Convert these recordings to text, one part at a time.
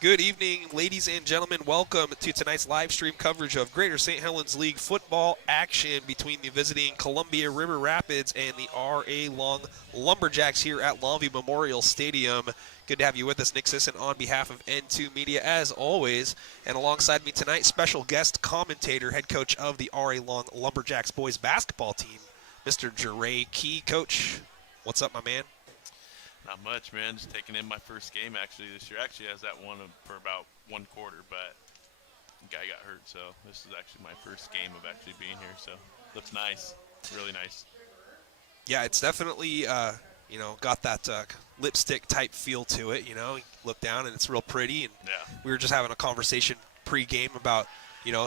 Good evening, ladies and gentlemen. Welcome to tonight's live stream coverage of Greater St. Helens League football action between the visiting Columbia River Rapids and the R.A. Long Lumberjacks here at Longview Memorial Stadium. Good to have you with us, Nick Sisson, on behalf of N2 Media, as always. And alongside me tonight, special guest commentator, head coach of the R.A. Long Lumberjacks boys basketball team, Mr. Jeray Key. Coach, what's up, my man? Not much, man. Just taking in my first game actually this year. Actually has that one for about one quarter, but the guy got hurt, so this is actually my first game of actually being here. So looks nice, really nice. Yeah, it's definitely got that lipstick type feel to it. You look down and it's real pretty. And yeah, we were just having a conversation pre-game about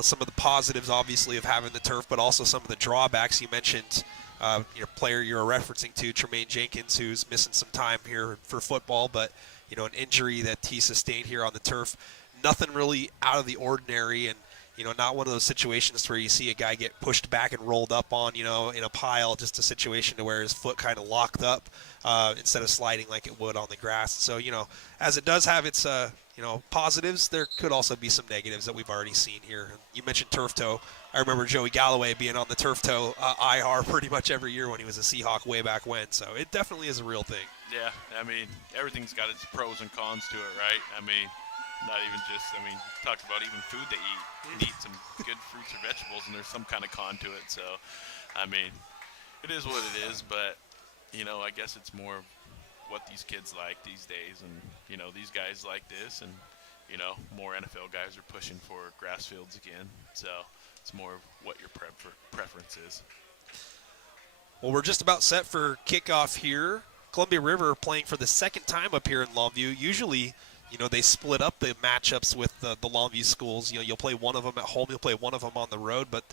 some of the positives, obviously, of having the turf, but also some of the drawbacks. You mentioned your player you were referencing to, Tremaine Jenkins, who's missing some time here for football, but an injury that he sustained here on the turf. Nothing really out of the ordinary, and not one of those situations where you see a guy get pushed back and rolled up on, in a pile, just a situation to where his foot kind of locked up instead of sliding like it would on the grass. So, as it does have its, positives, there could also be some negatives that we've already seen here. You mentioned turf toe. I remember Joey Galloway being on the turf toe IR pretty much every year when he was a Seahawk way back when. So it definitely is a real thing. Yeah, I mean, everything's got its pros and cons to it, right? I mean, not even just, talked about even food they eat. You eat some good fruits or vegetables, and there's some kind of con to it. So, it is what it is, but, I guess it's more what these kids like these days. And, these guys like this, and, more NFL guys are pushing for grass fields again. So it's more of what your preference is. Well, we're just about set for kickoff here. Columbia River playing for the second time up here in Longview. Usually, they split up the matchups with the Longview schools. You'll play one of them at home, you'll play one of them on the road, but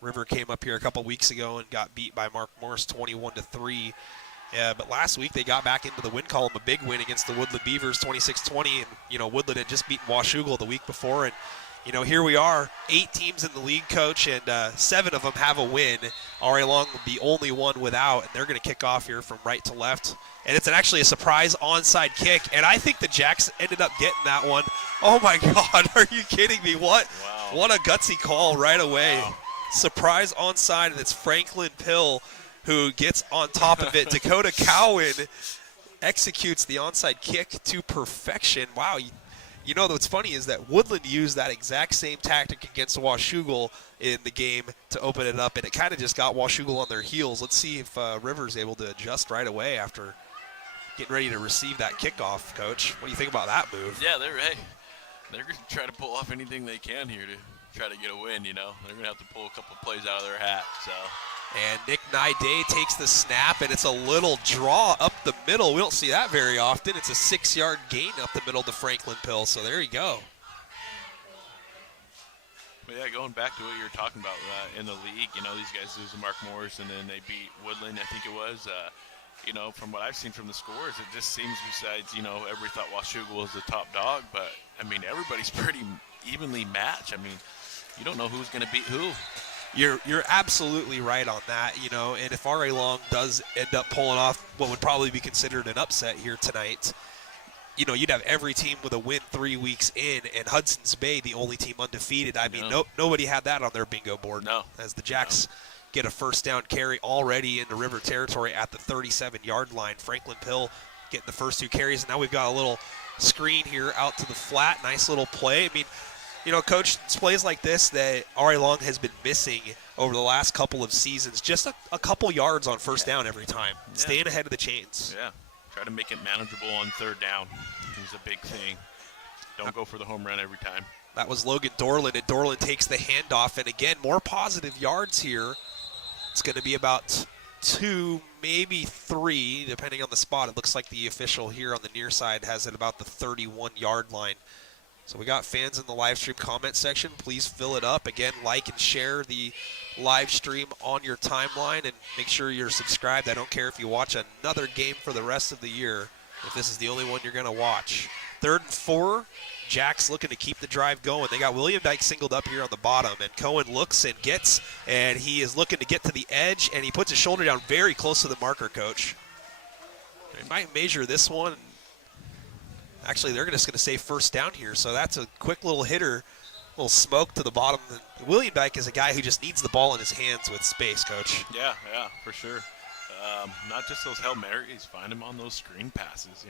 River came up here a couple weeks ago and got beat by Mark Morris 21-3. But last week they got back into the win column, a big win against the Woodland Beavers, 26-20, and Woodland had just beaten Washougal the week before, and here we are, 8 teams in the league, Coach, and 7 of them have a win. R.A. Long, the only one without, and they're going to kick off here from right to left. And it's actually a surprise onside kick, and I think the Jacks ended up getting that one. Oh, my God, are you kidding me? What? Wow. What a gutsy call right away. Wow. Surprise onside, and it's Franklin Pill who gets on top of it. Dakota Cowan executes the onside kick to perfection. Wow. What's funny is that Woodland used that exact same tactic against Washougal in the game to open it up, and it kind of just got Washougal on their heels. Let's see if River's able to adjust right away after getting ready to receive that kickoff, Coach. What do you think about that move? Yeah, they're going to try to pull off anything they can here to try to get a win, They're going to have to pull a couple plays out of their hat, so. And Nick Nide takes the snap, and it's a little draw up the middle. We don't see that very often. It's a 6-yard gain up the middle to Franklin Pill, so there you go. But yeah, going back to what you were talking about in the league, these guys lose to Mark Morris, and then they beat Woodland, I think it was. From what I've seen from the scores, it just seems besides, everybody thought Washougal was the top dog, but, everybody's pretty evenly matched. You don't know who's going to beat who. You're absolutely right on that, and if R.A. Long does end up pulling off what would probably be considered an upset here tonight, you'd have every team with a win 3 weeks in, and Hudson's Bay the only team undefeated. Nobody had that on their bingo board. No. As the Jacks get a first down carry already into River territory at the 37-yard line. Franklin Pill getting the first 2 carries, and now we've got a little screen here out to the flat. Nice little play. Coach, it's plays like this that R.A. Long has been missing over the last couple of seasons. Just a couple yards on first down every time. Yeah. Staying ahead of the chains. Yeah. Try to make it manageable on third down is a big thing. Don't go for the home run every time. That was Logan Dorland, and Dorland takes the handoff. And again, more positive yards here. It's going to be about 2, maybe 3, depending on the spot. It looks like the official here on the near side has it about the 31-yard line. So we got fans in the live stream comment section. Please fill it up. Again, like and share the live stream on your timeline, and make sure you're subscribed. I don't care if you watch another game for the rest of the year, if this is the only one you're going to watch. 3rd and 4. Jacks looking to keep the drive going. They got William Dyke singled up here on the bottom, and Cohen looks and gets, and he is looking to get to the edge, and he puts his shoulder down very close to the marker, Coach. They might measure this one. Actually, they're just going to say first down here, so that's a quick little hitter, little smoke to the bottom. William Dyke is a guy who just needs the ball in his hands with space, Coach. Yeah, for sure. Not just those Hail Marys, find him on those screen passes,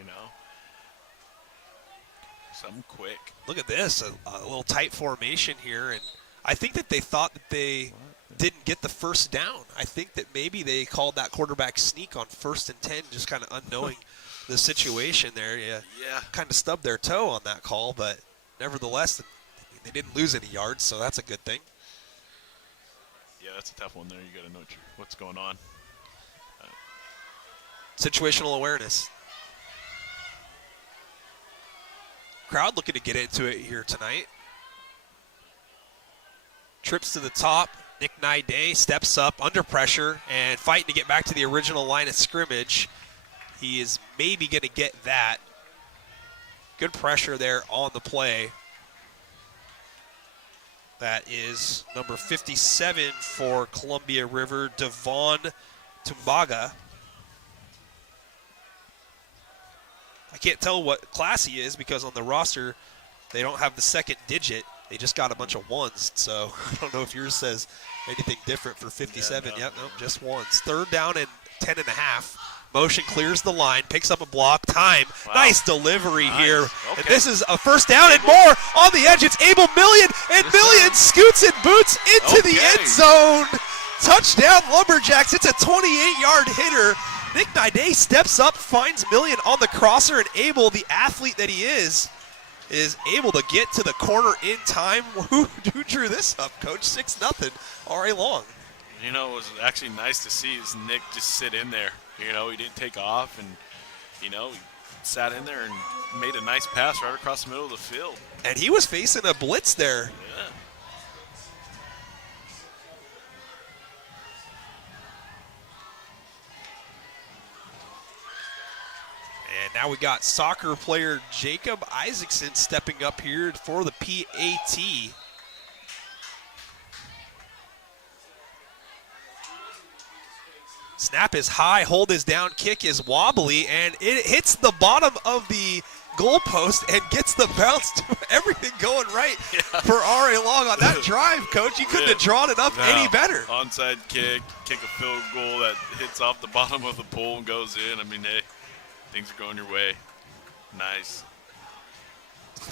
Something quick. Look at this, a little tight formation here, and I think that they thought that they didn't get the first down. I think that maybe they called that quarterback sneak on 1st and 10, just kind of unknowing the situation there. Yeah. Kind of stubbed their toe on that call, but nevertheless, they didn't lose any yards, so that's a good thing. Yeah, that's a tough one there. You got to know what's going on. Situational awareness. Crowd looking to get into it here tonight. Trips to the top. Nick Nide steps up under pressure and fighting to get back to the original line of scrimmage. He is maybe going to get that. Good pressure there on the play. That is number 57 for Columbia River, Devon Tumbaga. I can't tell what class he is because on the roster they don't have the second digit. They just got a bunch of ones, so I don't know if yours says anything different for 57. Yeah, no. Yep, nope, just ones. 3rd down and 10.5. Motion clears the line, picks up a block. Time. Wow. Nice delivery here. Okay. And this is a first down and more on the edge. It's Abel Million, and Million scoots and boots into the end zone. Touchdown, Lumberjacks. It's a 28-yard hitter. Nick Nide steps up, finds Million on the crosser, and Abel, the athlete that he is able to get to the corner in time. Who drew this up, Coach? 6-0, R.A. Long. It was actually nice to see is Nick just sit in there. He didn't take off, and, he sat in there and made a nice pass right across the middle of the field. And he was facing a blitz there. Yeah. And now we got soccer player Jacob Isaacson stepping up here for the PAT. Snap is high, hold is down, kick is wobbly, and it hits the bottom of the goalpost and gets the bounce to everything going right for R.A. Long on that drive, Coach. You couldn't have drawn it up any better. Onside kick a field goal that hits off the bottom of the pole and goes in. Hey, things are going your way. Nice.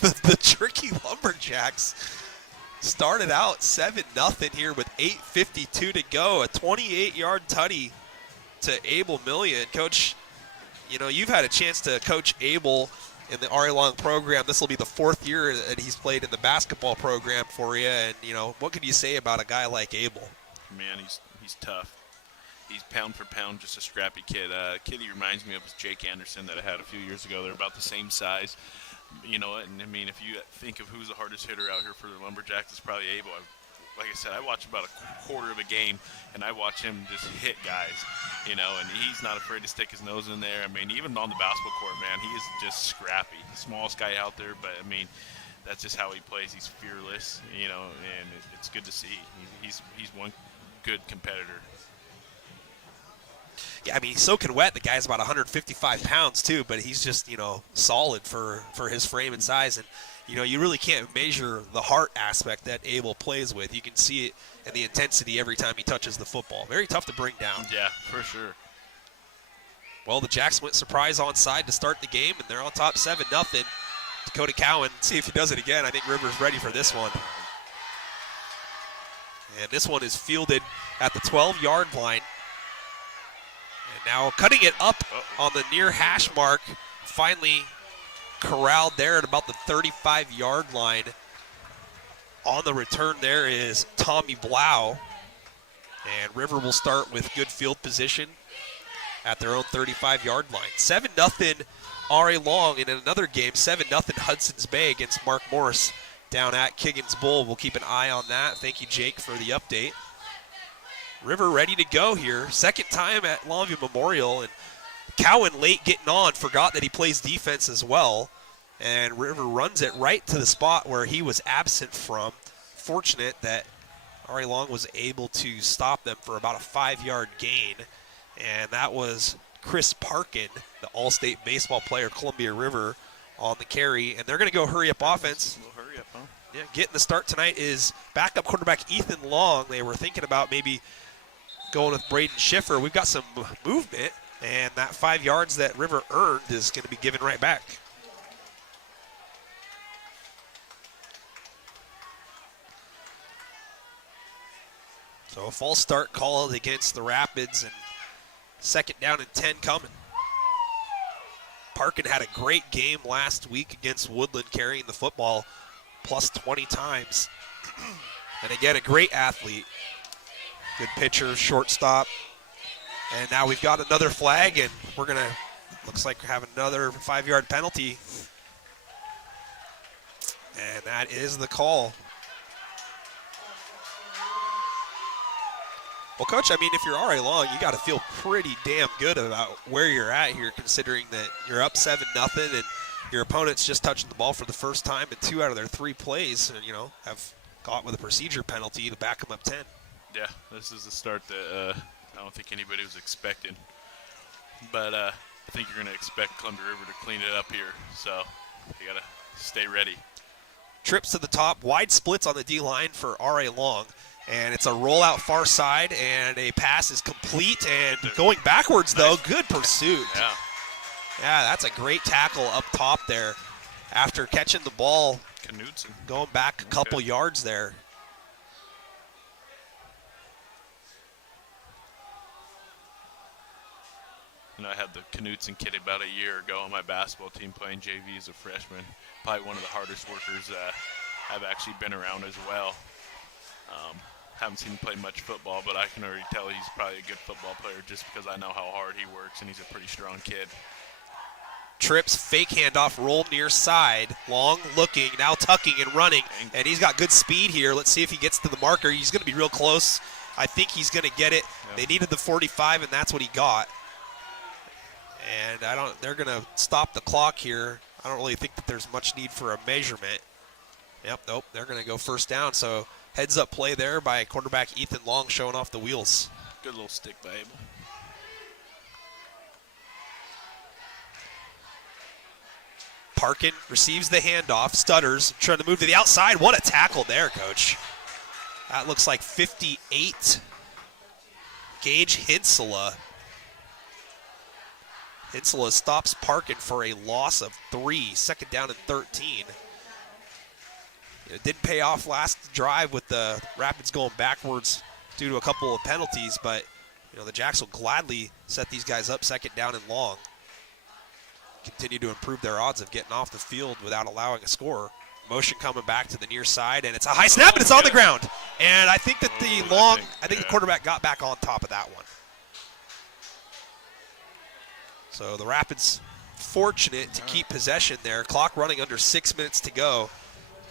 The tricky Lumberjacks started out 7-0 here with 8:52 to go. A 28-yard tutty to Abel Million. Coach, you've had a chance to coach Abel in the R.A. Long program. This will be the 4th year that he's played in the basketball program for you. And, what could you say about a guy like Abel? Man, he's tough. He's pound for pound just a scrappy kid. Kid he reminds me of is Jake Anderson that I had a few years ago. They're about the same size. And if you think of who's the hardest hitter out here for the Lumberjacks, it's probably Abel. Like I said, I watch about a quarter of a game, and I watch him just hit guys, and he's not afraid to stick his nose in there. Even on the basketball court, man, he is just scrappy. The smallest guy out there, but, that's just how he plays. He's fearless, and it's good to see. He's one good competitor. Yeah, he's soaking wet. The guy's about 155 pounds, too, but he's just, solid for his frame and size. And, you really can't measure the heart aspect that Abel plays with. You can see it in the intensity every time he touches the football. Very tough to bring down. Yeah, for sure. Well, the Jacks went surprise onside to start the game, and they're on top 7-0. Dakota Cowan, see if he does it again. I think Rivers ready for this one. And this one is fielded at the 12-yard line. And now cutting it up on the near hash mark, finally corralled there at about the 35-yard line. On the return there is Tommy Blau. And River will start with good field position at their own 35-yard line. 7-0 R.A. Long in another game. 7-0 Hudson's Bay against Mark Morris down at Kiggins Bowl. We'll keep an eye on that. Thank you, Jake, for the update. River ready to go here. Second time at Longview Memorial. And Cowan late getting on. Forgot that he plays defense as well. And River runs it right to the spot where he was absent from. Fortunate that R.A. Long was able to stop them for about a 5-yard gain. And that was Chris Parkin, the All-State baseball player, Columbia River, on the carry, and they're going to go hurry up offense. A little hurry up, huh? Yeah, getting the start tonight is backup quarterback Ethan Long. They were thinking about maybe going with Braden Schiffer. We've got some movement, and that 5 yards that River earned is going to be given right back. So a false start called against the Rapids, and 2nd down and 10 coming. Parkin had a great game last week against Woodland, carrying the football plus 20 times. And again, a great athlete. Good pitcher, shortstop. And now we've got another flag, and we're going to, looks like, have another 5-yard penalty. And that is the call. Well, Coach, I mean, if you're RA Long, you got to feel pretty damn good about where you're at here, considering that you're up 7-0, and your opponent's just touching the ball for the first time in 2 out of their 3 plays, and, have caught with a procedure penalty to back them up 10. Yeah, this is a start that I don't think anybody was expecting. But I think you're going to expect Columbia River to clean it up here, so you got to stay ready. Trips to the top, wide splits on the D-line for RA Long. And it's a rollout far side, and a pass is complete. And going backwards, though, good pursuit. Yeah. Yeah, that's a great tackle up top there. After catching the ball, Knudsen going back a couple yards there. I had the Knudsen kid about a year ago on my basketball team playing JV as a freshman. Probably one of the hardest workers I've actually been around as well. Haven't seen him play much football, but I can already tell he's probably a good football player just because I know how hard he works, and he's a pretty strong kid. Trips, fake handoff, roll near side. Long looking, now tucking and running, and he's got good speed here. Let's see if he gets to the marker. He's going to be real close. I think he's going to get it. Yep. They needed the 45, and that's what he got. And they're going to stop the clock here. I don't really think that there's much need for a measurement. Yep, nope, they're going to go first down. So heads up play there by quarterback Ethan Long, showing off the wheels. Good little stick by Abel. Parkin receives the handoff, stutters, trying to move to the outside. What a tackle there, Coach. That looks like 58. Gage Hinsela. Hinsela stops Parkin for a loss of 3, 2nd down and 13. It didn't pay off last drive with the Rapids going backwards due to a couple of penalties, but the Jacks will gladly set these guys up 2nd down and long. Continue to improve their odds of getting off the field without allowing a score. Motion coming back to the near side, and it's a high snap, and it's on the ground. And I think that the quarterback got back on top of that one. So the Rapids fortunate to keep possession there. Clock running under 6 minutes to go.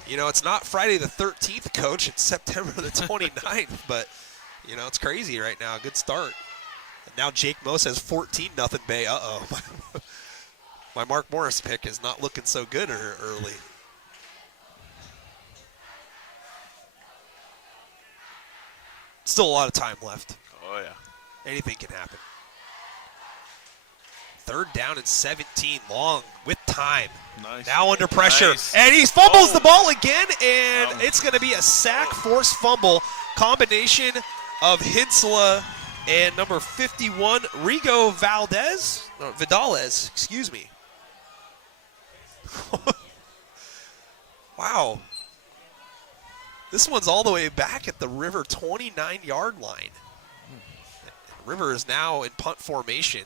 It's not Friday the 13th, Coach. It's September the 29th, but, it's crazy right now. Good start. And now Jake Moe says 14-0 Bay. Uh-oh. My Mark Morris pick is not looking so good early. Still a lot of time left. Oh, yeah. Anything can happen. 3rd down and 17, Long with time. Nice. Now under pressure. Nice. And he fumbles the ball again, and it's going to be a sack, forced fumble. Combination of Hinsela and number 51, Rigo Vidales, excuse me. Wow. This one's all the way back at the River 29-yard line. River is now in punt formation.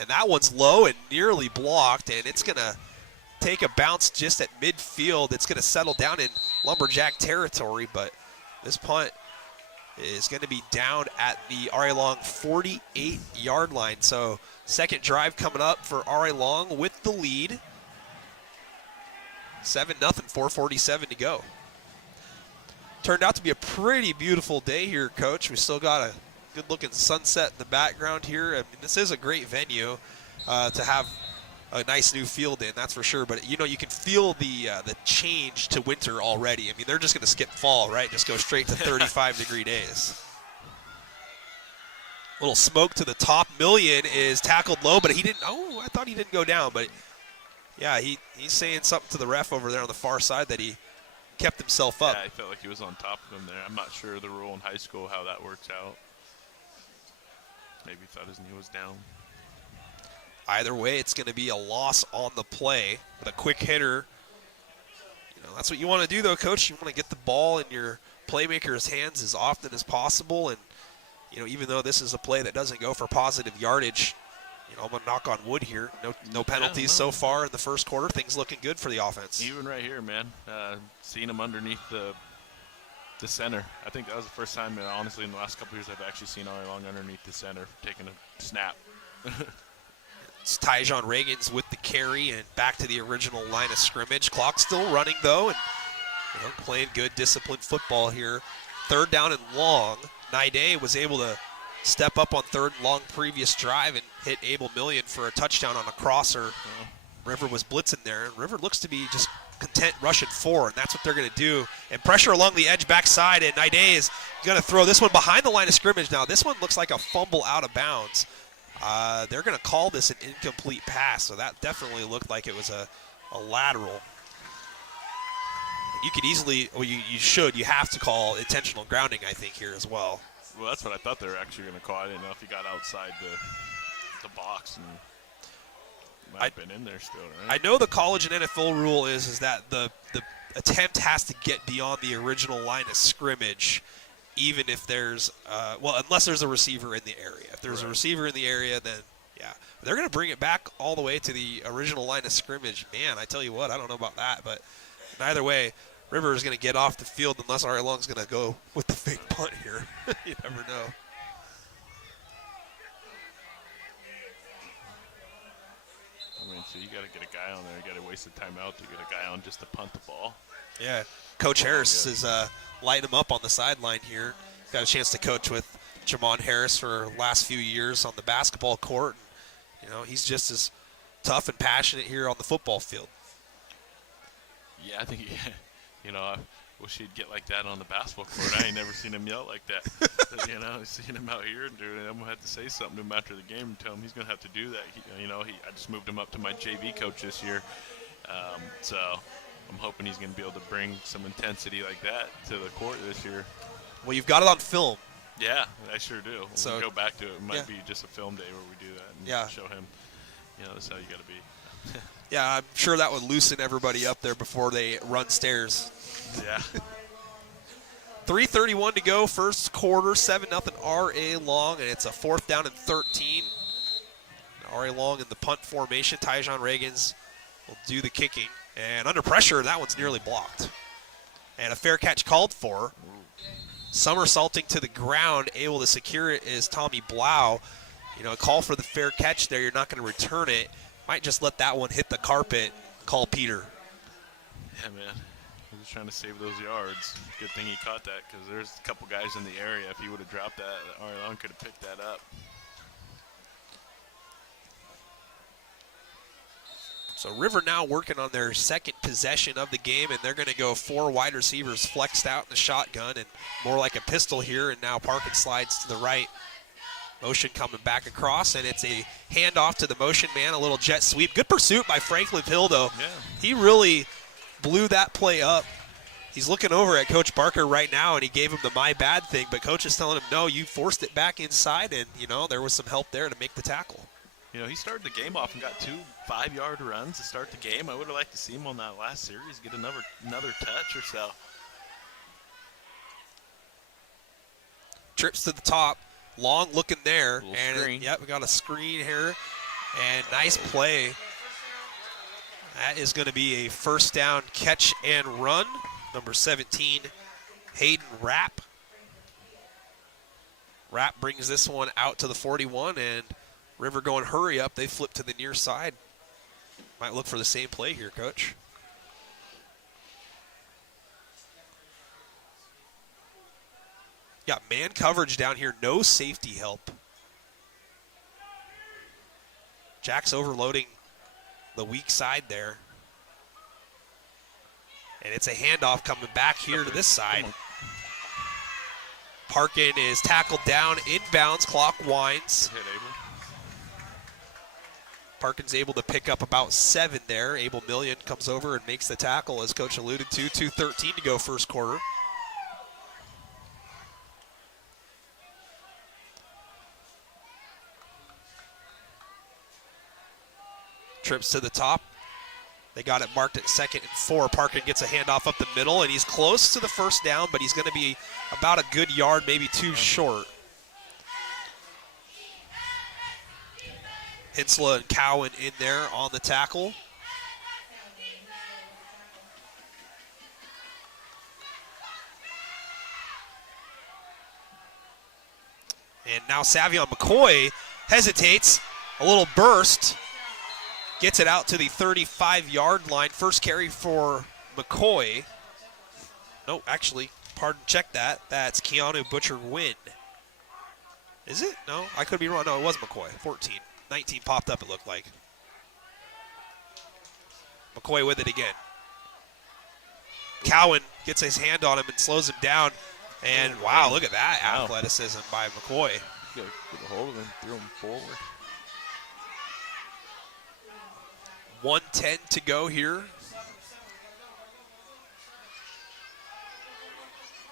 And that one's low and nearly blocked, and it's going to take a bounce just at midfield. It's going to settle down in Lumberjack territory, but this punt is going to be down at the RA Long 48-yard line. So 2nd drive coming up for RA Long with the lead. 7-0, 4:47 to go. Turned out to be a pretty beautiful day here, Coach. We still got a good-looking sunset in the background here. I mean, this is a great venue to have a nice new field in, that's for sure. But, you can feel the change to winter already. I mean, they're just going to skip fall, right? Just go straight to 35-degree days. Little smoke to the top. Million is tackled low, but he didn't. Oh, I thought he didn't go down. But, yeah, he's saying something to the ref over there on the far side that he kept himself up. Yeah, I felt like he was on top of him there. I'm not sure the rule in high school how that works out. Maybe he thought his knee was down. Either way, it's going to be a loss on the play. But a quick hitter, that's what you want to do, though, Coach. You want to get the ball in your playmaker's hands as often as possible. And, even though this is a play that doesn't go for positive yardage, I'm going to knock on wood here. No penalties so far in the first quarter. Things looking good for the offense. Even right here, man. Seeing him underneath the center. I think that was the first time, honestly, in the last couple of years I've actually seen Ari Long underneath the center taking a snap. It's Tyjon Reagans with the carry and back to the original line of scrimmage. Clock still running, though, and playing good, disciplined football here. Third down and long. Naide was able to step up on third and long previous drive and hit Abel Million for a touchdown on a crosser. River was blitzing there, and River looks to be just content rushing forward, and that's what they're going to do. And pressure along the edge backside, and Naide is going to throw this one behind the line of scrimmage. Now, this one looks like a fumble out of bounds. They're going to call this an incomplete pass, so that definitely looked like it was a lateral. You could easily, you have to call intentional grounding, I think, here as well. Well, that's what I thought they were actually going to call. I didn't know if he got outside the box and might have been in there still, right? I know the college and NFL rule is that the attempt has to get beyond the original line of scrimmage, even if there's, unless there's a receiver in the area. If there's a receiver in the area, then, yeah. They're going to bring it back all the way to the original line of scrimmage. Man, I tell you what, I don't know about that, but either way, River is going to get off the field unless Ari Long's going to go with the fake punt here. You never know. I mean, so you got to get a guy on there. You got to waste the timeout to get a guy on just to punt the ball. Yeah. Coach Harris is lighting him up on the sideline here. Got a chance to coach with Jamon Harris for the last few years on the basketball court. And, he's just as tough and passionate here on the football field. Yeah, I think, I wish he'd get like that on the basketball court. I ain't never seen him yell like that. Seeing him out here, dude, I'm going to have to say something to him after the game and tell him he's going to have to do that. I just moved him up to my JV coach this year. So I'm hoping he's going to be able to bring some intensity like that to the court this year. Well, you've got it on film. Yeah, I sure do. When so, we go back to it, it might be just a film day where we do that and show him, this is how you got to be. Yeah, I'm sure that would loosen everybody up there before they run stairs. Yeah. 3:31 to go, first quarter, 7-0 R.A. Long, and it's a 4th down and 13. R.A. Long in the punt formation. Tyjon Reagans will do the kicking. And under pressure, that one's nearly blocked. And a fair catch called for. Somersaulting to the ground, able to secure it is Tommy Blau. A call for the fair catch there. You're not going to return it. Might just let that one hit the carpet. Call Peter. Yeah, man. He was trying to save those yards. Good thing he caught that because there's a couple guys in the area. If he would have dropped that, Ari Long could have picked that up. So River now working on their second possession of the game, and they're going to go 4 wide receivers flexed out in the shotgun and more like a pistol here, and now Parkin slides to the right. Motion coming back across, and it's a handoff to the motion man, a little jet sweep. Good pursuit by Franklin Hill, though. Yeah. He really blew that play up. He's looking over at Coach Barker right now, and he gave him the my bad thing, but Coach is telling him, no, you forced it back inside, and, there was some help there to make the tackle. He started the game off and got 2 5-yard runs to start the game. I would have liked to see him on that last series get another touch or so. Trips to the top. Long looking there. And screen. We got a screen here. And nice play. That is going to be a first down catch and run. Number 17, Hayden Rapp. Rapp brings this one out to the 41, and River going hurry up. They flip to the near side. Might look for the same play here, Coach. Got man coverage down here, no safety help. Jack's overloading the weak side there. And it's a handoff coming back here to this side. Parkin is tackled down, inbounds, clock winds. Hit Abel. Parkin's able to pick up about 7 there. Abel Million comes over and makes the tackle, as Coach alluded to. 2:13 to go first quarter. Trips to the top. They got it marked at 2nd and 4. Parkin gets a handoff up the middle, and he's close to the first down, but he's going to be about a good yard, maybe 2 short. Hensla and Cowan in there on the tackle. And now Savion McCoy hesitates, a little burst, gets it out to the 35-yard line. First carry for McCoy. No, actually, check that. That's Keanu Butcher-Wynn. Is it? No, I could be wrong. No, it was McCoy. 14. 19 popped up, it looked like. McCoy with it again. Cowan gets his hand on him and slows him down. And wow, look at that athleticism by McCoy. Get a hold of him, threw him forward. 1:10 to go here.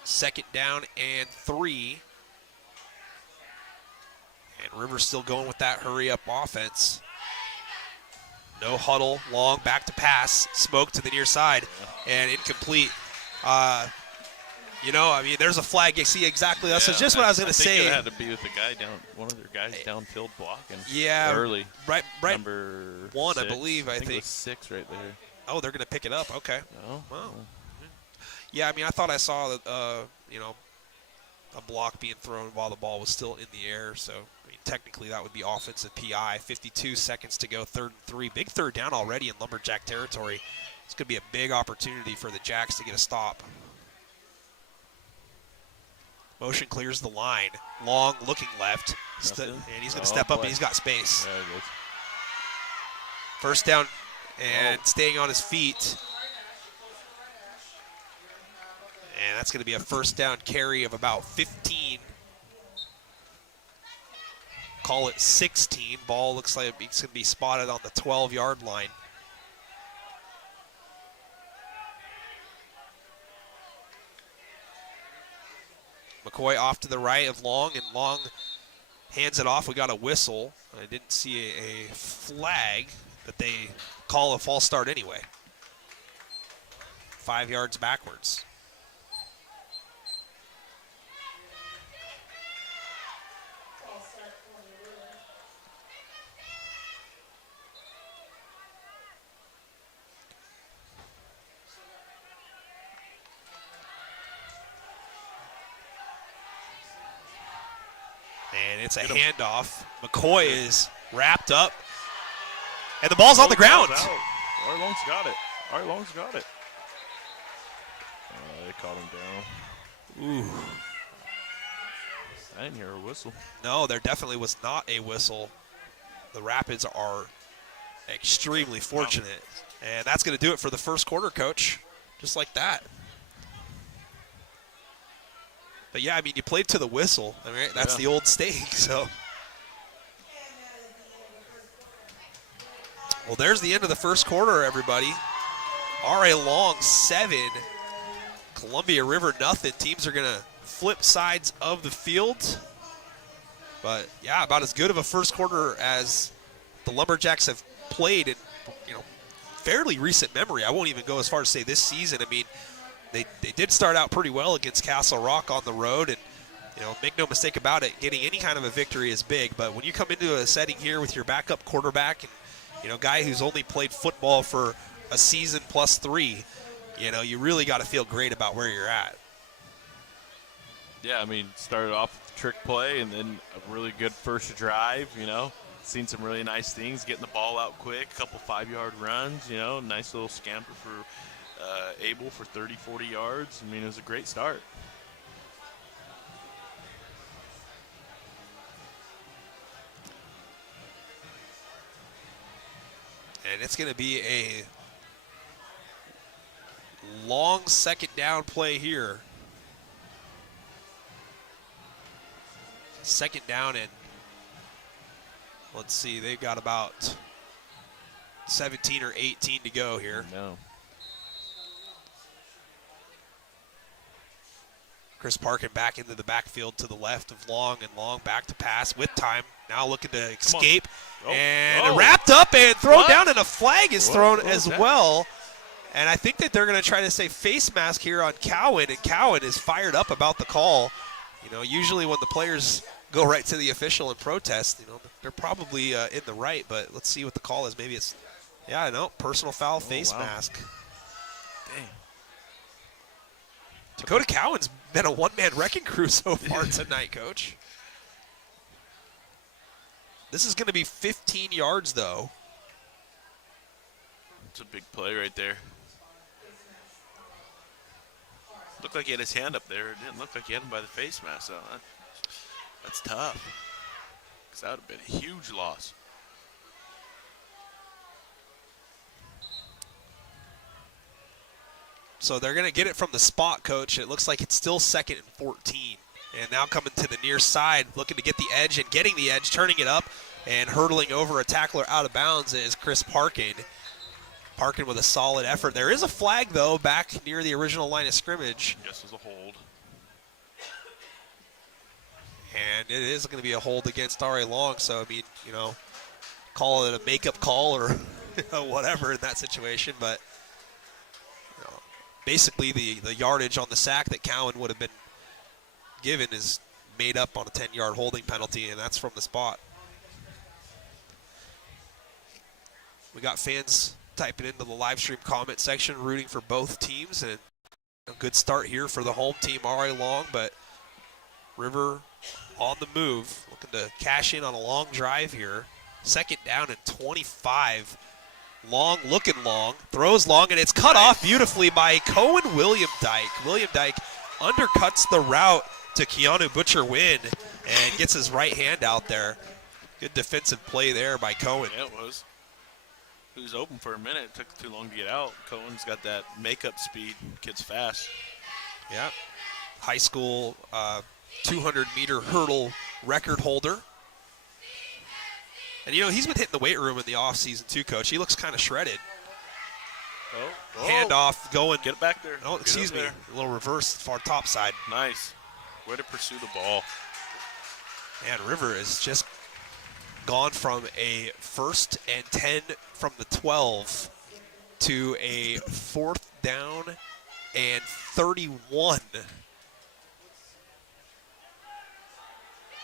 Second down and 3. And Rivers still going with that hurry-up offense. No huddle, long, back to pass, smoke to the near side, and incomplete. There's a flag. You see exactly. That's just what I was going to say. It had to be with the guy down, one of their guys downfield blocking. Yeah, early. Right. Number 1, 6. I believe. I think it was 6 right there. Oh, they're going to pick it up. Okay. No. Wow. Yeah, I thought I saw that. A block being thrown while the ball was still in the air. So, technically that would be offensive PI. 52 seconds to go, 3rd and 3. Big third down already in Lumberjack territory. It's going to be a big opportunity for the Jacks to get a stop. Motion clears the line. Long, looking left. And he's going to step up, and he's got space. There it is. First down, and staying on his feet. And that's going to be a first down carry of about 15. Call it 16. Ball looks like it's going to be spotted on the 12-yard line. McCoy off to the right of Long, and Long hands it off. We got a whistle. I didn't see a flag, but they call a false start anyway. 5 yards backwards. And it's a handoff. McCoy is wrapped up. And the ball's on the ground. Arlong's got it. Arlong's got it. They caught him down. Ooh. I didn't hear a whistle. No, there definitely was not a whistle. The Rapids are extremely fortunate. And that's going to do it for the first quarter, Coach. Just like that. But, yeah, you played to the whistle. That's the old stake, so. Well, there's the end of the first quarter, everybody. R.A. Long 7, Columbia River nothing. Teams are going to flip sides of the field. But, yeah, about as good of a first quarter as the Lumberjacks have played in, fairly recent memory. I won't even go as far as say this season. They did start out pretty well against Castle Rock on the road, and make no mistake about it, getting any kind of a victory is big. But when you come into a setting here with your backup quarterback and guy who's only played football for a season plus 3, you really got to feel great about where you're at. Yeah, started off with the trick play and then a really good first drive. Seen some really nice things, getting the ball out quick, a couple 5-yard runs. Nice little scamper for Abel for 30, 40 yards. It was a great start. And it's going to be a long second down play here. Second down and let's see, they've got about 17 or 18 to go here. No. Chris Parkin back into the backfield to the left of Long, and Long back to pass with time. Now looking to escape. And wrapped up and thrown down, and a flag is thrown as well. And I think that they're going to try to say face mask here on Cowan, and Cowan is fired up about the call. You know, usually when the players go right to the official and protest, you know, they're probably in the right, but let's see what the call is. Maybe it's, yeah, no, personal foul, face mask. Dang. Dakota Cowan's been a one-man wrecking crew so far tonight, Coach. This is going to be 15 yards, though. It's a big play right there. Looked like he had his hand up there. It didn't look like he had him by the face mask. So that's tough. Because that would have been a huge loss. So they're going to get it from the spot, Coach. It looks like it's still 2nd and 14. And now coming to the near side, looking to get the edge and getting the edge, turning it up and hurdling over a tackler out of bounds is Chris Parkin. Parkin with a solid effort. There is a flag, though, back near the original line of scrimmage. Yes, it was a hold. And it is going to be a hold against R.A. Long. So, I mean, you know, call it a makeup call or whatever in that situation. But you know, basically the yardage on the sack that Cowan would have been given is made up on a 10-yard holding penalty, and that's from the spot. We got fans typing into the live stream comment section, rooting for both teams, and a good start here for the home team, R.A. Long, but River on the move, looking to cash in on a long drive here. 2nd down and 25. Long, looking long, throws long, and it's cut off beautifully by Cohen William Dyke. William Dyke undercuts the route to Keanu Butcher-Wynn and gets his right hand out there. Good defensive play there by Cohen. Yeah, it was. He was open for a minute. It took too long to get out. Cohen's got that makeup speed. Kid's fast. Yeah. High school 200-meter hurdle record holder. And, you know, he's been hitting the weight room in the offseason too, Coach. He looks kind of shredded. Oh. Handoff going. Get it back there. Oh, excuse me. A little reverse far top side. Nice. Way to pursue the ball. And River is just gone from a 1st and 10 from the 12 to a 4th down and 31.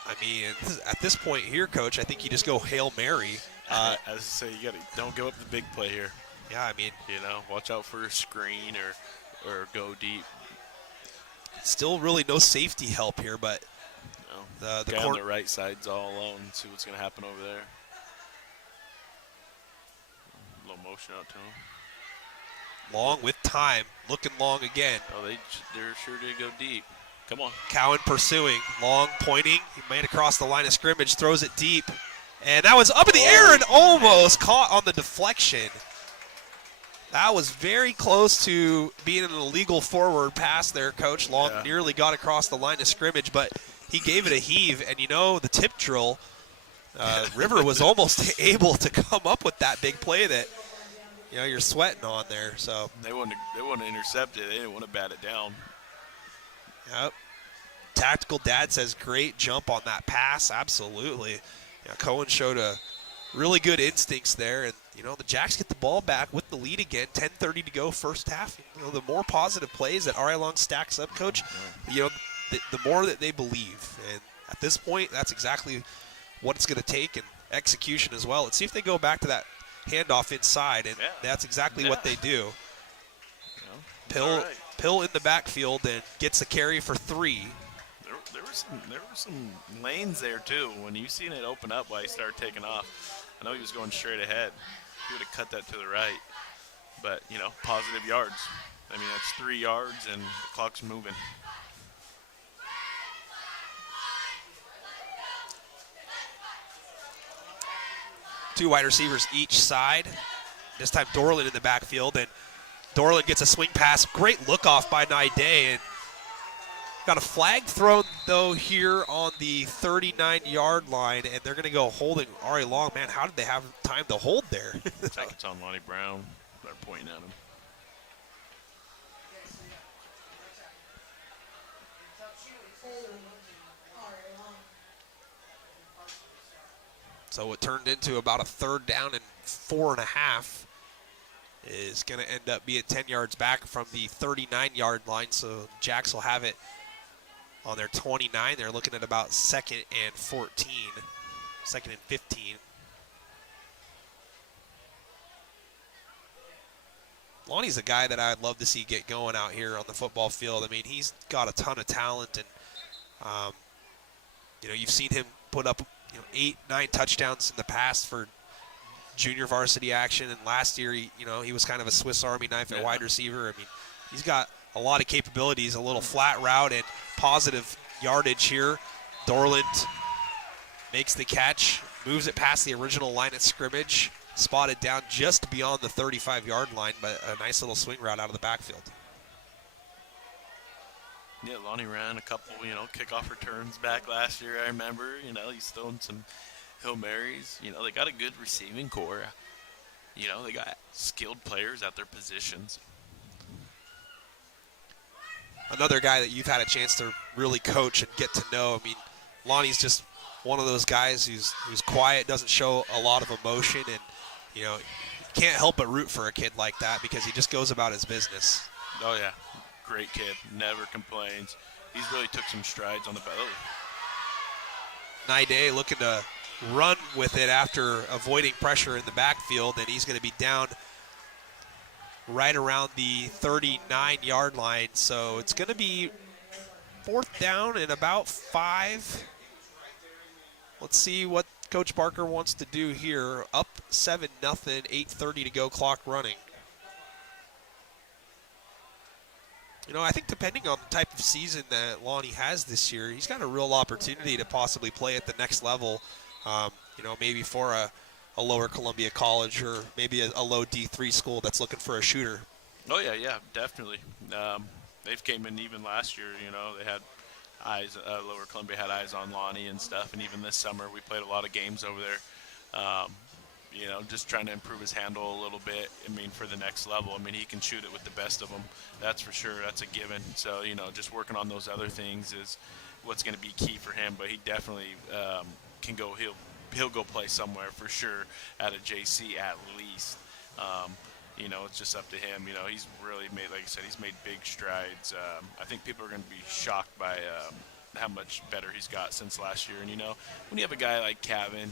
I mean, at this point here, Coach, I think you just go Hail Mary. As I say, you don't give up the big play here. Yeah, I mean, you know, watch out for a screen or go deep. Still really no safety help here, but the guy on the right side's all alone. See what's going to happen over there. A little motion out to him. Long with time, looking long again. Oh, they're sure to go deep. Come on. Cowan pursuing, Long pointing. He made across the line of scrimmage, throws it deep. And that was up in the air and almost caught on the deflection. That was very close to being an illegal forward pass there, Coach. Long nearly got across the line of scrimmage, but he gave it a heave. And, you know, the tip drill, River was almost able to come up with that big play that, you know, you're sweating on there. So they wouldn't intercept it. They didn't want to bat it down. Yep. Tactical Dad says great jump on that pass. Absolutely. You know, Cohen showed a really good instincts there, and you know the Jacks get the ball back with the lead again. 10:30 to go, first half. You know, the more positive plays that R.I. Long stacks up, Coach, you know, the more that they believe. And at this point, that's exactly what it's going to take, and execution as well. Let's see if they go back to that handoff inside, and that's exactly what they do. Pill in the backfield and gets a carry for 3. There were some lanes there too. When you seen it open up while he started taking off, I know he was going straight ahead. He would have cut that to the right. But, you know, positive yards. I mean, that's 3 yards and the clock's moving. Two wide receivers each side. This time Dorland in the backfield, and Dorland gets a swing pass. Great look off by Naide, and Got a flag thrown, though, here on the 39-yard line, and they're going to go holding Ari Long. Man, how did they have time to hold there? I think it's on Lonnie Brown. They're pointing at him. So it turned into about a 3rd down and 4.5. Is going to end up being 10 yards back from the 39-yard line. So Jacks will have it on their 29. They're looking at about 2nd and 14, 2nd and 15. Lonnie's a guy that I'd love to see get going out here on the football field. I mean, he's got a ton of talent, and you've seen him put up 8, 9 touchdowns in the past for junior varsity action, and last year he was kind of a Swiss Army knife at wide receiver. I mean, he's got a lot of capabilities, a little flat route and positive yardage here. Dorland makes the catch, moves it past the original line of scrimmage, spotted down just beyond the 35-yard line, but a nice little swing route out of the backfield. Yeah, Lonnie ran a couple, kickoff returns back last year, I remember. He's throwing some Hail Marys. They got a good receiving core. They got skilled players at their positions. Another guy that you've had a chance to really coach and get to know. I mean, Lonnie's just one of those guys who's quiet, doesn't show a lot of emotion, and you can't help but root for a kid like that because he just goes about his business. Oh yeah, great kid, never complains. He's really took some strides on the belly. Naide looking to run with it after avoiding pressure in the backfield, and he's going to be down right around the 39-yard line. So it's going to be 4th down and about 5. Let's see what Coach Barker wants to do here. Up 7-0, 8:30 to go, clock running. I think depending on the type of season that Lonnie has this year, he's got a real opportunity to possibly play at the next level. Maybe for a lower Columbia college or maybe a low D3 school that's looking for a shooter. Oh, yeah, definitely. They've came in even last year, they had eyes, Lower Columbia had eyes on Lonnie and stuff, and even this summer we played a lot of games over there. Just trying to improve his handle a little bit, for the next level. He can shoot it with the best of them, that's for sure, that's a given. So, just working on those other things is what's going to be key for him, but he definitely can go, he'll go play somewhere for sure at a JC at least. It's just up to him. He's really made, like I said, he's made big strides. I think people are going to be shocked by how much better he's got since last year. And, when you have a guy like Kevin,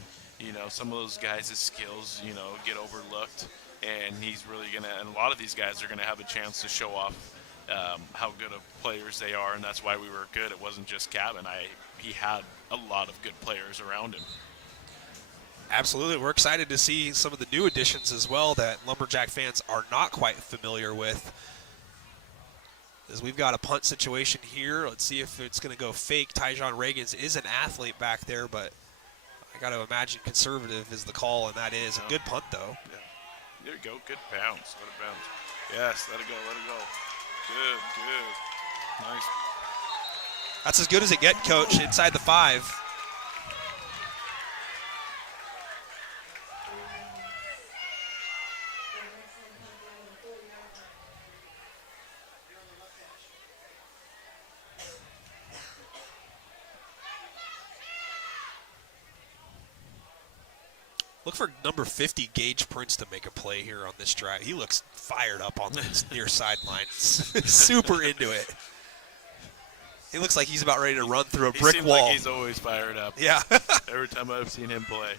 some of those guys' skills, get overlooked. And he's really going to, and a lot of these guys are going to have a chance to show off how good of players they are. And that's why we were good. It wasn't just Kevin. He had a lot of good players around him. Absolutely. We're excited to see some of the new additions as well that Lumberjack fans are not quite familiar with. As we've got a punt situation here. Let's see if it's going to go fake. Tyjon Reagans is an athlete back there, but I got to imagine conservative is the call, and that is a good punt, though. Yeah. There you go. Good bounce. Let it bounce. Yes, let it go. Let it go. Good. Nice. That's as good as it gets, Coach, inside the 5. Look for number 50, Gage Prince, to make a play here on this drive. He looks fired up on the near sideline. Super into it. He looks like he's about ready to run through a brick wall. Like he's always fired up. Yeah. Every time I've seen him play.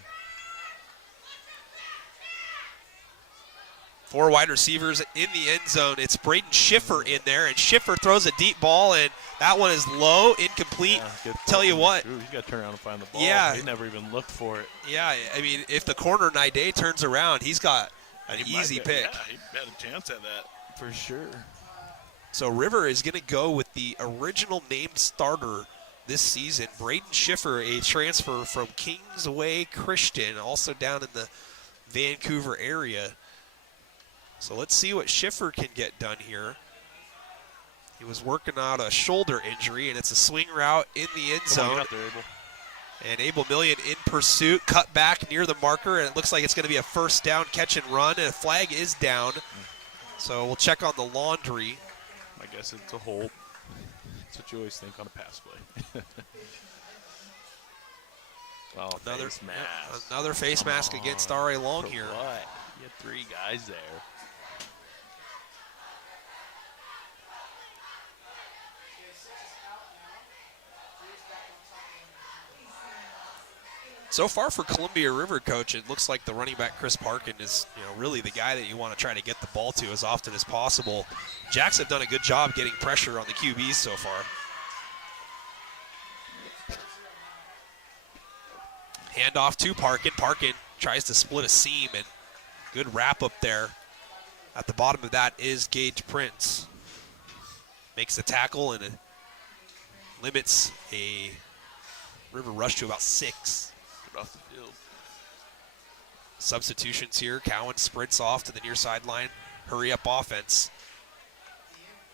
4 wide receivers in the end zone. It's Braden Schiffer in there, and Schiffer throws a deep ball, and that one is low, incomplete. Yeah, Tell you what. Ooh, you got to turn around and find the ball. Yeah. He never even looked for it. Yeah, if the corner Naide turns around, he's got an easy pick. Yeah, he had a chance at that for sure. So River is going to go with the original named starter this season, Braden Schiffer, a transfer from Kingsway Christian, also down in the Vancouver area. So let's see what Schiffer can get done here. He was working out a shoulder injury, and it's a swing route in the end Come on, zone. get out there, Abel. And Abel Million in pursuit, cut back near the marker, and it looks like it's going to be a first down catch and run, and a flag is down. So we'll check on the laundry. I guess it's a hold. That's what you always think on a pass play. Oh, face mask. Another face mask against R.A. Long For here. what? You had 3 guys there. So far for Columbia River, Coach, it looks like the running back Chris Parkin is, really the guy that you want to try to get the ball to as often as possible. Jacks have done a good job getting pressure on the QBs so far. Handoff to Parkin. Parkin tries to split a seam, and good wrap up there. At the bottom of that is Gage Prince. Makes the tackle and it limits a River rush to about 6. Get off the field. Substitutions here. Cowan sprints off to the near sideline. Hurry up offense.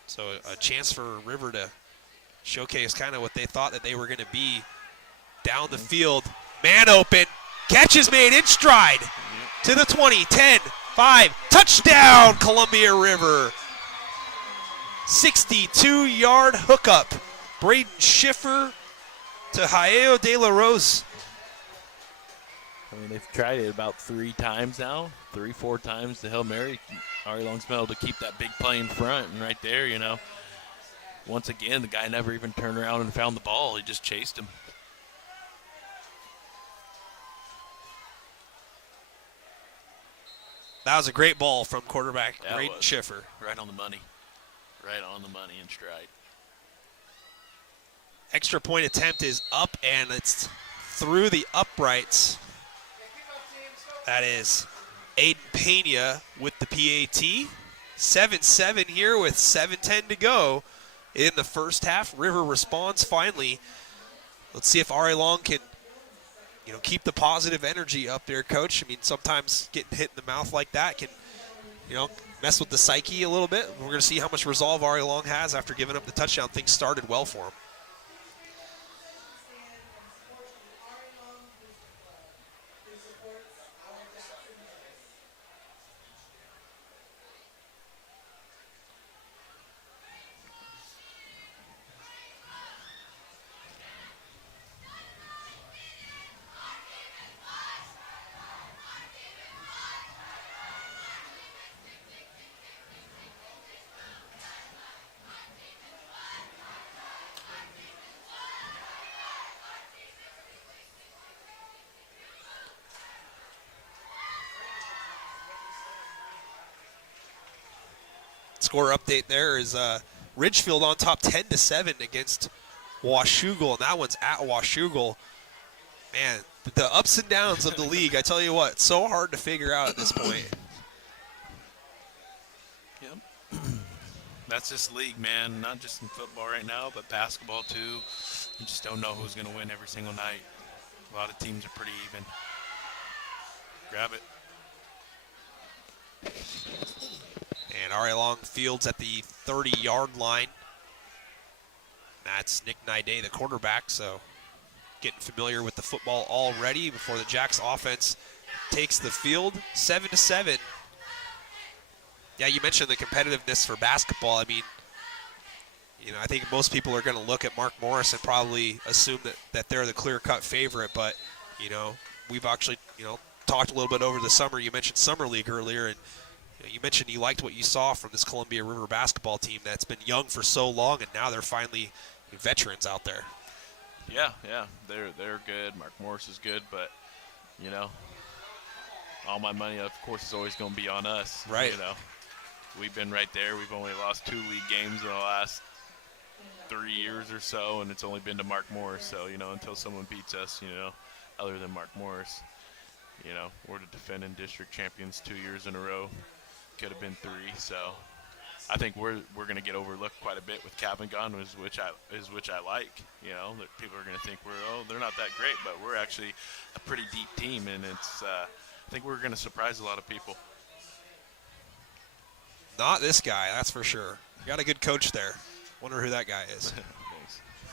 So a chance for River to showcase kind of what they thought that they were going to be down the field. Man open. Catch is made in stride. To the 20, 10, 5. Touchdown, Columbia River. 62-yard hookup. Braden Schiffer to Jaeo De La Rose. I mean, they've tried it about 3 times now, 4 times. The Hail Mary. Ari Long's been able to keep that big play in front, and right there, once again, the guy never even turned around and found the ball. He just chased him. That was a great ball from quarterback That Braden was. Schiffer. Right on the money. Right on the money in stride. Extra point attempt is up, and it's through the uprights. That is Aiden Pena with the PAT. 7-7 here with 7:10 to go in the first half. River responds finally. Let's see if Ari Long can, keep the positive energy up there, Coach. I mean, sometimes getting hit in the mouth like that can, mess with the psyche a little bit. We're going to see how much resolve Ari Long has after giving up the touchdown. Things started well for him. Score update there is Ridgefield on top 10-7 against Washougal, and that one's at Washougal. Man, the ups and downs of the league, I tell you what, it's so hard to figure out at this point. Yep. That's this league, man. Not just in football right now, but basketball too. You just don't know who's going to win every single night. A lot of teams are pretty even. Grab it. And Ari Long fields at the 30-yard line. That's Nick Nide, the quarterback, so getting familiar with the football already before the Jacks offense takes the field. 7-7. Yeah, you mentioned the competitiveness for basketball. I mean, I think most people are going to look at Mark Morris and probably assume that they're the clear-cut favorite, but, we've actually, talked a little bit over the summer. You mentioned Summer League earlier, and you mentioned you liked what you saw from this Columbia River basketball team that's been young for so long, and now they're finally veterans out there. Yeah, they're good. Mark Morris is good, but all my money, of course, is always going to be on us. Right. We've been right there. We've only lost 2 league games in the last 3 years or so, and it's only been to Mark Morris. So until someone beats us, other than Mark Morris, we're the defending district champions 2 years in a row. Could have been 3, so I think we're going to get overlooked quite a bit with Cabin Gun, which I like. That people are going to think they're not that great, but we're actually a pretty deep team, and it's I think we're going to surprise a lot of people. Not this guy, that's for sure. You got a good coach there. Wonder who that guy is.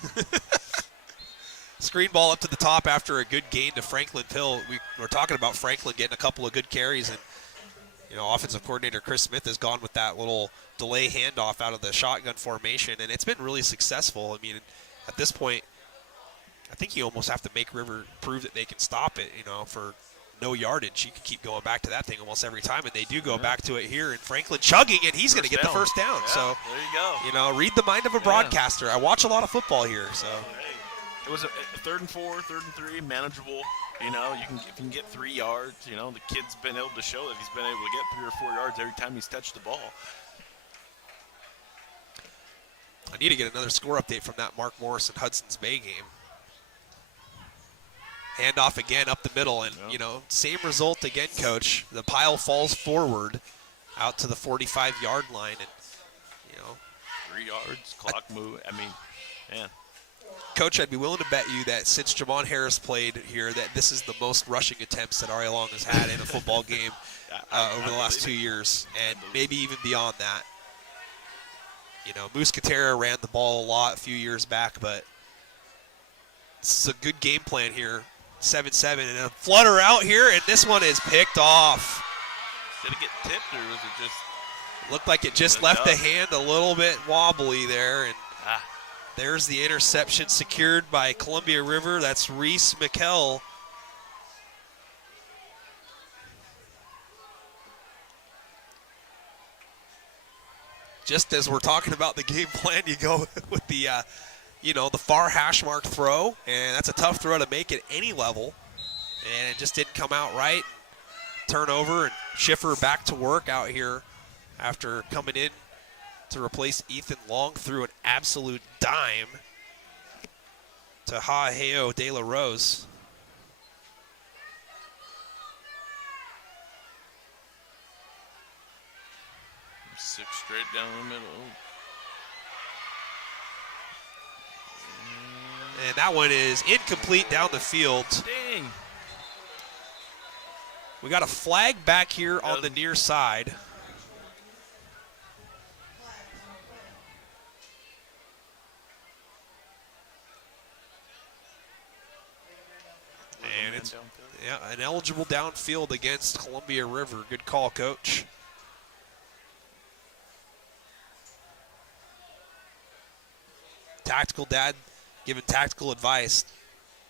Thanks. Screen ball up to the top after a good gain to Franklin Pill. We were talking about Franklin getting a couple of good carries, and offensive coordinator Chris Smith has gone with that little delay handoff out of the shotgun formation, and it's been really successful. I mean, at this point, I think you almost have to make River prove that they can stop it, for no yardage. You can keep going back to that thing almost every time, and they do go back to it here. And Franklin chugging, and he's going to get the first down. Yeah, so there you go. Read the mind of a broadcaster. I watch a lot of football here, so. Hey, it was a 3rd and 4, 3rd and 3, manageable. If you can get 3 yards. The kid's been able to show that he's been able to get 3 or 4 yards every time he's touched the ball. I need to get another score update from that Mark Morrison Hudson's Bay game. Handoff again up the middle, and same result again, Coach. The pile falls forward out to the 45-yard line, and 3 yards, clock move. I mean, man. Coach, I'd be willing to bet you that since Jamon Harris played here, that this is the most rushing attempts that Ari Long has had in a football game over the last 2 years, and maybe even beyond that. Moose Katera ran the ball a lot a few years back, but this is a good game plan here. 7-7, and a flutter out here, and this one is picked off. Did it get tipped, or was it just? Looked like it just left the hand a little bit wobbly there, and there's the interception secured by Columbia River. That's Reese McKell. Just as we're talking about the game plan, you go with the the far hash mark throw, and that's a tough throw to make at any level, and it just didn't come out right. Turnover, and Schiffer back to work out here after coming in to replace Ethan Long through an absolute dime to Ha'aheo De La Rose. Six straight down the middle. And that one is incomplete down the field. Dang. We got a flag back here on the near side. And it's an eligible downfield against Columbia River. Good call, Coach. Tactical dad giving tactical advice.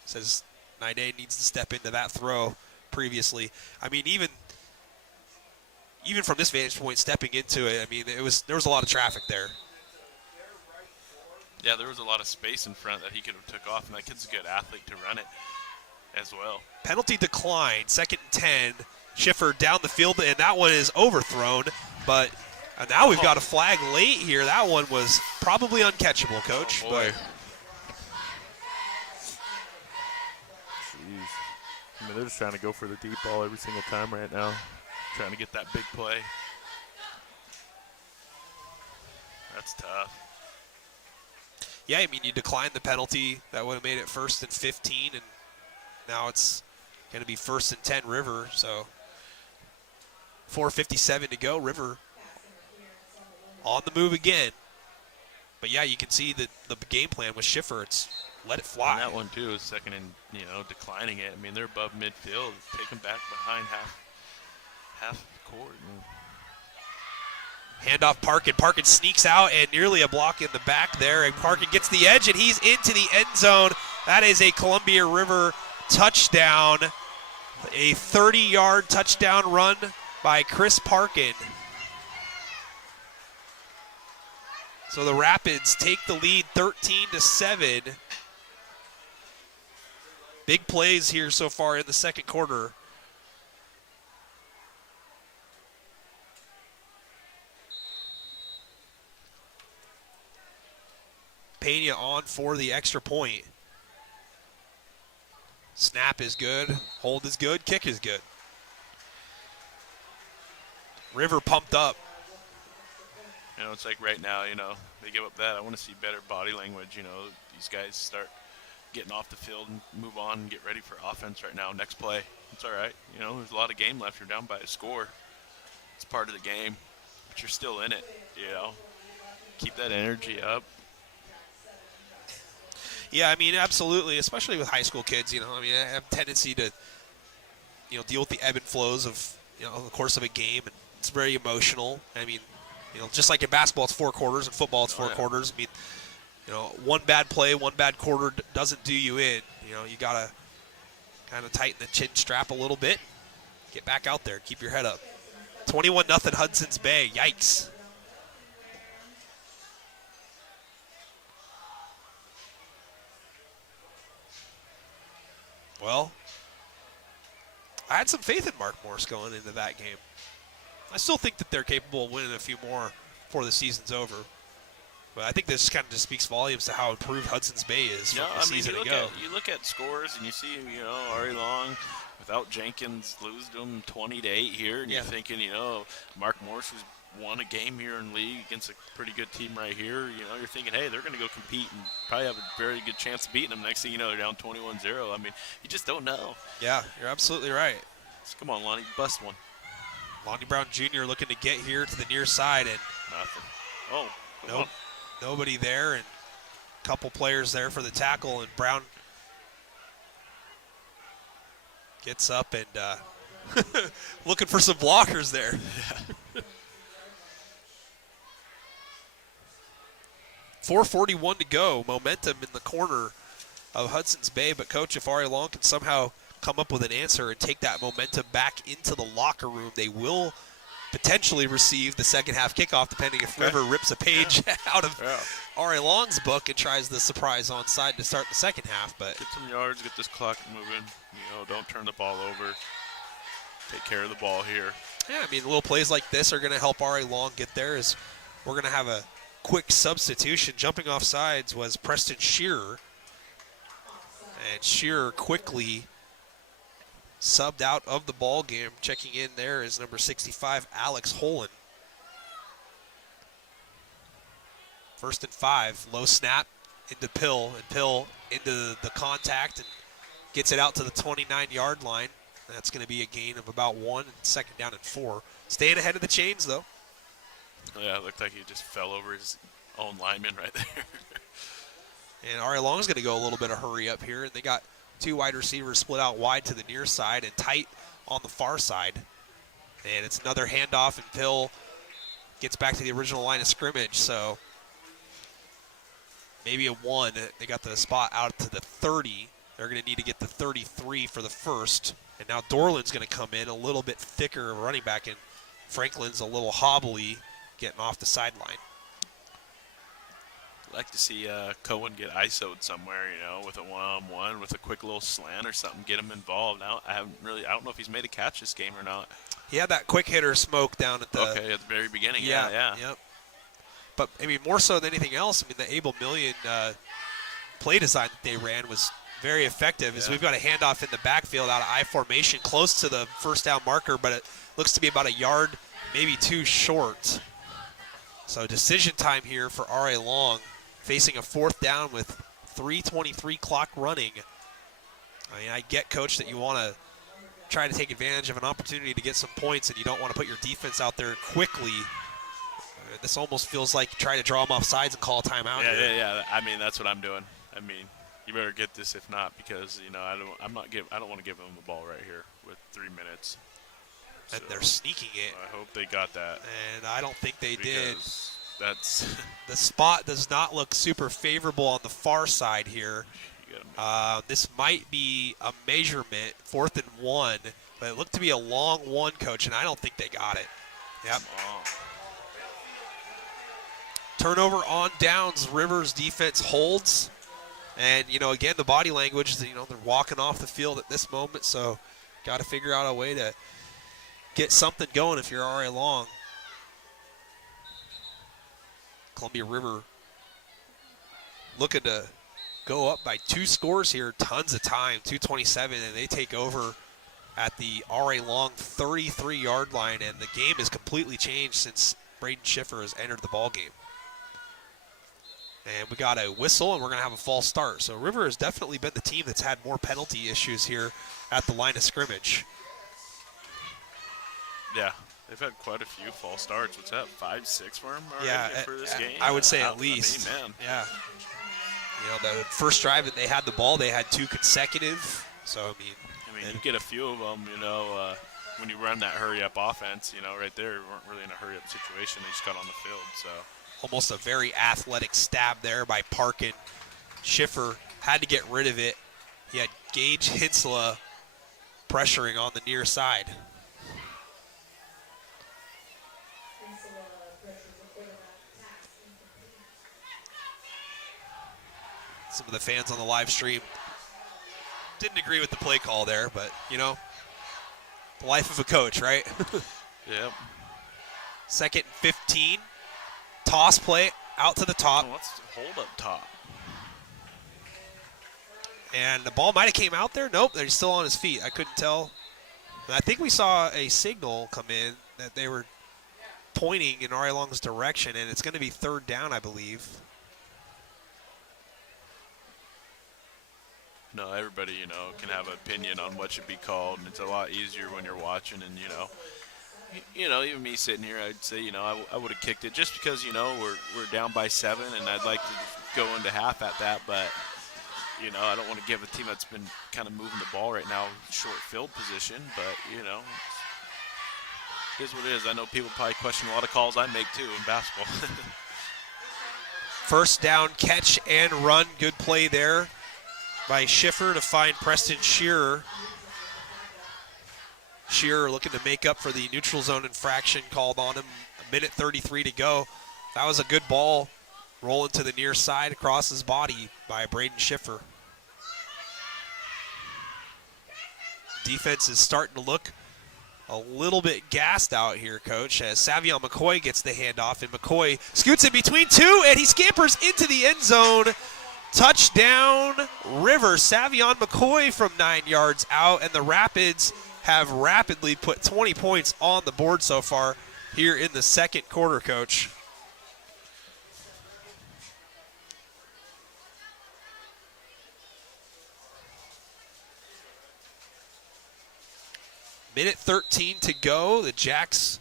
Says Naide needs to step into that throw previously. I mean, even from this vantage point, stepping into it, I mean, there was a lot of traffic there. Yeah, there was a lot of space in front that he could have took off, and that kid's a good athlete to run it as well. Penalty decline, 2nd and 10. Schiffer down the field, and that one is overthrown, but now we've got a flag late here. That one was probably uncatchable, Coach. Oh, boy. Jeez. I mean, they're just trying to go for the deep ball every single time right now. Trying to get that big play. That's tough. Yeah, I mean, you declined the penalty. That would have made it 1st and 15, and now it's going to be 1st and 10 River. So 4:57 to go. River on the move again. But, yeah, you can see that the game plan with Schiffer, it's let it fly. And that one, too, is 2nd and, declining it. I mean, they're above midfield. Take them back behind half court. Handoff Parkin. Parkin sneaks out and nearly a block in the back there. And Parkin gets the edge, and he's into the end zone. That is a Columbia River touchdown. A 30-yard touchdown run by Chris Parkin. So the Rapids take the lead 13-7. Big plays here so far in the second quarter. Pena on for the extra point. Snap is good, hold is good, kick is good. River pumped up. It's like right now, they give up that. I want to see better body language. These guys start getting off the field and move on and get ready for offense right now. Next play, it's all right. There's a lot of game left. You're down by a score. It's part of the game, but you're still in it, Keep that energy up. Yeah, I mean, absolutely, especially with high school kids. I mean, I have a tendency to, deal with the ebb and flows of, the course of a game, and it's very emotional. I mean, just like in basketball, it's 4 quarters, and football, it's 4 quarters. I mean, one bad play, one bad quarter doesn't do you in. You got to kind of tighten the chin strap a little bit, get back out there, keep your head up. 21-0 Hudson's Bay. Yikes. Well, I had some faith in Mark Morse going into that game. I still think that they're capable of winning a few more before the season's over. But I think this kind of just speaks volumes to how improved Hudson's Bay is from the season ago. You look at scores and you see, Ari Long without Jenkins lose them 20-8 here, and you're thinking, Mark Morse who's won a game here in league against a pretty good team right here. You're thinking, hey, they're going to go compete and probably have a very good chance of beating them. Next thing you know, they're down 21-0. I mean, you just don't know. Yeah, you're absolutely right. So come on, Lonnie, bust one. Lonnie Brown Jr. looking to get here to the near side, and nothing. Oh, nope, nobody there, and a couple players there for the tackle, and Brown gets up and looking for some blockers there. Yeah. 4:41 to go. Momentum in the corner of Hudson's Bay, but Coach, if Ari Long can somehow come up with an answer and take that momentum back into the locker room, they will potentially receive the second half kickoff, depending if River rips a page out of Ari Long's book and tries the surprise onside to start the second half. But get some yards, get this clock moving. Don't turn the ball over. Take care of the ball here. Yeah, I mean, little plays like this are going to help Ari Long get there. As we're going to have a quick substitution. Jumping off sides was Preston Shearer, and Shearer quickly subbed out of the ball game. Checking in there is number 65, Alex Holen. 1st and 5, low snap into Pill, and Pill into the contact and gets it out to the 29-yard line. That's going to be a gain of about 1, and 2nd down and 4. Staying ahead of the chains, though. Yeah, it looked like he just fell over his own lineman right there. And Ari Long's going to go a little bit of hurry up here, and they got 2 wide receivers split out wide to the near side and tight on the far side. And it's another handoff, and Pill gets back to the original line of scrimmage. So maybe a 1. They got the spot out to the 30. They're going to need to get the 33 for the first. And now Dorland's going to come in a little bit thicker of a running back, and Franklin's a little hobbly getting off the sideline. I'd like to see Cohen get ISO'd somewhere, with a one-on-one, with a quick little slant or something, get him involved. I don't know if he's made a catch this game or not. He had that quick hitter smoke down at the at the very beginning. Yeah. Yep. But I mean, more so than anything else, I mean, the Abel Million play design that they ran was very effective. As we've got a handoff in the backfield out of I formation, close to the first down marker, but it looks to be about a yard, maybe 2 short. So decision time here for Ari Long, facing a 4th down with 3:23 clock running. I mean, I get, Coach, that you want to try to take advantage of an opportunity to get some points, and you don't want to put your defense out there quickly. This almost feels like try to draw them off sides and call a timeout. Yeah. I mean, that's what I'm doing. I mean, you better get this if not, because I don't want to give them the ball right here with 3 minutes. And they're sneaking it. I hope they got that. And I don't think they did. That's the spot does not look super favorable on the far side here. This might be a measurement, 4th and 1, but it looked to be a long 1, Coach, and I don't think they got it. Yep. Turnover on downs. Rivers defense holds. And, again, the body language, they're walking off the field at this moment, so got to figure out a way to get something going if you're Ari Long. Columbia River looking to go up by 2 scores here, tons of time, 2:27, and they take over at the Ari Long 33-yard line, and the game has completely changed since Braden Schiffer has entered the ball game. And we got a whistle, and we're going to have a false start. So River has definitely been the team that's had more penalty issues here at the line of scrimmage. Yeah, they've had quite a few false starts. What's that, 5, 6 for them already for this game? I would say at least. I mean, man. Yeah. The first drive that they had the ball, they had 2 consecutive. So, I mean, you get a few of them, when you run that hurry-up offense, right there, we weren't really in a hurry-up situation. They just got on the field, so. Almost a very athletic stab there by Parkin. Schiffer had to get rid of it. He had Gage Hinsela pressuring on the near side. Some of the fans on the live stream didn't agree with the play call there, but, the life of a coach, right? Yep. 2nd and 15. Toss play out to the top. Oh, let's hold up top. And the ball might have came out there. Nope, they're still on his feet. I couldn't tell. And I think we saw a signal come in that they were pointing in Ari Long's direction, and it's going to be 3rd down, I believe. No, everybody, can have an opinion on what should be called, and it's a lot easier when you're watching. And even me sitting here, I'd say, I would have kicked it just because, we're down by 7, and I'd like to go into half at that. But I don't want to give a team that's been kind of moving the ball right now short field position. But it is what it is. I know people probably question a lot of calls I make too in basketball. 1st down, catch and run. Good play there by Schiffer to find Preston Shearer. Shearer looking to make up for the neutral zone infraction called on him. 1:33 to go. That was a good ball rolling to the near side across his body by Braden Schiffer. Defense is starting to look a little bit gassed out here, Coach, as Savion McCoy gets the handoff, and McCoy scoots in between 2, and he scampers into the end zone. Touchdown, River. Savion McCoy from 9 yards out, and the Rapids have rapidly put 20 points on the board so far here in the 2nd quarter, Coach. Minute 13 to go. The Jacks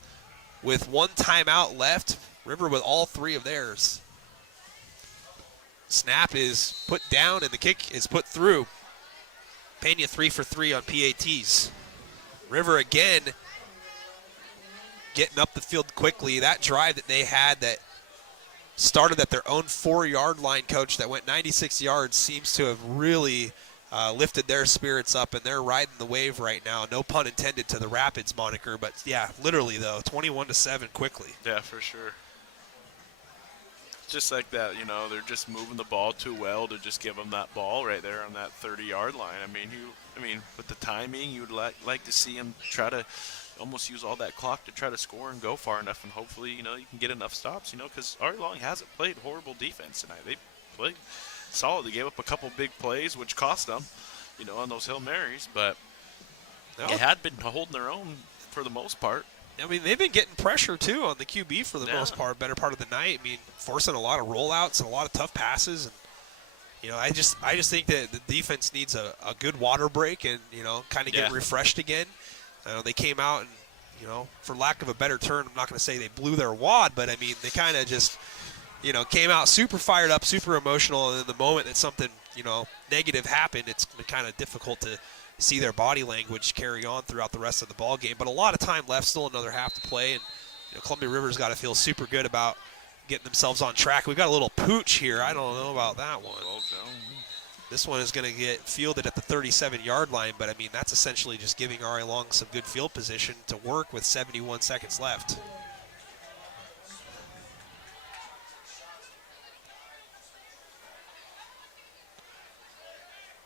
with 1 timeout left. River with all 3 of theirs. Snap is put down and the kick is put through. Pena 3 for 3 on PATs. River again getting up the field quickly. That drive that they had that started at their own 4-yard line, Coach, that went 96 yards seems to have really lifted their spirits up, and they're riding the wave right now. No pun intended to the Rapids moniker, but yeah, literally though, 21-7 quickly. Yeah, for sure. Just like that, they're just moving the ball too well to just give them that ball right there on that 30-yard line. I mean, with the timing, you'd like to see them try to almost use all that clock to try to score and go far enough, and hopefully, you can get enough stops, because Ari Long hasn't played horrible defense tonight. They played solid. They gave up a couple big plays, which cost them, on those Hail Marys, but they had been holding their own for the most part. I mean, they've been getting pressure, too, on the QB for the most part, better part of the night. I mean, forcing a lot of rollouts and a lot of tough passes. And, I just think that the defense needs a good water break and, kind of get refreshed again. They came out and, for lack of a better term, I'm not going to say they blew their wad, but, I mean, they kind of just, came out super fired up, super emotional, and in the moment that something, negative happened, it's been kind of difficult to see their body language carry on throughout the rest of the ball game. But a lot of time left, still another half to play, and Columbia River's got to feel super good about getting themselves on track. We've got a little pooch here. I don't know about that one. This one is going to get fielded at the 37-yard line, but I mean that's essentially just giving Ari Long some good field position to work with 71 seconds left.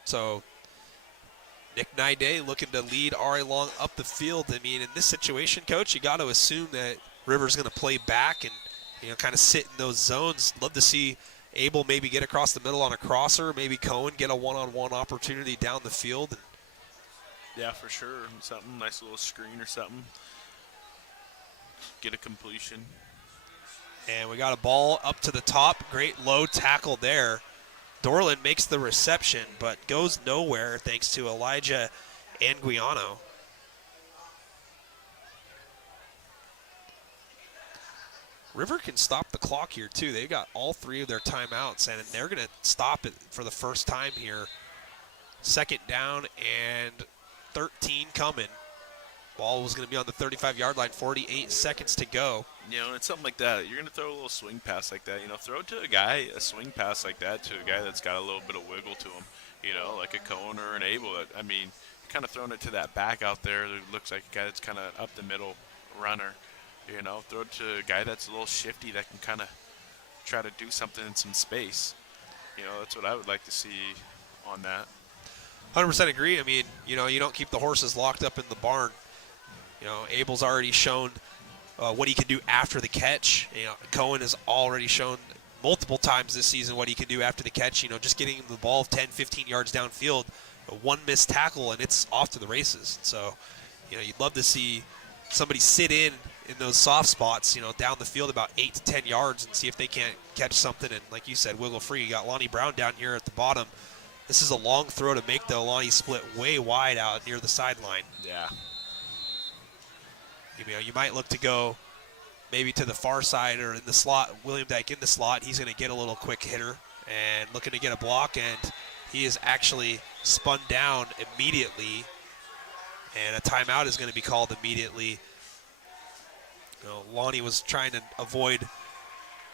So Nick Nide looking to lead Ari Long up the field. I mean, in this situation, Coach, you got to assume that River's going to play back and, kind of sit in those zones. Love to see Abel maybe get across the middle on a crosser. Maybe Cohen get a one-on-one opportunity down the field. Yeah, for sure. Something, nice little screen or something. Get a completion. And we got a ball up to the top. Great low tackle there. Dorland makes the reception, but goes nowhere thanks to Elijah River can stop the clock here, too. They got all 3 of their timeouts, and they're going to stop it for the first time here. Second down and 13 coming. Ball was going to be on the 35-yard line, 48 seconds to go. You know, and it's something like that. You're going to throw a little swing pass like that. You know, throw it to a swing pass like that to a guy that's got a little bit of wiggle to him. You know, like a Cohen or an Abel. I mean, kind of throwing it to that back out there that looks like a guy that's kind of up the middle runner. You know, throw it to a guy that's a little shifty that can kind of try to do something in some space. You know, that's what I would like to see on that. 100% agree. I mean, you know, you don't keep the horses locked up in the barn. You know, Abel's already shown what he can do after the catch. You know, Cohen has already shown multiple times this season what he can do after the catch. You know, just getting him the ball 10, 15 yards downfield, one missed tackle, and it's off to the races. So, you know, you'd love to see somebody sit in those soft spots, you know, down the field about 8 to 10 yards and see if they can't catch something. And like you said, wiggle free. You got Lonnie Brown down here at the bottom. This is a long throw to make the Lonnie split way wide out near the sideline. Yeah. You know, you might look to go maybe to the far side or in the slot. William Dyke in the slot. He's going to get a little quick hitter and looking to get a block, and he is actually spun down immediately, and a timeout is going to be called immediately. You know, Lonnie was trying to avoid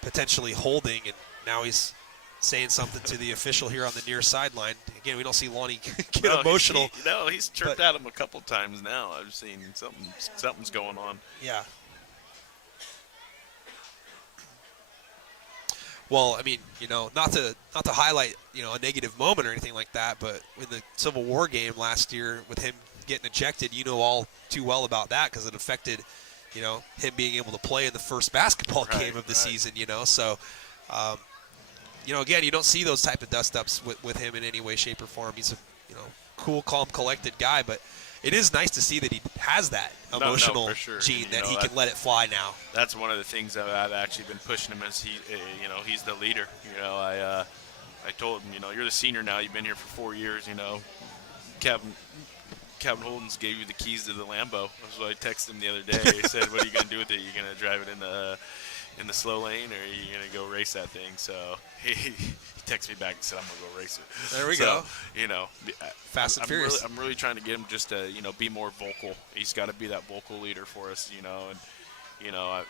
potentially holding, and now he's saying something to the official here on the near sideline. Again, we don't see Lonnie get emotional. He's chirped at him a couple times now. I've seen something's going on. Yeah. Well, I mean, you know, not to highlight, you know, a negative moment or anything like that, but in the Civil War game last year with him getting ejected, you know all too well about that because it affected, you know, him being able to play in the first basketball game of the season, you know. So, you know, again, you don't see those type of dust-ups with him in any way, shape, or form. He's a, you know, cool, calm, collected guy, but it is nice to see that he has that emotional gene that he can let it fly now. That's one of the things that I've actually been pushing him as you know, he's the leader. You know, I told him, you know, you're the senior now. You've been here for 4 years. You know, Kevin Holden's gave you the keys to the Lambo. That's what I texted him the other day. He said, "What are you gonna do with it? You gonna drive it in the slow lane, or are you gonna go race that thing?" So he texted me back and said, "I'm gonna go race it." There we go. You know, Fast and Furious. I'm really trying to get him just to, you know, be more vocal. He's got to be that vocal leader for us, you know. And you know,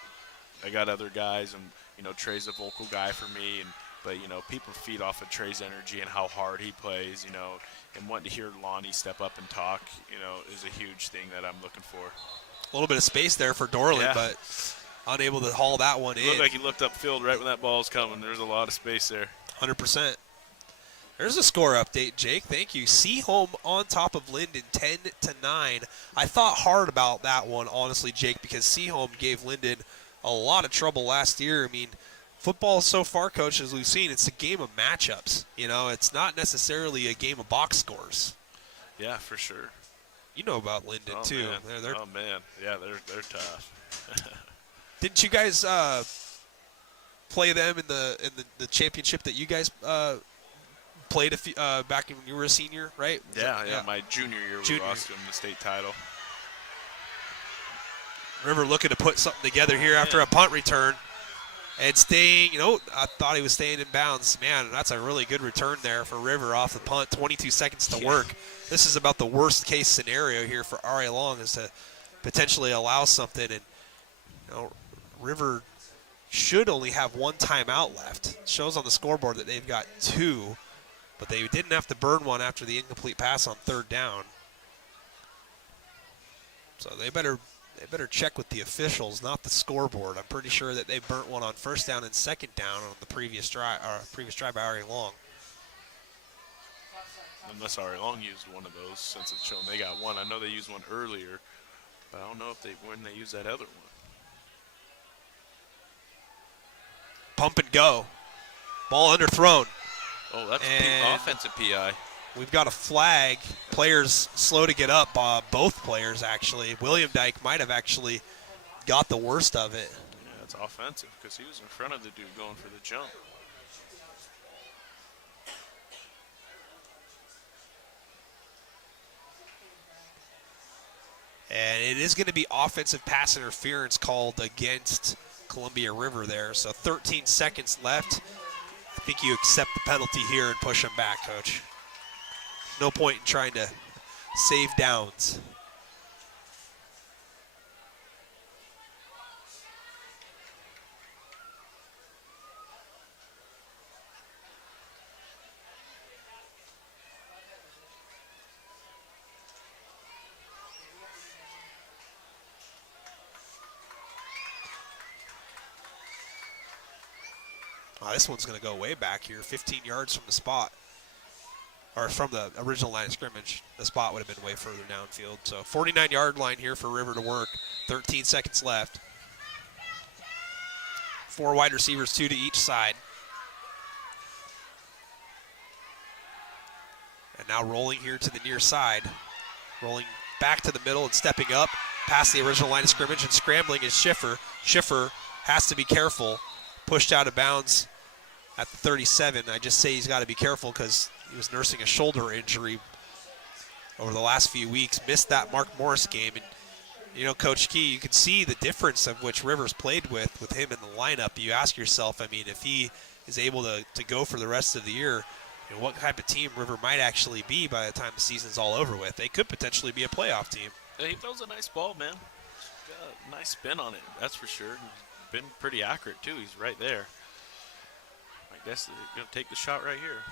I got other guys, and you know, Trey's a vocal guy for me, but you know, people feed off of Trey's energy and how hard he plays, you know, and wanting to hear Lonnie step up and talk, you know, is a huge thing that I'm looking for. A little bit of space there for Dorland, but unable to haul that one in. Looked like he looked upfield right when that ball was coming. There's a lot of space there. 100%. There's a score update, Jake. Thank you. Seaholm on top of Linden, 10-9. I thought hard about that one, honestly, Jake, because Seaholm gave Linden a lot of trouble last year. I mean, football so far, Coach, as we've seen, it's a game of matchups. You know, it's not necessarily a game of box scores. Yeah, for sure. You know about Linden, too. Man. They're oh, man. Yeah, they're tough. Didn't you guys play them in the championship that you guys played back when you were a senior, right? Yeah. My junior year, we lost them the state title. River looking to put something together here after a punt return. And staying, you know, I thought he was staying in bounds. Man, that's a really good return there for River off the punt. 22 seconds to work. This is about the worst case scenario here for R.A. Long, is to potentially allow something. And, you know, River should only have one timeout left. It shows on the scoreboard that they've got 2, but they didn't have to burn one after the incomplete pass on 3rd down. So they better check with the officials, not the scoreboard. I'm pretty sure that they burnt one on 1st down and 2nd down on the previous drive by R.A. Long. Unless R.A. Long used one of those, since it's shown they got one. I know they used one earlier, but I don't know when they used that other one. Pump and go. Ball underthrown. Oh, that's offensive PI. We've got a flag. Players slow to get up. Both players, actually. William Dyke might have actually got the worst of it. Yeah, it's offensive because he was in front of the dude going for the jump. And it is going to be offensive pass interference called against Columbia River there. So 13 seconds left. I think you accept the penalty here and push them back, Coach. No point in trying to save downs. Oh, this one's going to go way back here, 15 yards from the spot. Or from the original line of scrimmage. The spot would have been way further downfield. So 49-yard line here for River to work. 13 seconds left. 4 wide receivers, 2 to each side. And now rolling here to the near side. Rolling back to the middle and stepping up past the original line of scrimmage and scrambling is Schiffer. Schiffer has to be careful. Pushed out of bounds at the 37. I just say he's got to be careful because he was nursing a shoulder injury over the last few weeks. Missed that Mark Morris game. And, you know, Coach Key, you can see the difference of which Rivers played with him in the lineup. You ask yourself, I mean, if he is able to go for the rest of the year, you know, what type of team River might actually be by the time the season's all over with. They could potentially be a playoff team. He throws a nice ball, man. Got a nice spin on it, that's for sure. Been pretty accurate, too. He's right there. I guess they're going to take the shot right here.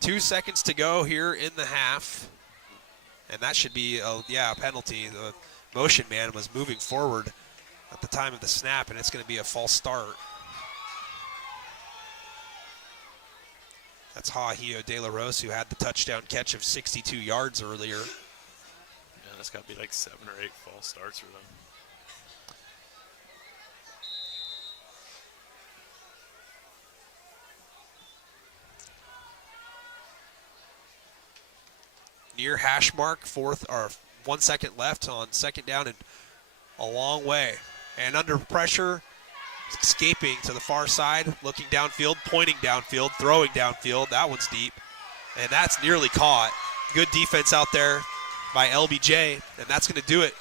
2 seconds to go here in the half. And that should be, a penalty. The motion man was moving forward at the time of the snap, and it's going to be a false start. That's Hahio De La Rose, who had the touchdown catch of 62 yards earlier. Yeah, that's got to be like 7 or 8 false starts for them. Near hash mark, 1 second left on second down and a long way. And under pressure, escaping to the far side, looking downfield, pointing downfield, throwing downfield. That one's deep. And that's nearly caught. Good defense out there by LBJ. And that's going to do it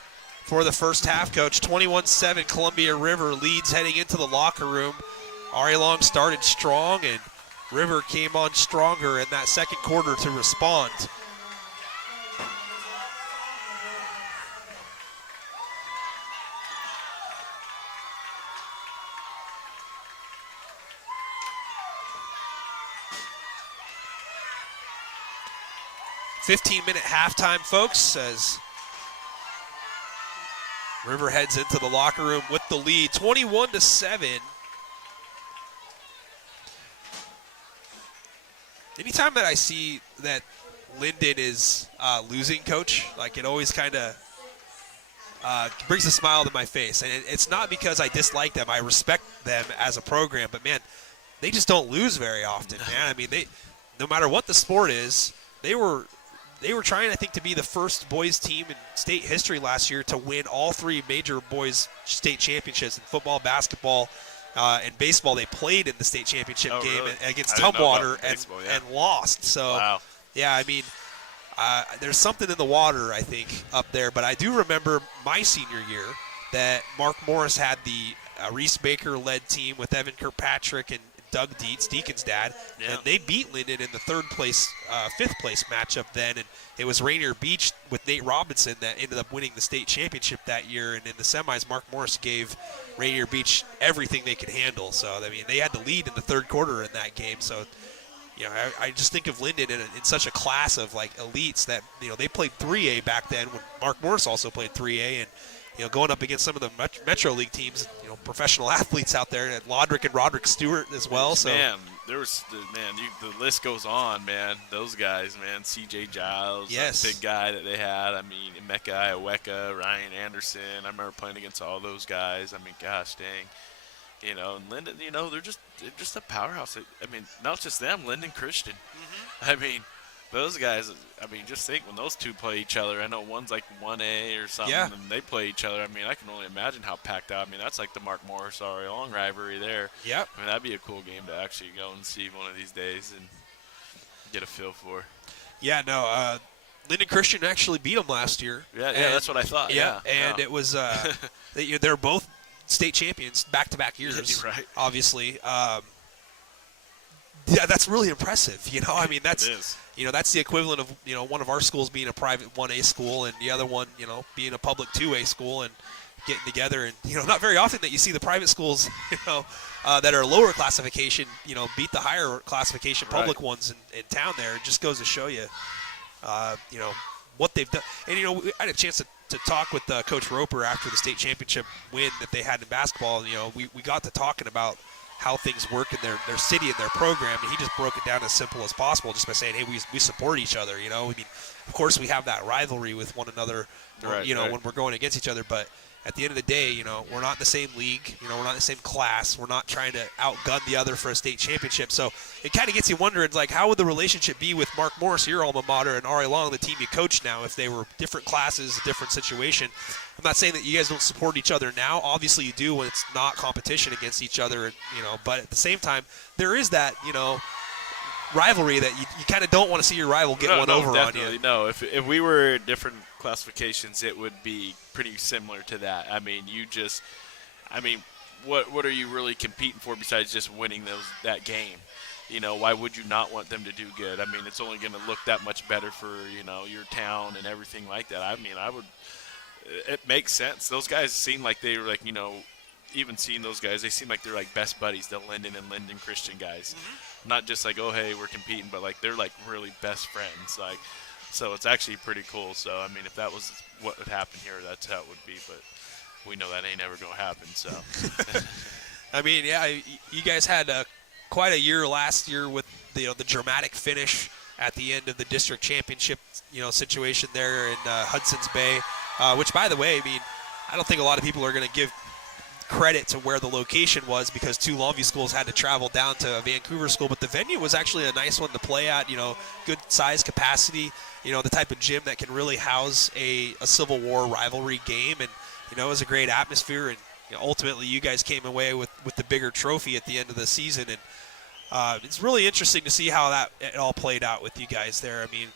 for the first half, Coach. 21-7, Columbia River leads heading into the locker room. Ari Long started strong, and River came on stronger in that second quarter to respond. "15-minute halftime, folks," as River heads into the locker room with the lead, 21-7. Anytime that I see that Linden is losing, Coach, like, it always kind of brings a smile to my face. And it's not because I dislike them. I respect them as a program. But, man, they just don't lose very often, man. I mean, no matter what the sport is, they were trying, I think, to be the first boys team in state history last year to win all 3 major boys state championships in football, basketball, and baseball. They played in the state championship game really? against I didn't know Tumwater about baseball, and lost. So, Wow. yeah, I mean, there's something in the water, I think, up there. But I do remember my senior year that Mark Morris had the Reese Baker-led team with Evan Kirkpatrick and Doug Dietz, Deacon's dad, and they beat Linden in the fifth place matchup then, and it was Rainier Beach with Nate Robinson that ended up winning the state championship that year, and in the semis, Mark Morris gave Rainier Beach everything they could handle. So, I mean, they had the lead in the third quarter in that game. So, you know, I just think of Linden in such a class of, like, elites that, you know, they played 3A back then when Mark Morris also played 3A, and, you know, going up against some of the Metro League teams, you know, professional athletes out there, and Lodrick and Roderick Stewart as well. So, Man, the list goes on, man. Those guys, man. C.J. Giles, yes, that big guy that they had. I mean, Emeka Iweka, Ryan Anderson. I remember playing against all those guys. I mean, gosh dang. You know, and Linden, you know, they're just a powerhouse. I mean, not just them, Linden Christian. Mm-hmm. I mean, those guys, I mean, just think when those two play each other. I know one's like 1A or something, and they play each other. I mean, I can only imagine how packed out. I mean, that's like the Mark Morris Ari Long rivalry there. Yep. I mean, that'd be a cool game to actually go and see one of these days and get a feel for. Yeah, no, Linden Christian actually beat them last year. Yeah, that's what I thought. Yeah, and it was they're both state champions back-to-back years. Right. Obviously. Yeah, that's really impressive. I mean, It is. that's the equivalent of, one of our schools being a private 1A school and the other one, being a public 2A school and getting together. And, not very often that you see the private schools, that are lower classification, beat the higher classification public ones in town there. It just goes to show you, what they've done. And, I had a chance to talk with Coach Roper after the state championship win that they had in basketball. And, we got to talking about how things work in their city and their program, and he just broke it down as simple as possible just by saying, hey, we support each other. I mean, of course we have that rivalry with one another, when we're going against each other, but at the end of the day, we're not in the same league, we're not in the same class, we're not trying to outgun the other for a state championship. So it kind of gets you wondering, like, how would the relationship be with Mark Morris, your alma mater, and Ari Long, the team you coach now, if they were different classes, different situation? I'm not saying that you guys don't support each other now. Obviously you do when it's not competition against each other, but at the same time, there is that, rivalry that you kind of don't want to see your rival get one over on you. No, if we were different classifications, it would be pretty similar to that. I mean, what are you really competing for besides just winning that game? Why would you not want them to do good? I mean, it's only going to look that much better for, your town and everything like that. I mean, it makes sense. Those guys seem like they were like, even seeing those guys, they seem like they're like best buddies, the Linden and Linden Christian guys. Mm-hmm. Not just like, oh, hey, we're competing, but like they're like really best friends. Like, so it's actually pretty cool. So, I mean, if that was what would happen here, that's how it would be. But we know that ain't ever going to happen. So, I mean, yeah, you guys had quite a year last year with the dramatic finish at the end of the district championship, situation there in Hudson's Bay, which, by the way, I mean, I don't think a lot of people are going to give credit to where the location was because two Longview schools had to travel down to a Vancouver school, but the venue was actually a nice one to play at, good size capacity, the type of gym that can really house a Civil War rivalry game, and, it was a great atmosphere, and ultimately you guys came away with the bigger trophy at the end of the season, and it's really interesting to see how it all played out with you guys there. I mean,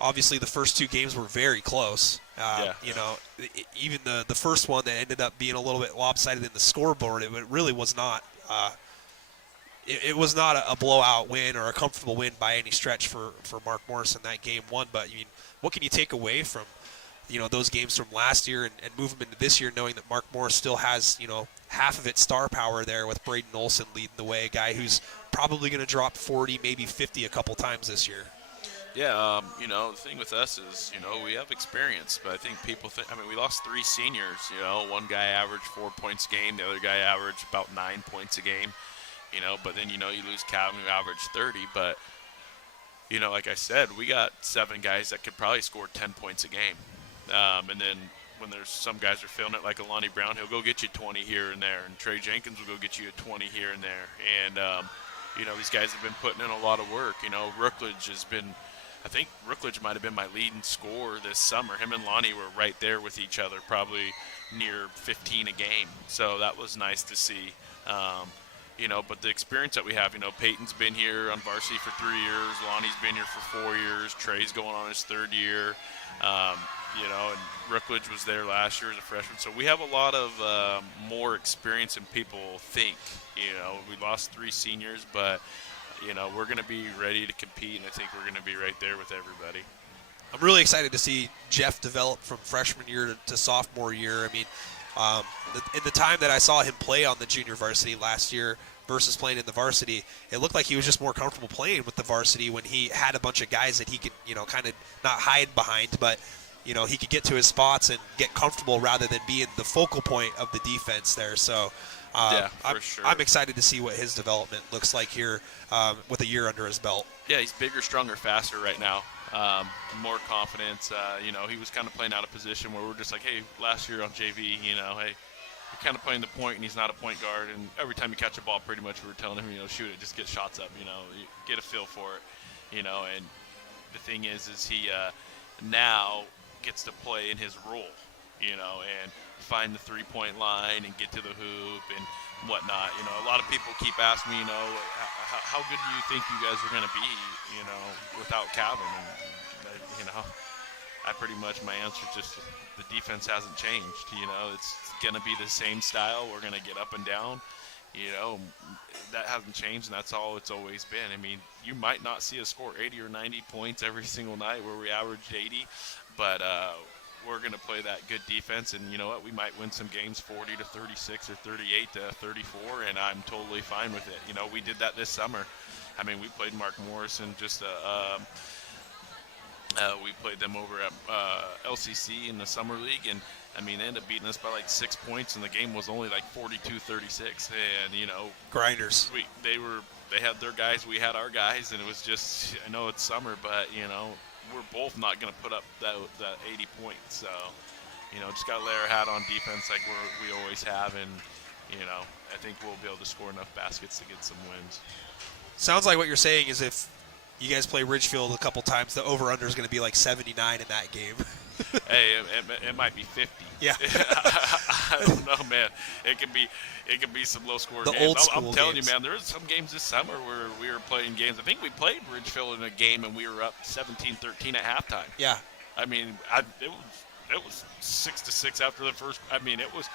obviously the first two games were very close. Even the first one that ended up being a little bit lopsided in the scoreboard, it really was not. It was not a blowout win or a comfortable win by any stretch for Mark Morris in that game one. But I mean, what can you take away from those games from last year and move them into this year, knowing that Mark Morris still has half of its star power there with Braden Olson leading the way, a guy who's probably going to drop 40, maybe 50 a couple times this year. Yeah, the thing with us is, we have experience, but I think people think, we lost 3 seniors, one guy averaged 4 points a game, the other guy averaged about 9 points a game, but then, you lose Calvin who averaged 30, but, like I said, we got 7 guys that could probably score 10 points a game, and then when there's some guys are feeling it, like Alani Brown, he'll go get you 20 here and there, and Trey Jenkins will go get you a 20 here and there, and, these guys have been putting in a lot of work, Rookledge has been, I think Rookledge might have been my leading scorer this summer. Him and Lonnie were right there with each other, probably near 15 a game. So that was nice to see. But the experience that we have, Peyton's been here on varsity for 3 years. Lonnie's been here for 4 years. Trey's going on his 3rd year. And Rookledge was there last year as a freshman. So we have a lot of more experience than people think. We lost 3 seniors, but we're going to be ready to compete, and I think we're going to be right there with everybody. I'm really excited to see Jeff develop from freshman year to sophomore year. I mean, in the time that I saw him play on the junior varsity last year versus playing in the varsity, it looked like he was just more comfortable playing with the varsity when he had a bunch of guys that he could, kind of not hide behind, but, he could get to his spots and get comfortable rather than being the focal point of the defense there. So, I'm excited to see what his development looks like here with a year under his belt. Yeah, he's bigger, stronger, faster right now. More confidence. He was kind of playing out of position where we're just like, hey, last year on JV, hey, you're kind of playing the point and he's not a point guard. And every time you catch a ball, pretty much we were telling him, shoot it, just get shots up, you get a feel for it, And the thing is he now gets to play in his role, and find the three-point line and get to the hoop and whatnot. A lot of people keep asking me, how good do you think you guys are going to be, without Calvin? And, my answer is just the defense hasn't changed. You know, it's going to be the same style. We're going to get up and down. You know, that hasn't changed, and that's all it's always been. I mean, you might not see us score 80 or 90 points every single night where we averaged 80, but we're going to play that good defense, and you know what? We might win some games 40 to 36 or 38 to 34, and I'm totally fine with it. You know, we did that this summer. I mean, we played Mark Morrison we played them over at LCC in the summer league, and I mean, they ended up beating us by like 6 points, and the game was only like 42-36. And you know, Grinders. They had their guys, we had our guys, and it was just, I know it's summer, but you know, we're both not going to put up that 80 points. So, you know, just got to lay our hat on defense like we always have, and you know, I think we'll be able to score enough baskets to get some wins. Sounds like what you're saying is if you guys play Ridgefield a couple times, the over-under is going to be like 79 in that game. Hey, it might be 50. Yeah. I don't know, man. It could be some low-score The games. old school I'm telling games. you, man, there was some games this summer where we were playing games. I think we played Ridgefield in a game, and we were up 17-13 at halftime. Yeah. I mean, it was 6-6 after the first. I mean, it was.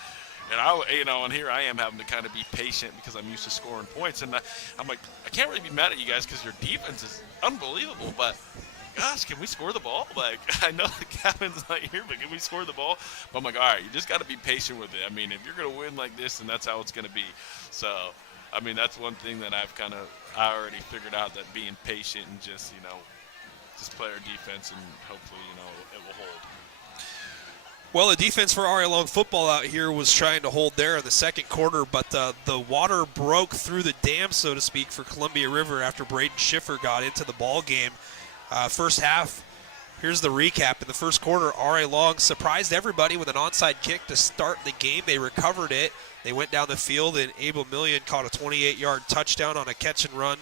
And you know, and here I am having to kind of be patient because I'm used to scoring points, and I'm like, I can't really be mad at you guys because your defense is unbelievable, but gosh, can we score the ball? Like, I know the captain's not here, but can we score the ball? But I'm like, all right, you just got to be patient with it. I mean, if you're going to win like this, then that's how it's going to be. So, I mean, that's one thing that I already figured out, that being patient and just, you know, just play our defense, and hopefully, you know, it will hold. Well, the defense for RA Long football out here was trying to hold there in the second quarter, but the water broke through the dam, so to speak, for Columbia River after Braden Schiffer got into the ball game. First half, here's the recap. In the first quarter, RA Long surprised everybody with an onside kick to start the game. They recovered it. They went down the field, and Abel Million caught a 28-yard touchdown on a catch and run.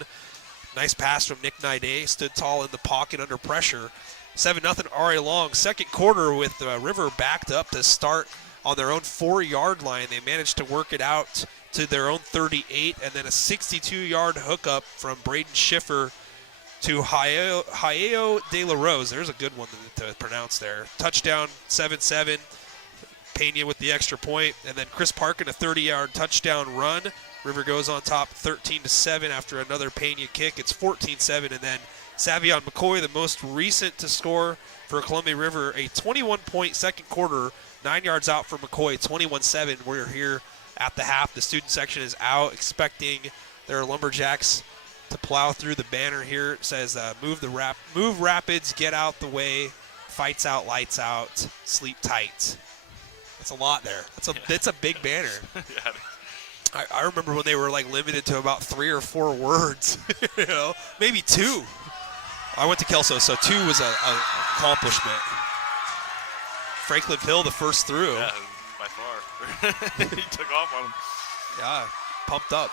Nice pass from Nick Nide. Stood tall in the pocket under pressure. 7-0 RA Long. Second quarter with River backed up to start on their own 4-yard line. They managed to work it out to their own 38, and then a 62-yard hookup from Braden Schiffer to Haeo De La Rose. There's a good one to pronounce there. Touchdown, 7-7. Pena with the extra point, and then Chris Parkin a 30-yard touchdown run. River goes on top 13-7 after another Pena kick. It's 14-7, and then Savion McCoy, the most recent to score for Columbia River, a 21-point second quarter, 9 yards out for McCoy, 21-7. We're here at the half. The student section is out, expecting their Lumberjacks to plow through the banner here. It says, move Rapids, get out the way, fights out, lights out, sleep tight. That's a lot there. That's a big banner. Yeah. I remember when they were like limited to about 3 or 4 words, you know, maybe 2. I went to Kelso, so 2 was an accomplishment. Franklin Hill, the first through. Yeah, by far. He took off on him. Yeah, pumped up.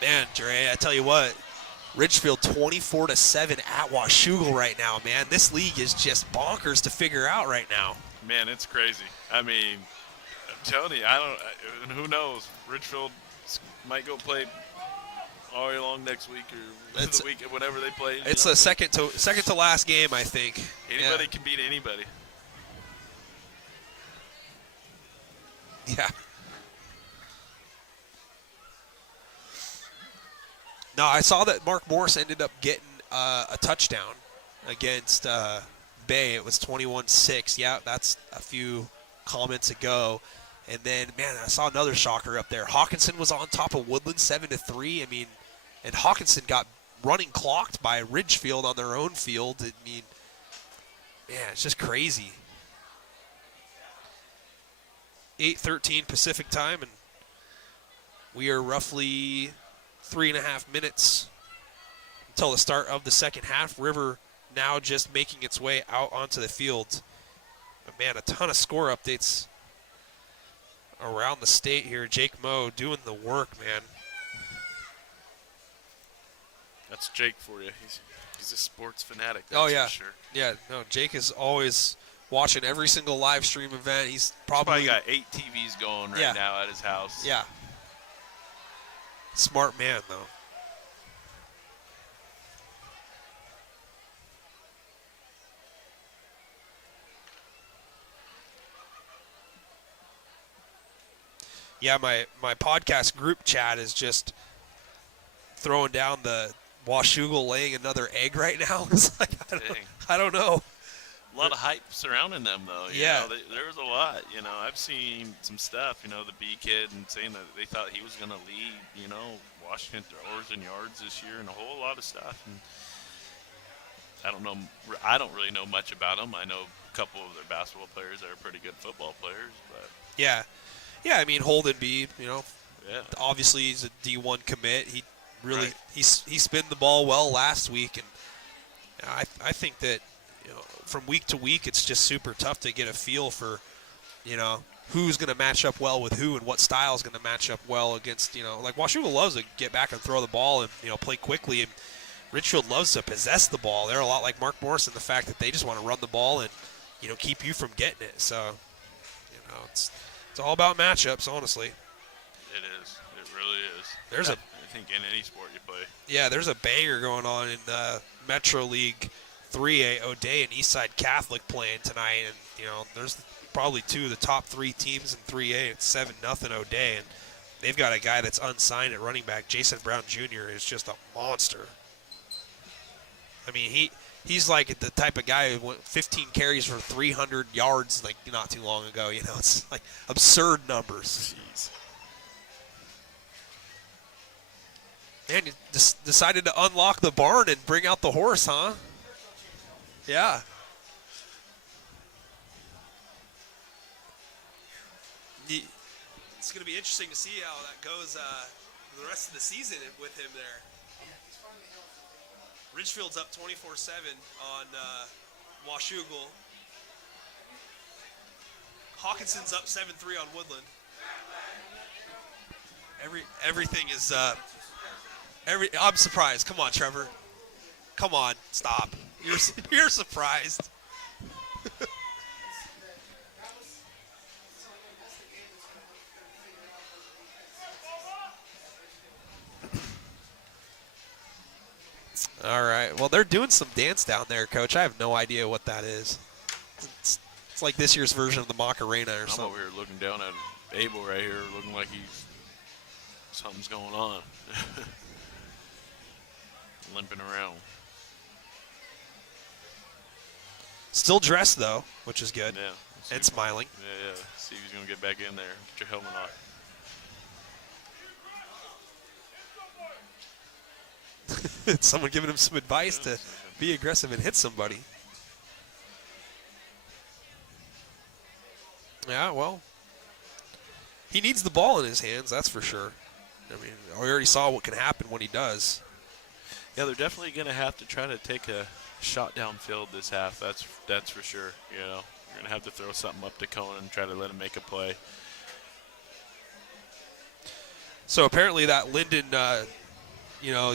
Man, Dre, I tell you what, Ridgefield 24-7 at Washougal right now, man. This league is just bonkers to figure out right now. Man, it's crazy. I mean, I'm telling you, and who knows? Ridgefield might go play all year long next week or the week, whenever they play. It's the second to last game, I think. Anybody can beat anybody. Yeah. No, I saw that Mark Morris ended up getting a touchdown against Bay. It was 21-6. Yeah, that's a few comments ago. And then, man, I saw another shocker up there. Hawkinson was on top of Woodland 7-3. I mean, and Hawkinson got running clocked by Ridgefield on their own field. I mean, man, it's just crazy. 8:13 Pacific time, and we are roughly 3.5 minutes until the start of the second half. River now just making its way out onto the field. But man, a ton of score updates around the state here. Jake Moe doing the work, man. That's Jake for you. He's a sports fanatic. That's yeah. for sure. Yeah, no, Jake is always watching every single live stream event. He's probably got 8 TVs going right now at his house. Yeah. Smart man, though. Yeah, my podcast group chat is just throwing down the Washougal laying another egg right now. It's like, Dang. I don't know. A lot of hype surrounding them, though. Yeah. There was a lot. I've seen some stuff. The B kid and saying that they thought he was going to lead. Washington throwers and yards this year, and a whole lot of stuff. And I don't know. I don't really know much about them. I know a couple of their basketball players that are pretty good football players, but Yeah. I mean, Holden B, yeah. obviously he's a D1 commit. He really Right. he spinned the ball well last week, and I think that from week to week it's just super tough to get a feel for who's going to match up well with who and what style is going to match up well against like Washougal loves to get back and throw the ball and play quickly, and Richfield loves to possess the ball. They're a lot like Mark Morris in the fact that they just want to run the ball and keep you from getting it. So it's all about matchups, honestly. It is. It really is. I think in any sport you play. Yeah, there's a banger going on in Metro League 3A. O'Day and Eastside Catholic playing tonight, and there's probably two of the top three teams in 3A. It's 7-0 O'Day, and they've got a guy that's unsigned at running back. Jason Brown Jr. is just a monster. I mean, he's like the type of guy who went 15 carries for 300 yards like not too long ago. It's like absurd numbers. Jeez. Man, you just decided to unlock the barn and bring out the horse, huh? Yeah. It's going to be interesting to see how that goes the rest of the season with him there. Ridgefield's up 24-7 on Washougal. Hawkinson's up 7-3 on Woodland. Everything is I'm surprised. Come on, Trevor. Come on, stop. You're surprised. All right. Well, they're doing some dance down there, Coach. I have no idea what that is. It's like this year's version of the Macarena or I'm something. over here looking down at Abel right here, looking like something's going on. Limping around. Still dressed, though, which is good. Yeah. And smiling. Yeah. See if he's going to get back in there. Get your helmet on. Someone giving him some advice to be aggressive and hit somebody. Yeah, well, he needs the ball in his hands, that's for sure. I mean, we already saw what can happen when he does. Yeah, they're definitely going to have to try to take a shot downfield this half. That's for sure. You're going to have to throw something up to Conan and try to let him make a play. So apparently that Linden,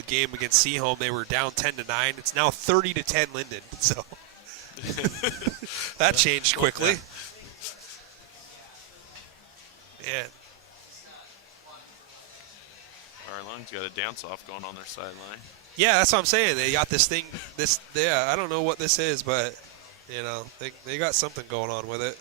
game against Seaholm, they were down 10-9. It's now 30-10 Linden. So that changed quickly. Man. Arlong's got a dance-off going on their sideline. Yeah, that's what I'm saying. They got this thing. I don't know what this is, but they got something going on with it.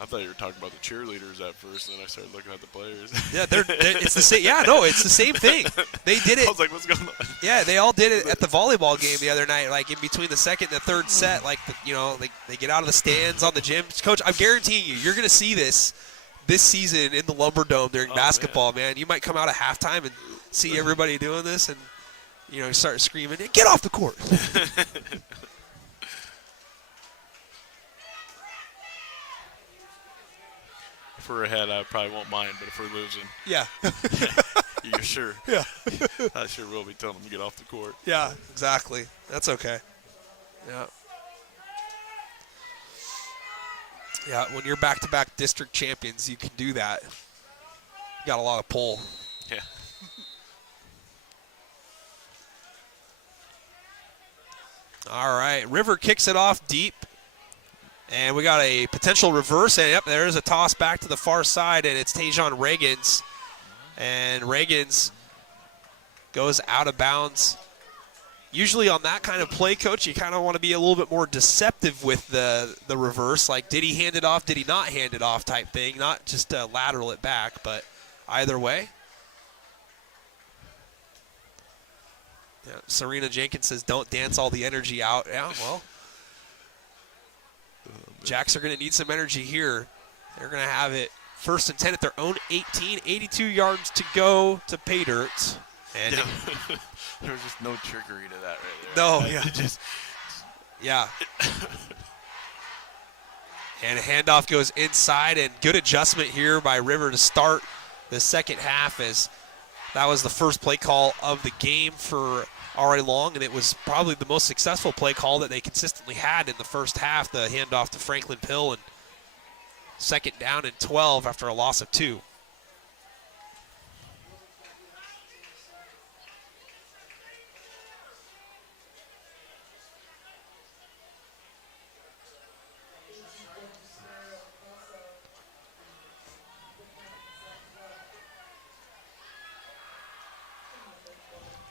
I thought you were talking about the cheerleaders at first, and then I started looking at the players. Yeah, it's the same. Yeah, no, it's the same thing. They did it. I was like, what's going on? Yeah, they all did it at the volleyball game the other night, like in between the second and the third set. Like, they get out of the stands on the gym. Coach, I'm guaranteeing you're going to see this season in the Lumberdome during basketball, man. You might come out at halftime and see everybody doing this and, start screaming, get off the court. If we're ahead, I probably won't mind, but if we're losing, Yeah. you're sure. Yeah. I sure will be telling them to get off the court. Yeah, exactly. That's okay. Yeah. Yeah, when you're back-to-back district champions, you can do that. You got a lot of pull. Yeah. All right, River kicks it off deep. And we got a potential reverse, and yep, there's a toss back to the far side, and it's Tajon Reagans. And Reagans goes out of bounds usually on that kind of play, Coach, you kind of want to be a little bit more deceptive with the reverse. Like, did he hand it off? Did he not hand it off type thing? Not just lateral it back, but either way. Yeah, Serena Jenkins says, don't dance all the energy out. Yeah, well, Jacks are going to need some energy here. They're going to have it 1st and 10 at their own 18, 82 yards to go to pay dirt. And there was just no trickery to that right there. No, yeah. Just yeah. And a handoff goes inside, and good adjustment here by River to start the second half, as that was the first play call of the game for R.A. Long, and it was probably the most successful play call that they consistently had in the first half, the handoff to Franklin Pill, and 2nd down and 12 after a loss of 2.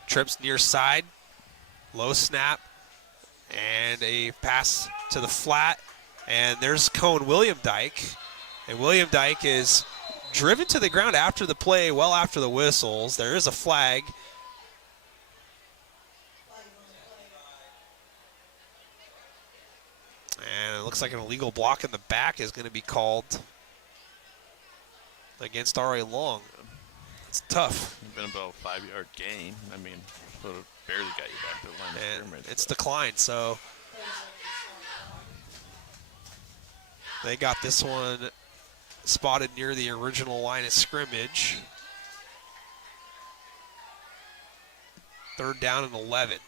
Trips near side, low snap, and a pass to the flat. And there's Cohen William Dyke. And William Dyke is driven to the ground after the play, well after the whistles. There is a flag. And it looks like an illegal block in the back is going to be called against R.A. Long. It's tough. It's been about a 5-yard gain. I mean, sort of barely got you back to the line of scrimmage. It's declined, so they got this one spotted near the original line of scrimmage. 3rd down and 11.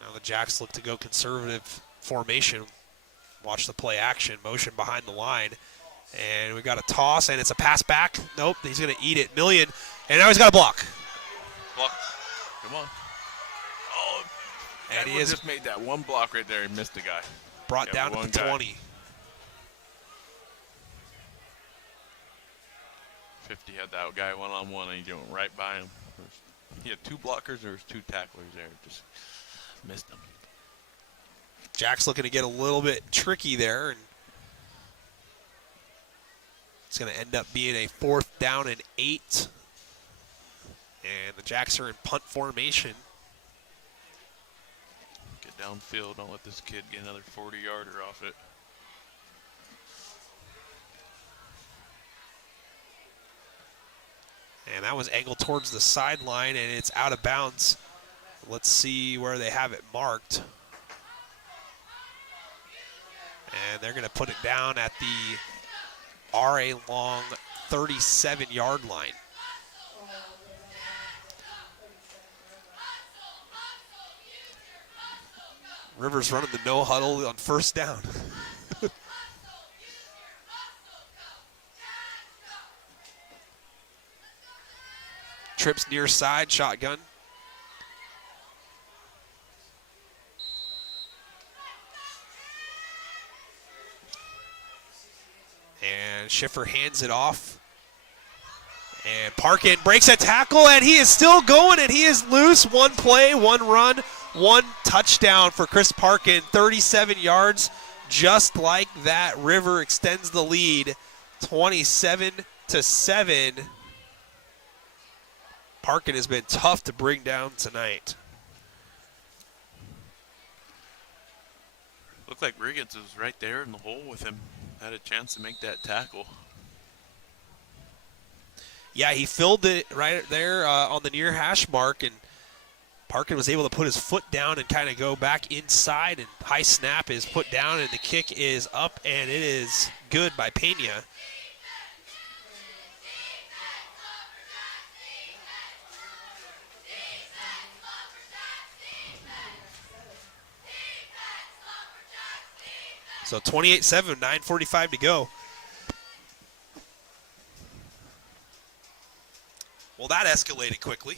Now the Jacks look to go conservative formation. Watch the play action, motion behind the line. And we got a toss, and it's a pass back. Nope, he's going to eat it. Million, and now he's got a block. Block. Come on. Oh, and he just made that one block right there. He missed the guy. Brought down to the 20. 50 had that guy one-on-one, and he went right by him. He had 2 blockers. There was 2 tacklers there. Just missed them. Jack's looking to get a little bit tricky there, and it's going to end up being a 4th down and 8. And the Jacks are in punt formation. Get downfield. Don't let this kid get another 40-yarder off it. And that was angled towards the sideline, and it's out of bounds. Let's see where they have it marked. And they're going to put it down at the R.A. Long 37-yard line. Rivers running the no huddle on 1st down. Trips near side, shotgun. And Schiffer hands it off. And Parkin breaks a tackle, and he is still going, and he is loose. 1 play, 1 run, 1 touchdown for Chris Parkin. 37 yards, just like that. River extends the lead, 27-7. Parkin has been tough to bring down tonight. Looked like Riggins was right there in the hole with him. Had a chance to make that tackle. Yeah, he filled it right there on the near hash mark, and Parkin was able to put his foot down and kind of go back inside, and high snap is put down, and the kick is up, and it is good by Pena. So 28-7, 9:45 to go. Well, that escalated quickly.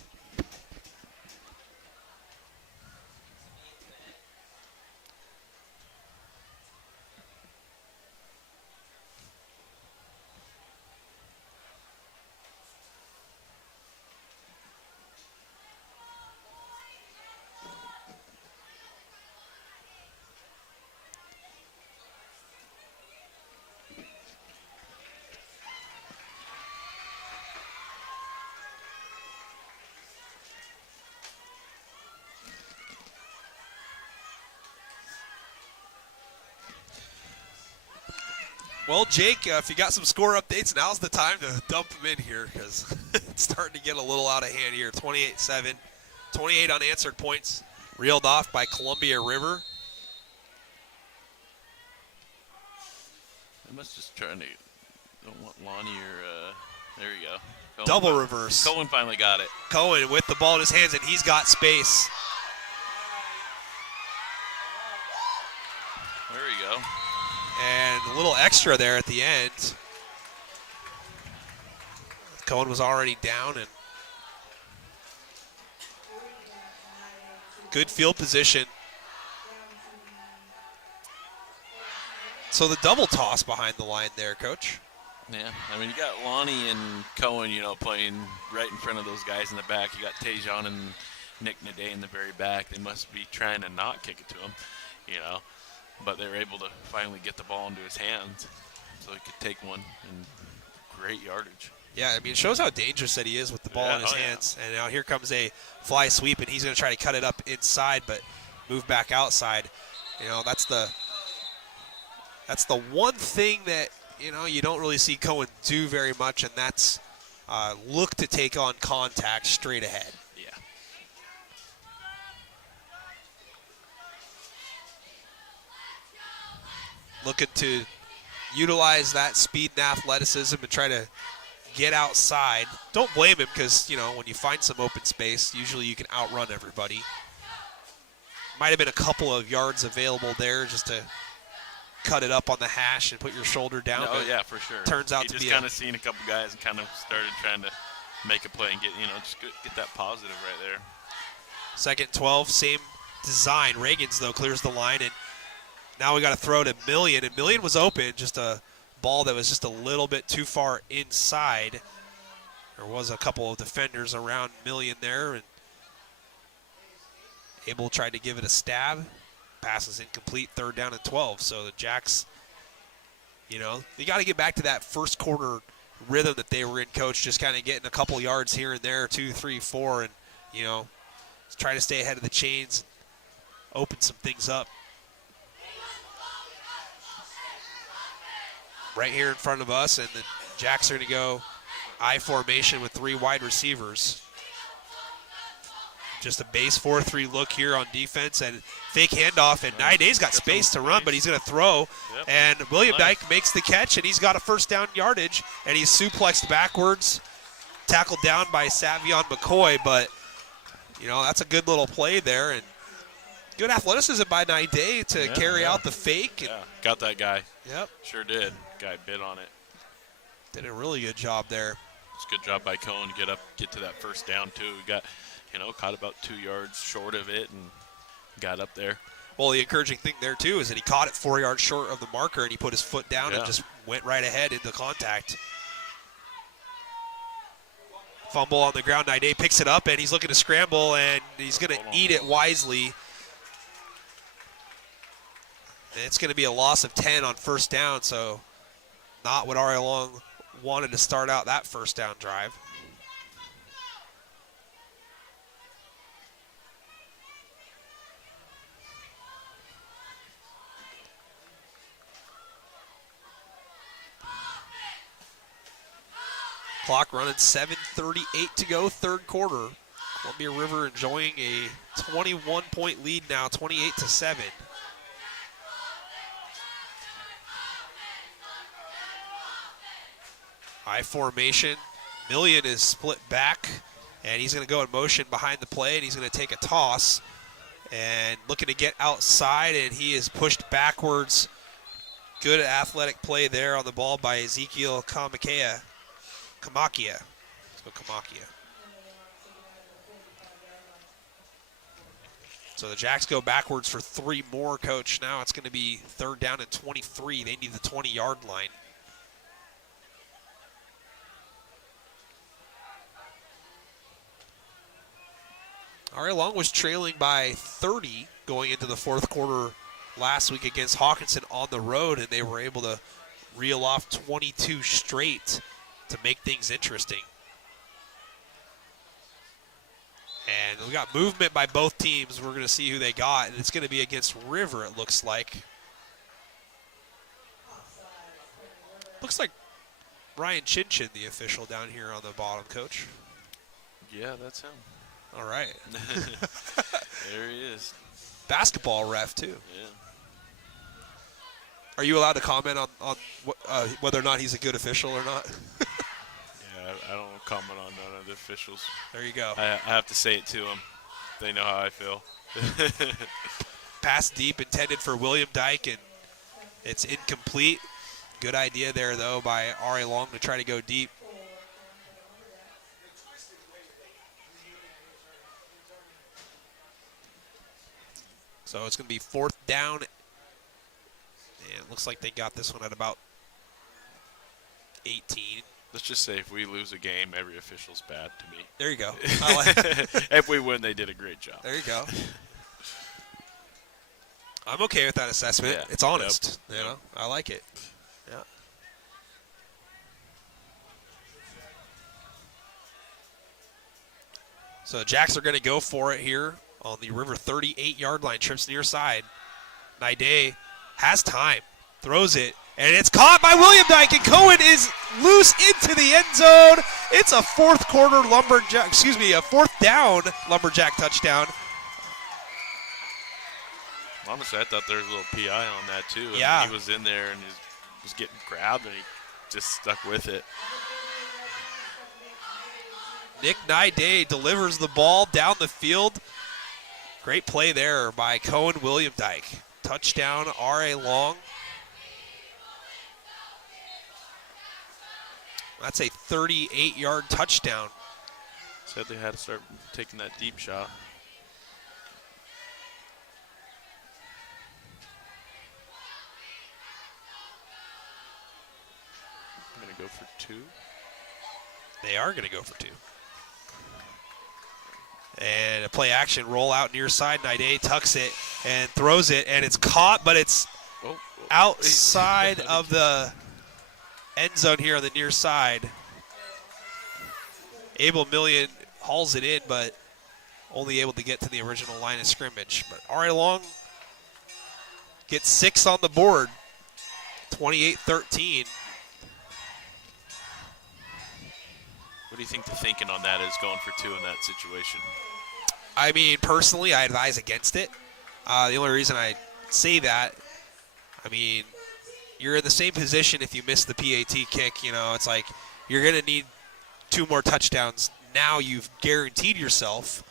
Well, Jake, if you got some score updates, now's the time to dump them in here because it's starting to get a little out of hand here. 28-7, 28 unanswered points reeled off by Columbia River. I must just trying to. Don't want Lonnie or. There you go. Cohen Double reverse. Cohen finally got it. Cohen with the ball in his hands, and he's got space. There you go. And a little extra there at the end. Cohen was already down, and good field position. So the double toss behind the line there, Coach. Yeah, I mean, you got Lonnie and Cohen, playing right in front of those guys in the back. You got Tejan and Nick Naday in the very back. They must be trying to not kick it to him, But they were able to finally get the ball into his hands so he could take one in great yardage. Yeah, I mean, it shows how dangerous that he is with the ball in his hands. And now here comes a fly sweep, and he's going to try to cut it up inside but move back outside. That's the one thing that, you don't really see Cohen do very much, and that's look to take on contact straight ahead. Yeah. Looking to utilize that speed and athleticism and try to get outside. Don't blame him because, when you find some open space, usually you can outrun everybody. Might have been a couple of yards available there just to cut it up on the hash and put your shoulder down. Oh, yeah, for sure. Turns out he to just be kind of seen a couple guys and kind of started trying to make a play and get, just get that positive right there. Second 12, same design. Reagan's, though, clears the line, and now we got to throw to Million, and Million was open, just a ball that was just a little bit too far inside. There was a couple of defenders around Million there, and Abel tried to give it a stab. Pass is incomplete, third down and 12. So the Jacks, you got to get back to that first quarter rhythm that they were in, Coach, just kind of getting a couple yards here and there, 2, 3, 4, and, try to stay ahead of the chains, open some things up. Right here in front of us, and the Jacks are going to go I formation with 3 wide receivers. Just a base 4-3 look here on defense, and fake handoff, and Naide's got space to run, but he's going to throw. Yep. And William Dyke makes the catch, and he's got a first down yardage, and he's suplexed backwards, tackled down by Savion McCoy, but, that's a good little play there, and good athleticism by Naide to carry out the fake. And got that guy. Yep. Sure did. Guy bit on it. Did a really good job there. It's a good job by Cohen to get to that first down, too. We got, caught about 2 yards short of it and got up there. Well, the encouraging thing there, too, is that he caught it 4 yards short of the marker, and he put his foot down and just went right ahead into contact. Fumble on the ground. Naide picks it up, and he's looking to scramble, and he's going to eat it wisely. And it's going to be a loss of 10 on first down, so not what Ari Long wanted to start out that first down drive. Clock running, 7:38 to go, third quarter. Columbia River enjoying a 21-point lead now, 28-7. I formation. Million is split back, and he's going to go in motion behind the play, and he's going to take a toss. And looking to get outside, and he is pushed backwards. Good athletic play there on the ball by Ezekiel Kamakia. Let's go Kamakia. So the Jacks go backwards for 3 more, Coach. Now it's going to be third down and 23. They need the 20-yard line. Ari Long was trailing by 30 going into the fourth quarter last week against Hawkinson on the road, and they were able to reel off 22 straight to make things interesting. And we got movement by both teams. We're going to see who they got, and it's going to be against River, it looks like. Looks like Ryan Chinchin, the official down here on the bottom, Coach. Yeah, that's him. All right. There he is. Basketball ref, too. Yeah. Are you allowed to comment on whether or not he's a good official or not? Yeah, I don't comment on none of the officials. There you go. I have to say it to them. They know how I feel. Pass deep intended for William Dyke, and it's incomplete. Good idea there, though, by R.A. Long to try to go deep. So it's going to be 4th down. And it looks like they got this one at about 18. Let's just say if we lose a game, every official's bad to me. There you go. If we win, they did a great job. There you go. I'm okay with that assessment. Yeah. It's honest. Yep. You know, I like it. Yeah. So the Jacks are going to go for it here on the River 38-yard line. Trips near side. Naide has time, throws it, and it's caught by William Dyke, and Cohen is loose into the end zone. It's a 4th down Lumberjack touchdown. Honestly, I thought there was a little PI on that, too. Yeah. He was in there and he was getting grabbed, and he just stuck with it. Nick Naide delivers the ball down the field. Great play there by Cohen William Dyke. Touchdown, R.A. Long. That's a 38-yard touchdown. Said they had to start taking that deep shot. I'm going to go for 2. They are going to go for 2. And a play action roll out near side. Naide tucks it and throws it, and it's caught, but it's outside of the end zone here on the near side. Abel Million hauls it in, but only able to get to the original line of scrimmage. But R.A. Long gets 6 on the board, 28-13. What do you think the thinking on that is, going for 2 in that situation? I mean, personally, I advise against it. The only reason I say that, I mean, you're in the same position if you miss the PAT kick. You know, it's like you're going to need 2 more touchdowns. Now you've guaranteed yourself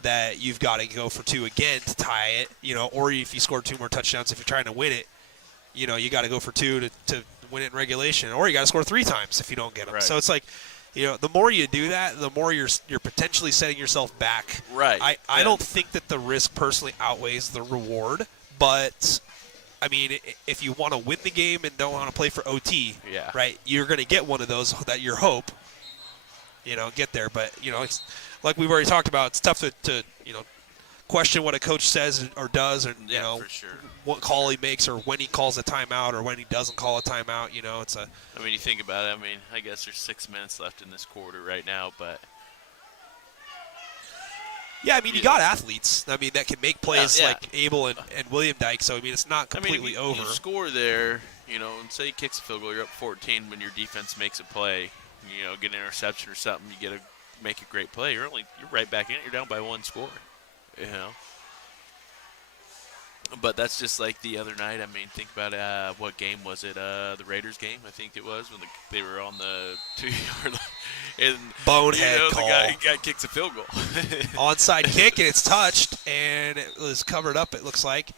that you've got to go for 2 again to tie it, you know, or if you score 2 more touchdowns, if you're trying to win it, you know, you got to go for 2 to win it in regulation, or you got to score 3 times if you don't get them. Right. So it's like, you know, the more you do that, the more you're potentially setting yourself back. Right. I don't think that the risk personally outweighs the reward, but I mean, if you want to win the game and don't want to play for OT, Yeah. right, you're going to get one of those that your hope, you know, get there. But, you know, it's like we've already talked about, it's tough to you know, question what a coach says or does, or, you know, for sure. what call he makes or when he calls a timeout or when he doesn't call a timeout. You know, it's a. I mean, you think about it. I mean, I guess there's 6 minutes left in this quarter right now, but Yeah, I mean, you got athletes. I mean, that can make plays Yeah. like Abel and William Dyke. So I mean, it's not completely I mean, if over. you score there, you know, and say he kicks a field goal, you're up 14 when your defense makes a play, you know, get an interception or something, you get to make a great play. You're right back in it. You're down by 1 score, you know. But that's just like the other night. I mean, think about what game was it? The Raiders game, I think it was, when they were on the 2-yard line. And, Bonehead you know, call. The guy kicks a field goal. Onside kick, and it's touched, and it was covered up, it looks like.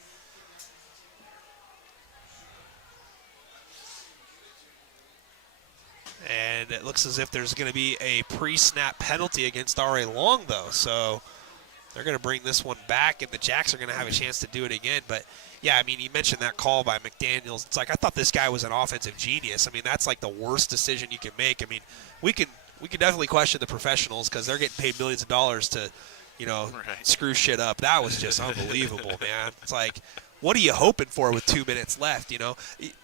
And it looks as if there's going to be a pre-snap penalty against R.A. Long, though. So they're going to bring this one back, and the Jacks are going to have a chance to do it again. But, yeah, I mean, you mentioned that call by McDaniels. It's like, I thought this guy was an offensive genius. I mean, that's like the worst decision you can make. I mean, we can definitely question the professionals because they're getting paid millions of dollars to, you know, screw shit up. That was just unbelievable, man. It's like, what are you hoping for with 2 minutes left, you know?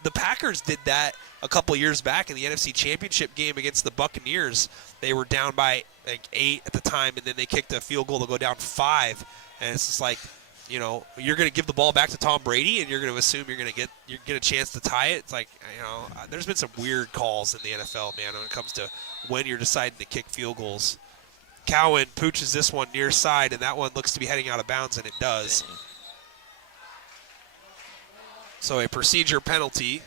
The Packers did that a couple years back in the NFC Championship game against the Buccaneers. They were down by, like, 8 at the time, and then they kicked a field goal to go down 5. And it's just like, you know, you're going to give the ball back to Tom Brady, and you're going to assume you're going to get a chance to tie it. It's like, you know, there's been some weird calls in the NFL, man, when it comes to when you're deciding to kick field goals. Cowan pooches this one near side, and that one looks to be heading out of bounds, and it does. Dang. So a procedure penalty.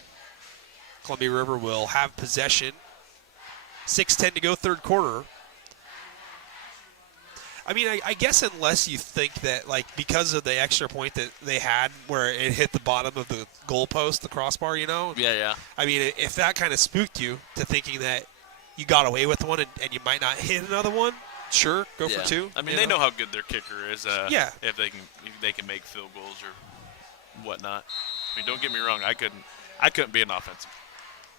Columbia River will have possession. 6:10 to go, third quarter. I mean, I guess unless you think that, like, because of the extra point that they had where it hit the bottom of the goalpost, the crossbar, you know? Yeah. I mean, if that kind of spooked you to thinking that you got away with one and you might not hit another one, sure, go for two. I mean, they know how good their kicker is. Yeah. If they can make field goals or whatnot. I mean, don't get me wrong. I couldn't be an offensive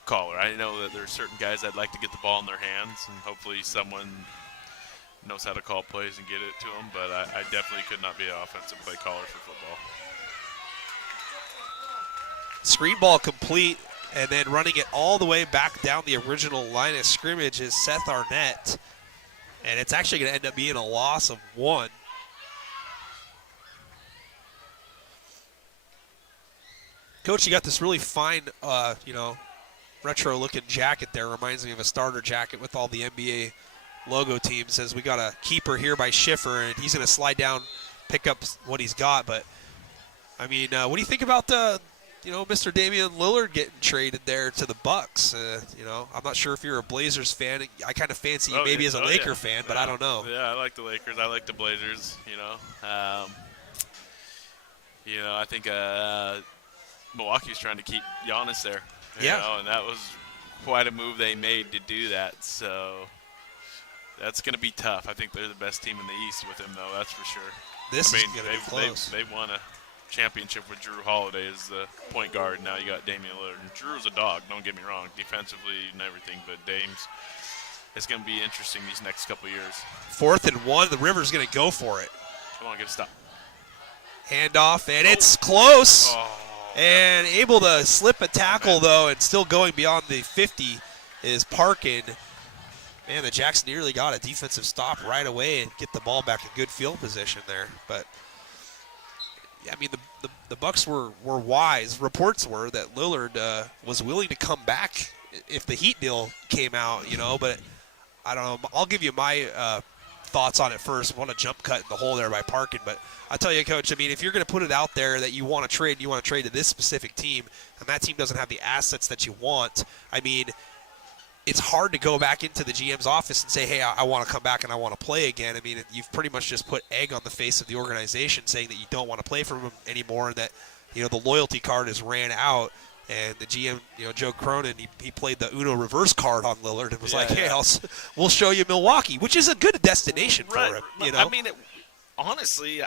caller. I know that there's certain guys that like to get the ball in their hands, and hopefully someone knows how to call plays and get it to them. But I definitely could not be an offensive play caller for football. Screen ball complete, and then running it all the way back down the original line of scrimmage is Seth Arnett. And it's actually going to end up being a loss of 1. Coach, you got this really fine, retro-looking jacket there. Reminds me of a starter jacket with all the NBA logo teams. Says we got a keeper here by Schiffer, and he's going to slide down, pick up what he's got. But, I mean, what do you think about Mr. Damian Lillard getting traded there to the Bucks? I'm not sure if you're a Blazers fan. I kind of fancy you maybe as a Laker fan, but I don't know. Yeah, I like the Lakers. I like the Blazers. I think Milwaukee's trying to keep Giannis there. And that was quite a move they made to do that. So that's going to be tough. I think they're the best team in the East with him, though. That's for sure. This is going to be close. They won a championship with Drew Holiday as the point guard. Now you got Damian Lillard. And Drew's a dog, don't get me wrong, defensively and everything. But it's going to be interesting these next couple of years. 4th and 1. The River's going to go for it. Come on, get a stop. Handoff, and it's close. Oh. And able to slip a tackle, though, and still going beyond the 50 is Parkin. Man, the Jacks nearly got a defensive stop right away and get the ball back in good field position there. But, I mean, the Bucks were wise. Reports were that Lillard was willing to come back if the Heat deal came out, But I don't know. I'll give you my thoughts on it first. I want a jump cut in the hole there by Parkin. But I tell you, Coach, I mean, if you're going to put it out there that you want to trade, to this specific team, and that team doesn't have the assets that you want, I mean, it's hard to go back into the GM's office and say, hey, I want to come back and I want to play again. I mean, you've pretty much just put egg on the face of the organization saying that you don't want to play for them anymore and that, the loyalty card is ran out. And the GM, Joe Cronin, he played the Uno reverse card on Lillard and was hey, we'll show you Milwaukee, which is a good destination for him. I mean, honestly,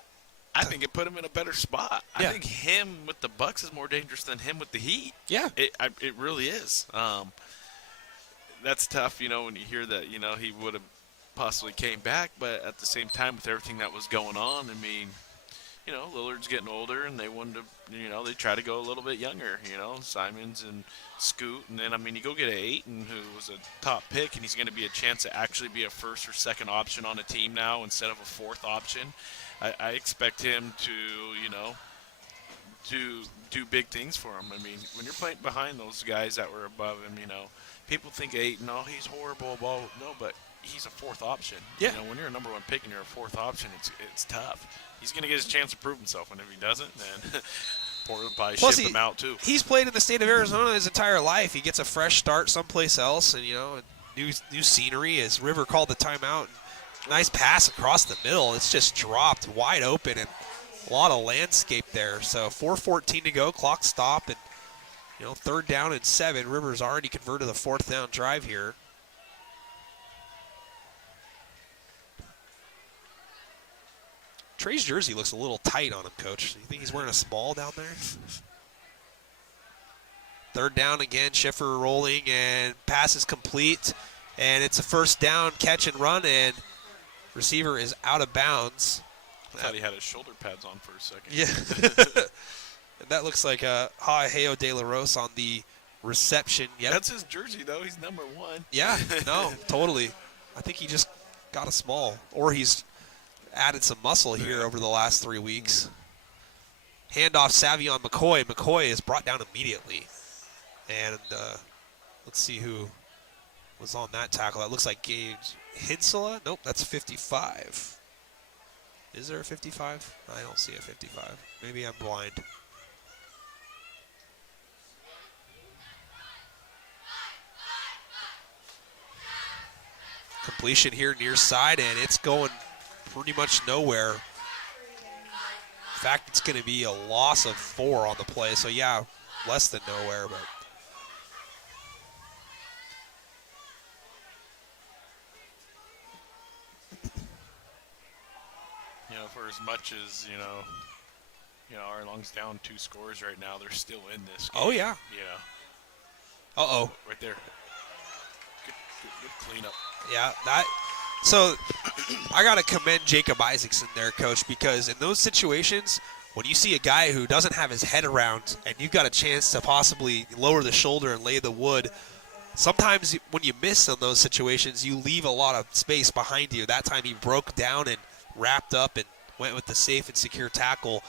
I think it put him in a better spot. Yeah. I think him with the Bucks is more dangerous than him with the Heat. Yeah. It really is. That's tough, when you hear that, he would have possibly came back. But at the same time, with everything that was going on, I mean, Lillard's getting older, and they wanted to, they try to go a little bit younger, Simons and Scoot. And then, I mean, you go get Ayton, who was a top pick, and he's going to be a chance to actually be a first or second option on a team now instead of a fourth option. I expect him to do big things for him. I mean, when you're playing behind those guys that were above him, people think Ayton, he's horrible, blah. No, but he's a fourth option. Yeah. When you're a number 1 pick and you're a fourth option, it's tough. He's going to get his chance to prove himself, and if he doesn't, then Portland probably ship him out too. He's played in the state of Arizona his entire life. He gets a fresh start someplace else, and new scenery. As River called the timeout, nice pass across the middle. It's just dropped wide open and a lot of landscape there. So 4:14 to go, clock stop, and 3rd down and 7. River's already converted the 4th down drive here. Trey's jersey looks a little tight on him, Coach. Do you think he's wearing a small down there? 3rd down again, Schiffer rolling, and pass is complete. And it's a 1st down, catch and run, and receiver is out of bounds. I thought he had his shoulder pads on for a second. Yeah. And that looks like Heo De La Rose on the reception. Yep. That's his jersey, though. He's number 1. Yeah, no, totally. I think he just got a small, or he's added some muscle here over the last 3 weeks. Handoff savvy on McCoy. McCoy is brought down immediately. And let's see who was on that tackle. That looks like Gage Hinsela. Nope, that's 55. Is there a 55? I don't see a 55. Maybe I'm blind. Completion here near side, and it's going pretty much nowhere. In fact, it's going to be a loss of 4 on the play. So, yeah, less than nowhere. But for as much as, Arlong's down 2 scores right now, they're still in this game. Oh, yeah. Uh-oh. Right there. Good cleanup. Yeah, so I got to commend Jacob Isaacson there, Coach, because in those situations, when you see a guy who doesn't have his head around and you've got a chance to possibly lower the shoulder and lay the wood, sometimes when you miss in those situations, you leave a lot of space behind you. That time he broke down and wrapped up and went with the safe and secure tackle.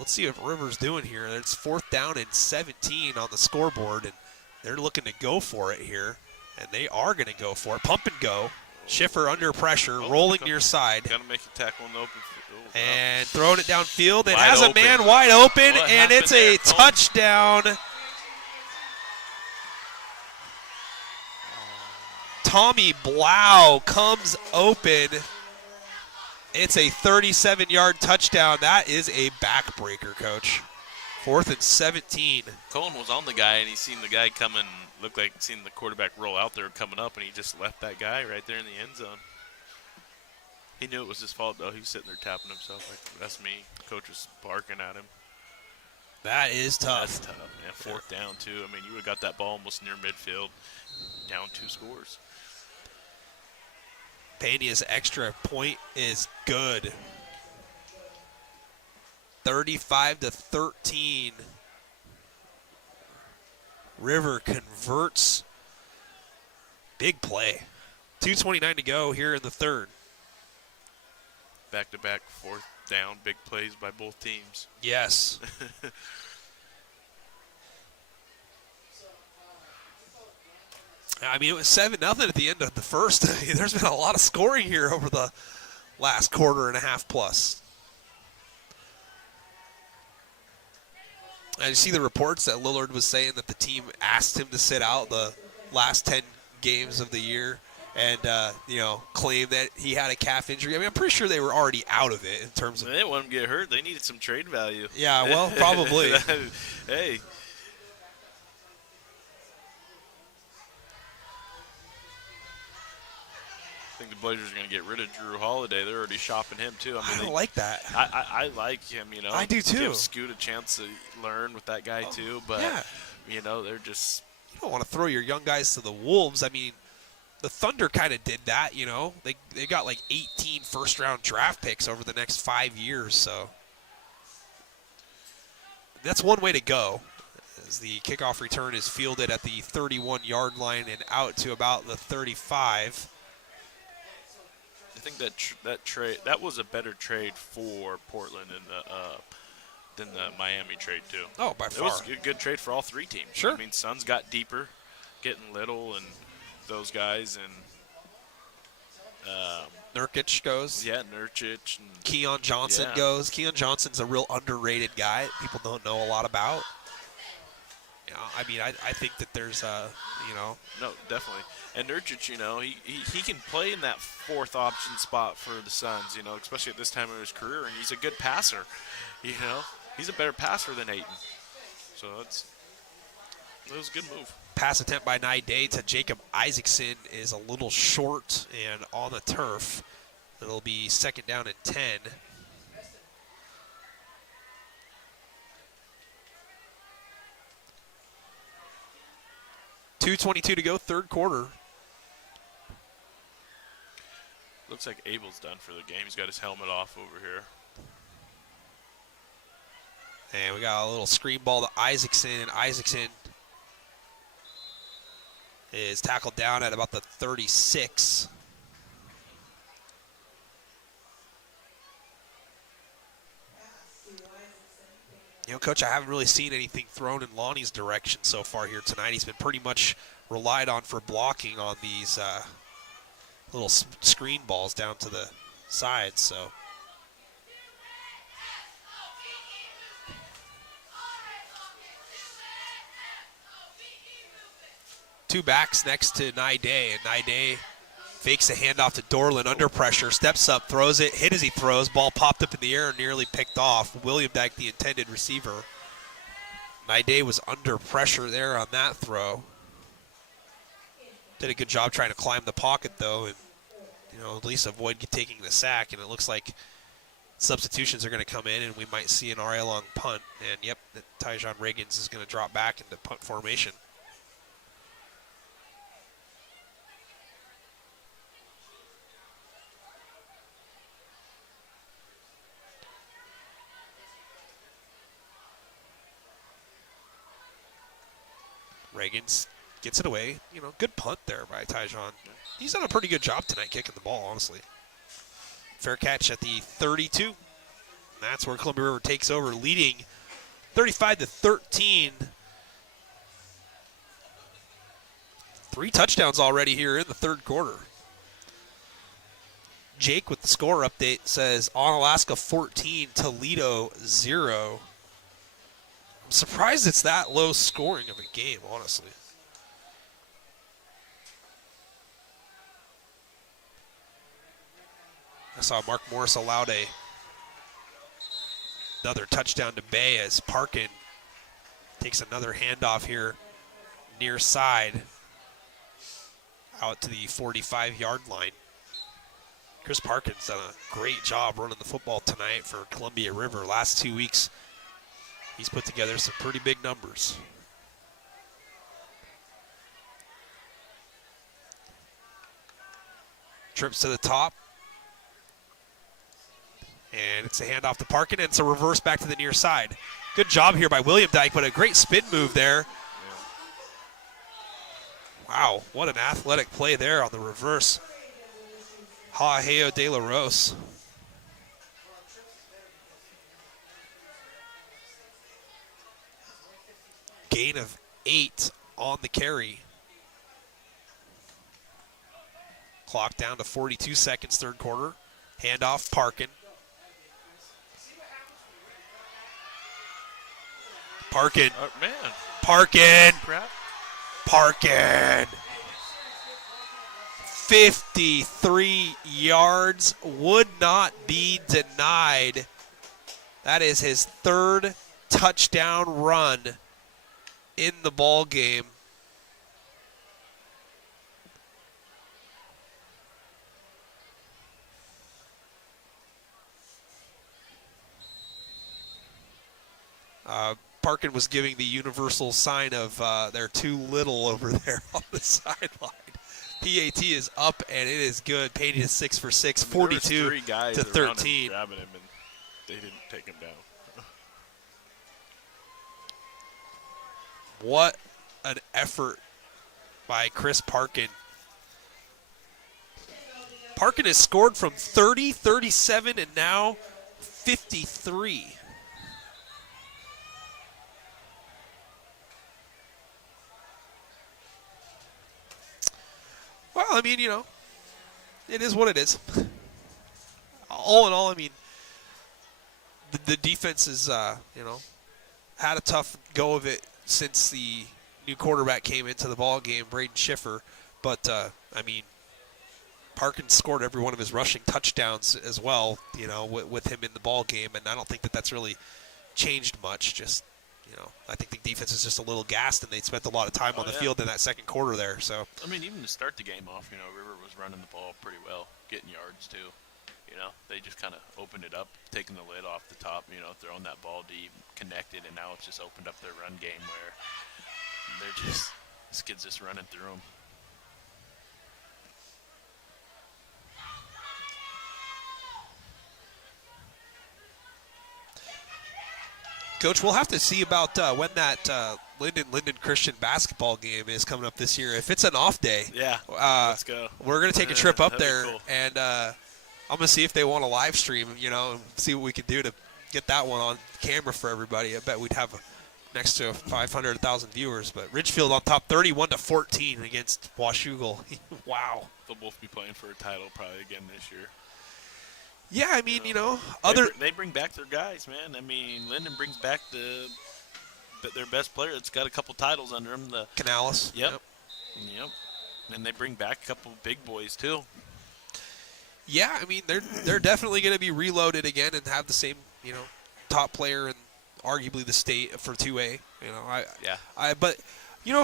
Let's see what Rivers doing here. It's 4th down and 17 on the scoreboard, and they're looking to go for it here. And they are going to go for it. Pump and go. Schiffer under pressure, rolling near side. Got to make a tackle in the open. And throwing it downfield. It Wide has a open. man wide open, What and it's happened a there, Cole? touchdown. Tommy Blau comes open. It's a 37-yard touchdown. That is a backbreaker, Coach. 4th and 17. Cohen was on the guy, and he seen the guy coming, looked like seen the quarterback roll out there coming up, and he just left that guy right there in the end zone. He knew it was his fault, though. He was sitting there tapping himself like, that's me. Coach was barking at him. That is tough. That's tough, man. 4th down, too. I mean, you would have got that ball almost near midfield, down 2 scores. Peña's extra point is good. 35-13. River converts. Big play. 2:29 to go here in the 3rd. Back-to-back 4th down, big plays by both teams. Yes. I mean, it was 7-0 at the end of the first. There's been a lot of scoring here over the last quarter and a half plus. I see the reports that Lillard was saying that the team asked him to sit out the last 10 games of the year and, claim that he had a calf injury. I mean, I'm pretty sure they were already out of it in terms of. They didn't want him to get hurt. They needed some trade value. Yeah, well, probably. Hey. I think the Blazers are going to get rid of Drew Holiday. They're already shopping him, too. I don't like that. I like him, I do, too. Give Scoot a chance to learn with that guy, too. But, yeah. They're just. You don't want to throw your young guys to the wolves. I mean, the Thunder kind of did that, They got like 18 first-round draft picks over the next 5 years, so. That's one way to go, as the kickoff return is fielded at the 31-yard line and out to about the 35. I think that trade was a better trade for Portland than the Miami trade too. Oh, by far. It was a good trade for all 3 teams. Sure. I mean, Suns got deeper, getting Little and those guys, and Nurkic goes. yeah, Nurkic and Keon Johnson goes. Keon Johnson's a real underrated guy. People don't know a lot about. I mean, I think that there's No, definitely. And Nurkic, he can play in that 4th option spot for the Suns, especially at this time of his career, and he's a good passer. He's a better passer than Ayton. So it was a good move. Pass attempt by Naide to Jacob Isaacson is a little short and on the turf. It'll be 2nd down and 10. .222 to go, 3rd quarter. Looks like Abel's done for the game. He's got his helmet off over here. And we got a little screen ball to Isaacson, and Isaacson is tackled down at about the 36. Coach, I haven't really seen anything thrown in Lonnie's direction so far here tonight. He's been pretty much relied on for blocking on these little screen balls down to the sides. So, two backs next to Naide, and Naide fakes a handoff to Dorland under pressure, steps up, throws it, hit as he throws. Ball popped up in the air and nearly picked off. William Dyke, the intended receiver. Naide was under pressure there on that throw. Did a good job trying to climb the pocket, though, and at least avoid taking the sack. And it looks like substitutions are going to come in, and we might see an RA long punt. And, yep, Tyjon Riggins is going to drop back into punt formation. Riggins gets it away. Good punt there by Tyjon. He's done a pretty good job tonight kicking the ball, honestly. Fair catch at the 32. And that's where Columbia River takes over, leading 35-13. 3 touchdowns already here in the third quarter. Jake with the score update says Onalaska 14, Toledo 0. I'm surprised it's that low scoring of a game, honestly. I saw Mark Morris allowed another touchdown to Bay as Parkin takes another handoff here near side out to the 45-yard line. Chris Parkin's done a great job running the football tonight for Columbia River. Last 2 weeks, he's put together some pretty big numbers. Trips to the top. And it's a handoff to Parkin, and it's a reverse back to the near side. Good job here by William Dyke, but a great spin move there. Wow, what an athletic play there on the reverse. Ha'aheo De La Rose. Gain of 8 on the carry. Clock down to 42 seconds, third quarter. Handoff, Parkin. Parkin. Man. Parkin. Crap. Parkin. 53 yards would not be denied. That is his third touchdown run in the ball game. Parkin was giving the universal sign of they're too little over there on the sideline. PAT is up, and it is good. Payne is 6 for 6, 42 3 guys to 13. Grabbing him, and they didn't take him down. What an effort by Chris Parkin. Parkin has scored from 30, 37, and now 53. Well, I mean, it is what it is. All in all, I mean, the defense has, had a tough go of it since the new quarterback came into the ball game, Braden Schiffer. But, I mean, Parkin scored every one of his rushing touchdowns as well, with him in the ball game. And I don't think that that's really changed much. Just, I think the defense is just a little gassed, and they spent a lot of time on the field in that second quarter there. So I mean, even to start the game off, River was running the ball pretty well, getting yards too. They just kind of opened it up, taking the lid off the top, throwing that ball deep, connected, and now it's just opened up their run game where this kid's just running through them. Coach, we'll have to see about when that Linden Christian basketball game is coming up this year. If it's an off day, let's go. We're going to take a trip up That'd be there, cool. and I'm going to see if they want to live stream, and see what we can do to get that one on camera for everybody. I bet we'd have next to 500,000 viewers. But Ridgefield on top, 31-14 against Washougal. Wow. They'll both be playing for a title probably again this year. Yeah, I mean, They bring back their guys, man. I mean, Linden brings back their best player that's got a couple titles under him. Canales. Yep. And they bring back a couple big boys too. Yeah, I mean, they're definitely going to be reloaded again and have the same, top player in arguably the state for 2A. But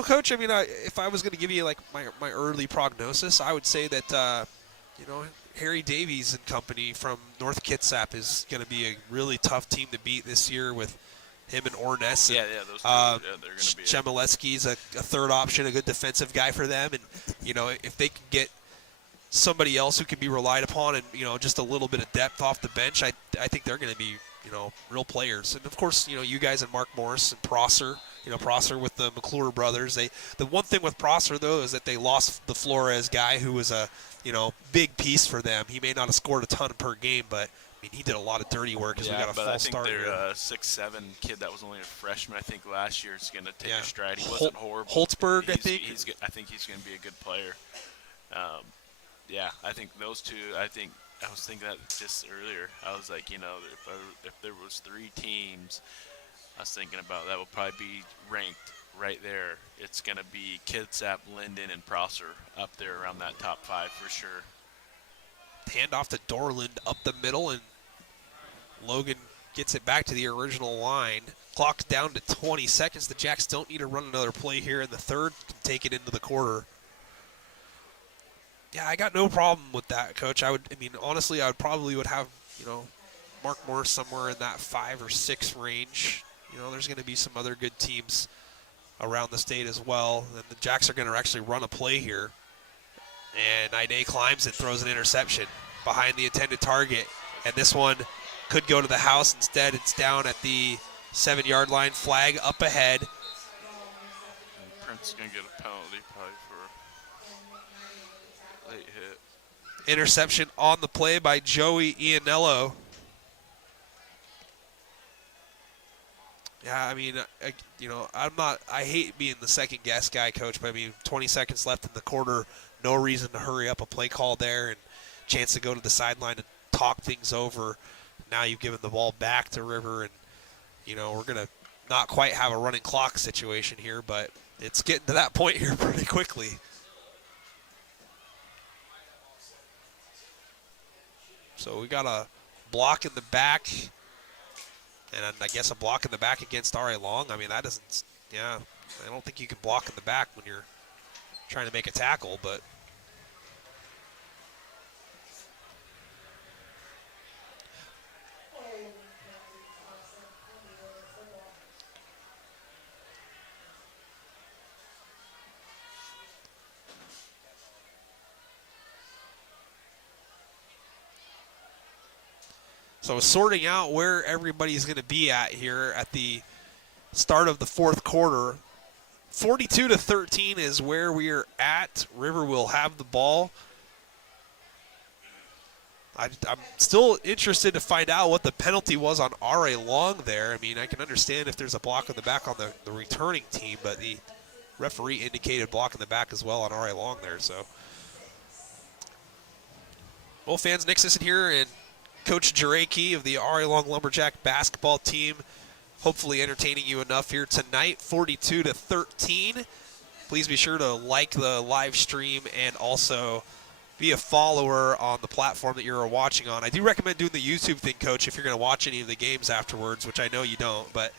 Coach, I mean, if I was going to give you like my early prognosis, I would say that Harry Davies and company from North Kitsap is going to be a really tough team to beat this year with him and Orness. Yeah, those two. They're going to be. Chmielewski's a third option, a good defensive guy for them, and if they can get somebody else who can be relied upon and just a little bit of depth off the bench, I think they're going to be real players. And of course you guys and Mark Morris and Prosser, Prosser with the McClure brothers. The one thing with Prosser though is that they lost the Flores guy who was a big piece for them. He may not have scored a ton per game, but I mean he did a lot of dirty work as we got a false start. I think here. their 6'7" kid that was only a freshman, I think last year, is going to take a stride. He wasn't horrible. Holtzberg, I think he's going to be a good player. I think those two. I was thinking that just earlier. I was like, if there was 3 teams, I was thinking about that would probably be ranked right there. It's going to be Kitsap, Linden, and Prosser up there around that top 5 for sure. Hand off to Dorland up the middle, and Logan gets it back to the original line. Clock's down to 20 seconds. The Jacks don't need to run another play here in the third. Can take it into the quarter. Yeah, I got no problem with that, Coach. Honestly, I would have, Mark Morris somewhere in that 5 or 6 range. There's going to be some other good teams around the state as well. And the Jacks are going to actually run a play here. And Ide climbs and throws an interception behind the intended target. And this one could go to the house. Instead, it's down at the 7-yard line. Flag up ahead. And Prince is going to get a penalty probably for late hit. Interception on the play by Joey Ianello. Yeah, I mean, I hate being the second guess guy, Coach, but 20 seconds left in the quarter, no reason to hurry up a play call there, and chance to go to the sideline and talk things over. Now you've given the ball back to River, and we're going to not quite have a running clock situation here, but it's getting to that point here pretty quickly. So we got a block in the back, and I guess a block in the back against R.A. Long. I mean, that doesn't, I don't think you can block in the back when you're trying to make a tackle, but. So sorting out where everybody's going to be at here at the start of the fourth quarter. 42-13 is where we are at. River will have the ball. I'm still interested to find out what the penalty was on R.A. Long there. I mean, I can understand if there's a block in the back on the returning team, but the referee indicated block in the back as well on R.A. Long there. So, well, fans, Nick Sisson here, and Coach Jareki of the R.A. Long Lumberjack basketball team, hopefully entertaining you enough here tonight, 42-13. Please be sure to like the live stream and also be a follower on the platform that you're watching on. I do recommend doing the YouTube thing, Coach, if you're going to watch any of the games afterwards, which I know you don't, but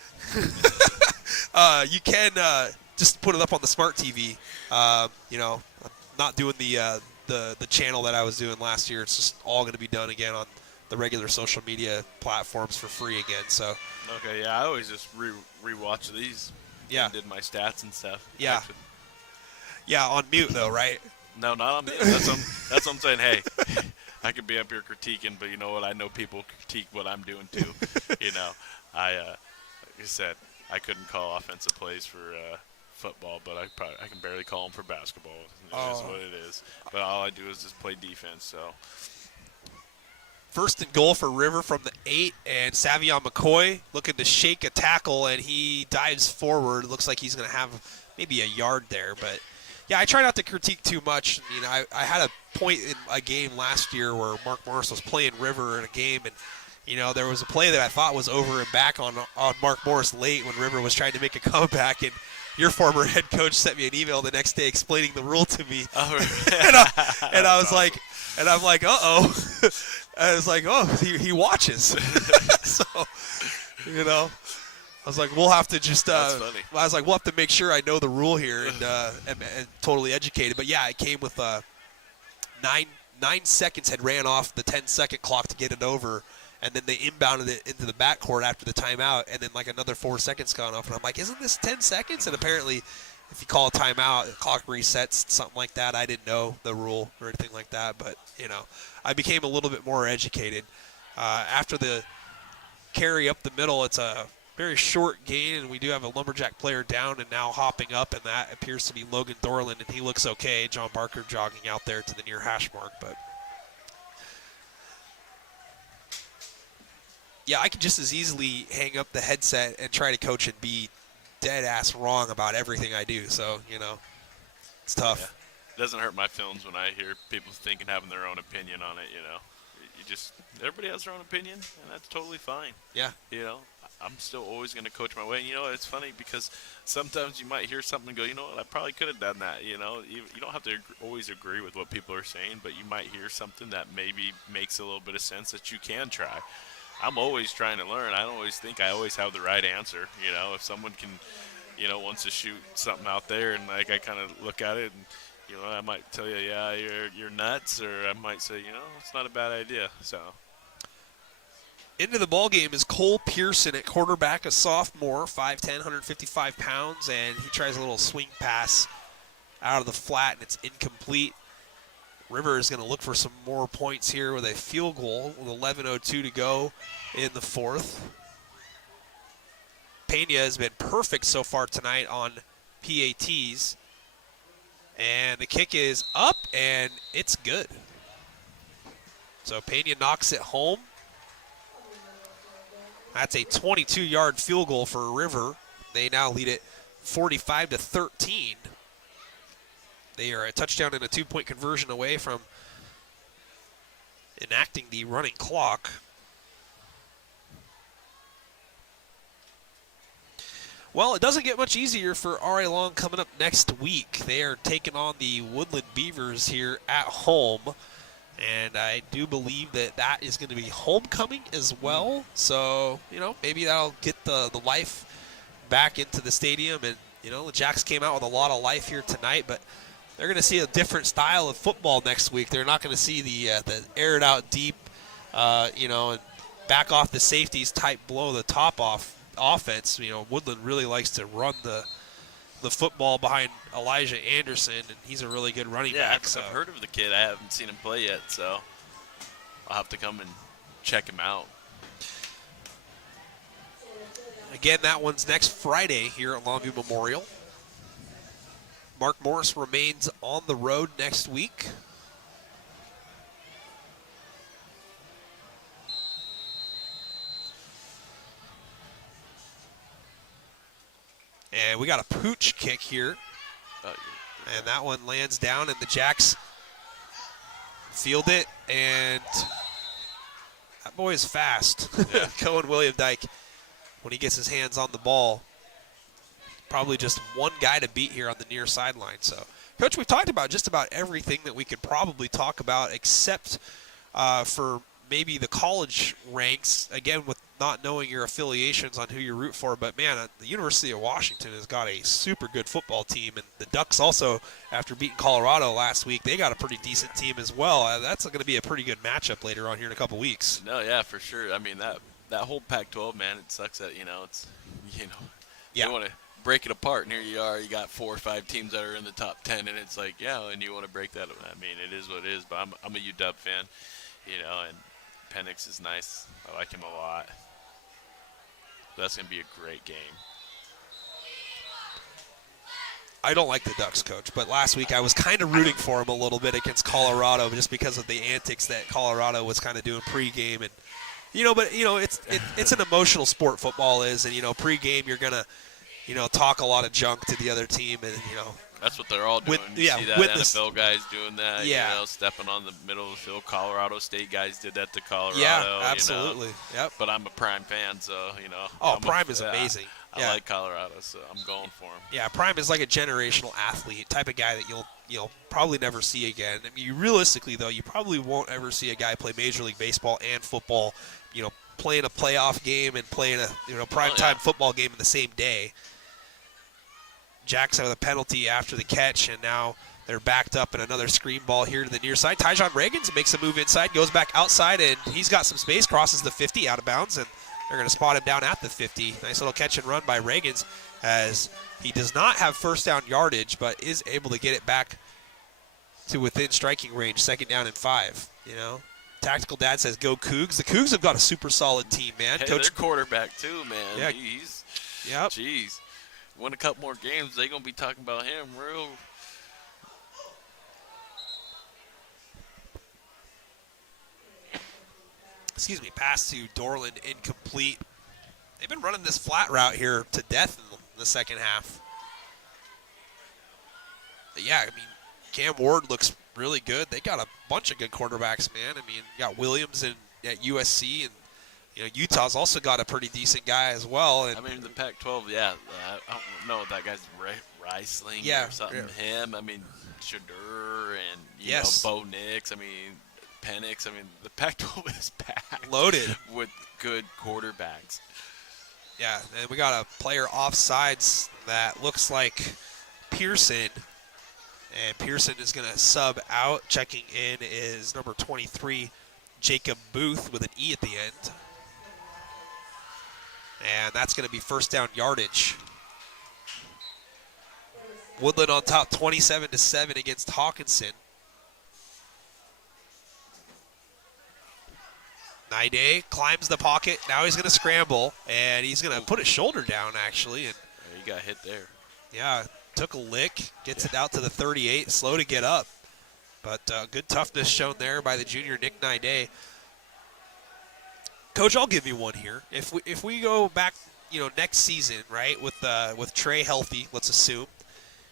you can just put it up on the smart TV. I'm not doing the channel that I was doing last year. It's just all going to be done again on the regular social media platforms for free again. So okay, yeah, I always just rewatch these. Yeah, and did my stats and stuff. Yeah, actually. Yeah, on mute though, right? No, not on mute. That's what I'm saying. Hey, I could be up here critiquing, but you know what? I know people critique what I'm doing too. Like I said, I couldn't call offensive plays for football, but I can barely call them for basketball. It is what it is. But all I do is just play defense. So. First and goal for River from the 8, and Savion McCoy looking to shake a tackle, and he dives forward. Looks like he's going to have maybe a yard there. But, yeah, I try not to critique too much. You know, I had a point in a game last year where Mark Morris was playing River in a game, and, you know, there was a play that I thought was over and back on Mark Morris late when River was trying to make a comeback, and your former head coach sent me an email the next day explaining the rule to me. Oh, and I was like, and I'm like, uh-oh. I was like, oh, he watches. So, you know, I was like, we'll have to just. That's funny. I was like, we'll have to make sure I know the rule here and totally educated. But yeah, it came with 9 seconds had ran off the 10-second clock to get it over, and then they inbounded it into the backcourt after the timeout, and then like another 4 seconds gone off, and I'm like, isn't this 10 seconds? And apparently, if you call a timeout, the clock resets, something like that. I didn't know the rule or anything like that, but you know, I became a little bit more educated. After the carry up the middle, it's a very short gain, and we do have a Lumberjack player down and now hopping up, and that appears to be Logan Dorland, and he looks okay. John Barker jogging out there to the near hash mark, but yeah, I could just as easily hang up the headset and try to coach and be dead ass wrong about everything I do. So, you know, it's tough. Yeah. It doesn't hurt my feelings when I hear people thinking, having their own opinion on it, you know. Everybody has their own opinion, and that's totally fine. Yeah. You know, I'm still always going to coach my way. And, you know, it's funny because sometimes you might hear something and go, you know what, I probably could have done that. You know, you don't have to always agree with what people are saying, but you might hear something that maybe makes a little bit of sense that you can try. I'm always trying to learn. I don't always think I always have the right answer. You know, if someone can, you know, wants to shoot something out there and like I kind of look at it and, you know, I might tell you, yeah, you're nuts, or I might say, you know, it's not a bad idea. So into the ball game is Cole Pearson at quarterback, a sophomore, 5'10", 155 pounds, and he tries a little swing pass out of the flat, and it's incomplete. River is going to look for some more points here with a field goal with 11:02 to go in the fourth. Pena has been perfect so far tonight on PATs. And the kick is up, and it's good. So Pena knocks it home. That's a 22-yard field goal for River. They now lead it 45-13. They are a touchdown and a 2-point conversion away from enacting the running clock. Well, it doesn't get much easier for R.A. Long coming up next week. They are taking on the Woodland Beavers here at home. And I do believe that that is going to be homecoming as well. So, you know, maybe that'll get the life back into the stadium. And, you know, the Jacks came out with a lot of life here tonight, but they're going to see a different style of football next week. They're not going to see the air it out deep, you know, and back off the safeties type blow the top off offense. You know, Woodland really likes to run the football behind Elijah Anderson, and he's a really good running back. I've heard of the kid. I haven't seen him play yet, so I'll have to come and check him out. Again, that one's next Friday here at Longview Memorial. Mark Morris remains on the road next week. And we got a pooch kick here. And that one lands down, and the Jacks field it. And that boy is fast. Yeah. Cohen William Dyke, when he gets his hands on the ball, probably just one guy to beat here on the near sideline. So, Coach, we've talked about just about everything that we could probably talk about except for maybe the college ranks, again, with not knowing your affiliations on who you root for. But, man, the University of Washington has got a super good football team. And the Ducks also, after beating Colorado last week, they got a pretty decent team as well. That's going to be a pretty good matchup later on here in a couple weeks. No, yeah, for sure. I mean, that whole Pac-12, man, it sucks that, it's, yeah. You want to break it apart, and here you are, you got 4 or 5 teams that are in the top 10, and it's like, yeah, and you want to break that. I mean, it is what it is, but I'm a UW fan, and Penix is nice. I like him a lot. That's going to be a great game. I don't like the Ducks, Coach, but last week I was kind of rooting for him a little bit against Colorado just because of the antics that Colorado was kind of doing pregame. And, it's an emotional sport, football is. And, pregame you're going to, talk a lot of junk to the other team. And, That's what they're all doing. You see that NFL guys doing that, stepping on the middle of the field. Colorado State guys did that to Colorado. Yeah, absolutely. Yep. But I'm a Prime fan, so, Prime is amazing. I like Colorado, so I'm going for him. Yeah, Prime is like a generational athlete, type of guy that you'll probably never see again. I mean, realistically, though, you probably won't ever see a guy play Major League Baseball and football, playing a playoff game and playing a primetime football game in the same day. Jacks have a penalty after the catch, and now they're backed up in another screen ball here to the near side. Tyjon Reagans makes a move inside, goes back outside, and he's got some space, crosses the 50 out of bounds, and they're going to spot him down at the 50. Nice little catch and run by Reagans, as he does not have first down yardage, but is able to get it back to within striking range, 2nd down and 5. Tactical Dad says go Cougs. The Cougs have got a super solid team, man. Hey, Coach, their quarterback too, man. Yeah. Jeez. Win a couple more games, they're going to be talking about him real. Pass to Dorland, incomplete. They've been running this flat route here to death in the second half. But yeah, Cam Ward looks really good. They got a bunch of good quarterbacks, man. You got Williams at USC, and Utah's also got a pretty decent guy as well. And the Pac-12, I don't know if that guy's Riesling or something. Yeah. Him, Shadur and Bo Nix. Penix. The Pac-12 is packed, loaded with good quarterbacks. Yeah, and we got a player offsides that looks like Pearson. And Pearson is going to sub out. Checking in is number 23, Jacob Booth, with an E at the end. And that's going to be first down yardage. Woodland on top 27-7 against Hawkinson. Naide climbs the pocket. Now he's going to scramble, and he's going to put his shoulder down, actually. And he got hit there. Yeah, took a lick, gets it out to the 38, slow to get up. But good toughness shown there by the junior Nick Naide. Coach, I'll give you one here. If we go back, next season, right, with Trey healthy, let's assume,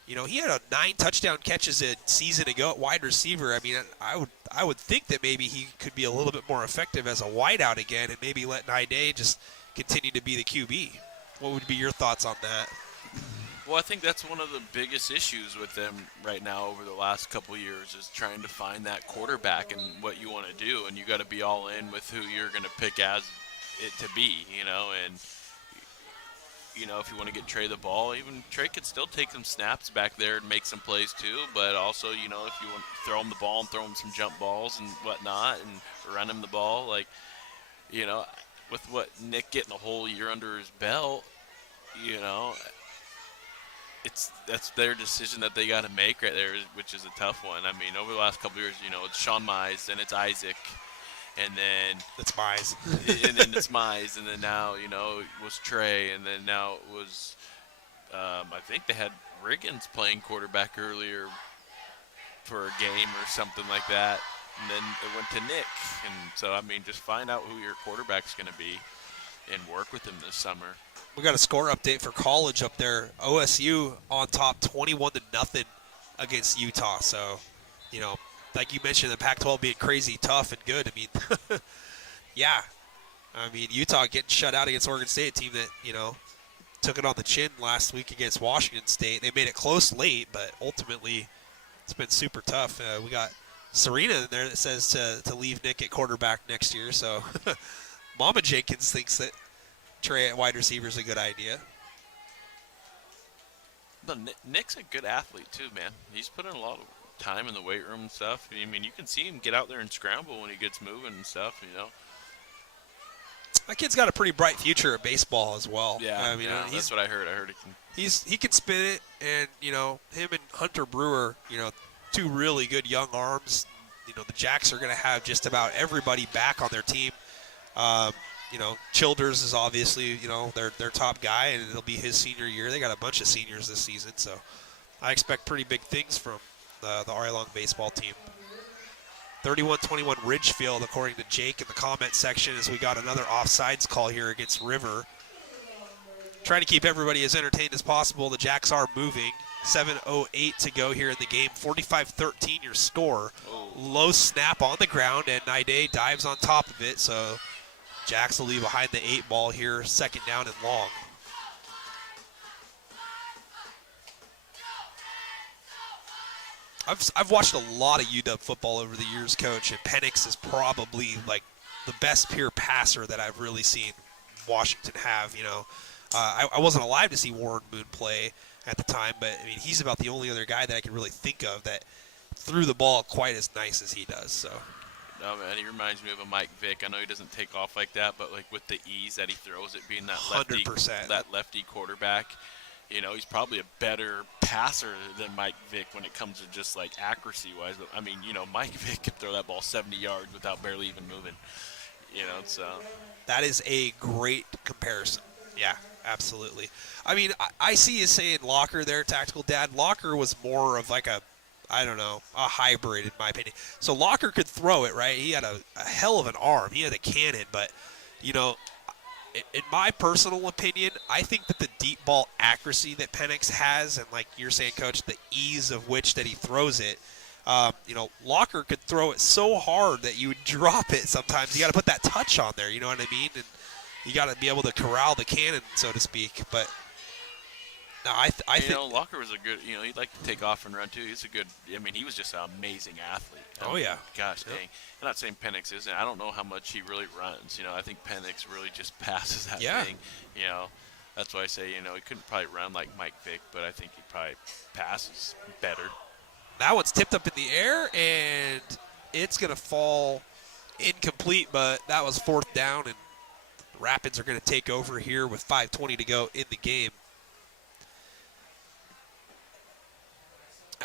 he had 9 touchdown catches a season ago at wide receiver. I would think that maybe he could be a little bit more effective as a wideout again, and maybe let Naide just continue to be the QB. What would be your thoughts on that? Well, I think that's one of the biggest issues with them right now over the last couple of years, is trying to find that quarterback and what you want to do, and you got to be all in with who you're going to pick as it to be, and if you want to get Trey the ball, even Trey could still take some snaps back there and make some plays too, but also, if you want to throw him the ball and throw him some jump balls and whatnot and run him the ball, with what Nick getting a whole year under his belt, that's their decision that they got to make right there, which is a tough one. Over the last couple of years, it's Sean Mize, and it's Isaac, and then it's Mize, and then it's Mize, and then now it was Trey, and then now it was I think they had Riggins playing quarterback earlier for a game or something like that, and then it went to Nick, and so just find out who your quarterback's going to be and work with him this summer. We got a score update for college up there. OSU on top 21-0 against Utah. So, like you mentioned, the Pac-12 being crazy tough and good. Yeah. Utah getting shut out against Oregon State, a team that, took it on the chin last week against Washington State. They made it close late, but ultimately it's been super tough. We got Serena in there that says to leave Nick at quarterback next year. So Mama Jenkins thinks that Trey at wide receiver is a good idea. But Nick's a good athlete too, man. He's put in a lot of time in the weight room and stuff. You can see him get out there and scramble when he gets moving and stuff, That kid's got a pretty bright future at baseball as well. Yeah, that's what I heard. I heard he can spin it, and him and Hunter Brewer, two really good young arms. The Jacks are going to have just about everybody back on their team. Childers is obviously, their top guy, and it'll be his senior year. They got a bunch of seniors this season, so I expect pretty big things from the RA Long baseball team. 31-21 Ridgefield, according to Jake in the comment section, as we got another offsides call here against River. Trying to keep everybody as entertained as possible. The Jacks are moving. 7:08 to go here in the game. 45-13 your score. Oh. Low snap on the ground, and Naide dives on top of it. So Jacks will leave behind the 8 ball here, second down and long. I've watched a lot of UW football over the years, Coach, and Penix is probably like the best pure passer that I've really seen Washington have. You know, I wasn't alive to see Warren Moon play at the time, but I mean he's about the only other guy that I can really think of that threw the ball quite as nice as he does. So. No, man, he reminds me of a Mike Vick. I know he doesn't take off like that, but like with the ease that he throws it, being that lefty, 100%. that lefty quarterback, you know, he's probably a better passer than Mike Vick when it comes to just like accuracy-wise. But I mean, you know, Mike Vick could throw that ball 70 yards without barely even moving. You know, so that is a great comparison. Yeah, absolutely. I mean, I see you saying Locker there, Tactical Dad. Locker was more of like a hybrid in my opinion. So Locker could throw it, right? He had a hell of an arm. He had a cannon, but, you know, in my personal opinion, I think that the deep ball accuracy that Penix has, and like you're saying, Coach, the ease of which that he throws it, you know, Locker could throw it so hard that you would drop it sometimes. You got to put that touch on there, you know what I mean? And you got to be able to corral the cannon, so to speak. But no, I think Locker was a good. You know, he'd like to take off and run too. He's a good. I mean, he was just an amazing athlete. Oh yeah. Gosh dang. I'm not saying Penix isn't. I don't know how much he really runs. You know, I think Penix really just passes that thing. You know, that's why I say, you know, he couldn't probably run like Mike Vick, but I think he probably passes better. That one's tipped up in the air, and it's going to fall incomplete, but that was fourth down, and the Rapids are going to take over here with 5:20 to go in the game.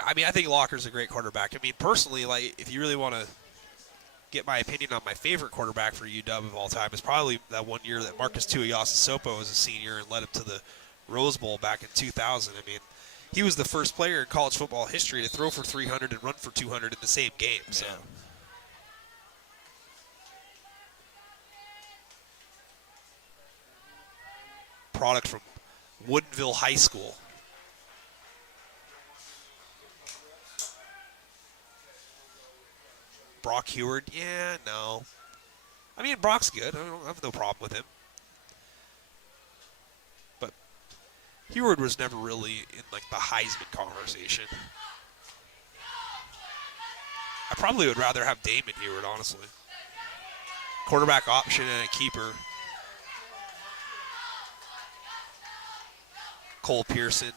I mean, I think Locker's a great quarterback. I mean, personally, like, if you really want to get my opinion on my favorite quarterback for UW of all time, is probably that one year that Marcus Tuiasosopo was a senior and led him to the Rose Bowl back in 2000. I mean, he was the first player in college football history to throw for 300 and run for 200 in the same game. So. Yeah. Product from Woodinville High School. Brock Heward, yeah, no. I mean, Brock's good. I have no problem with him. But Heward was never really in, like, the Heisman conversation. I probably would rather have Damon Heward, honestly. Quarterback option and a keeper. Cole Pearson.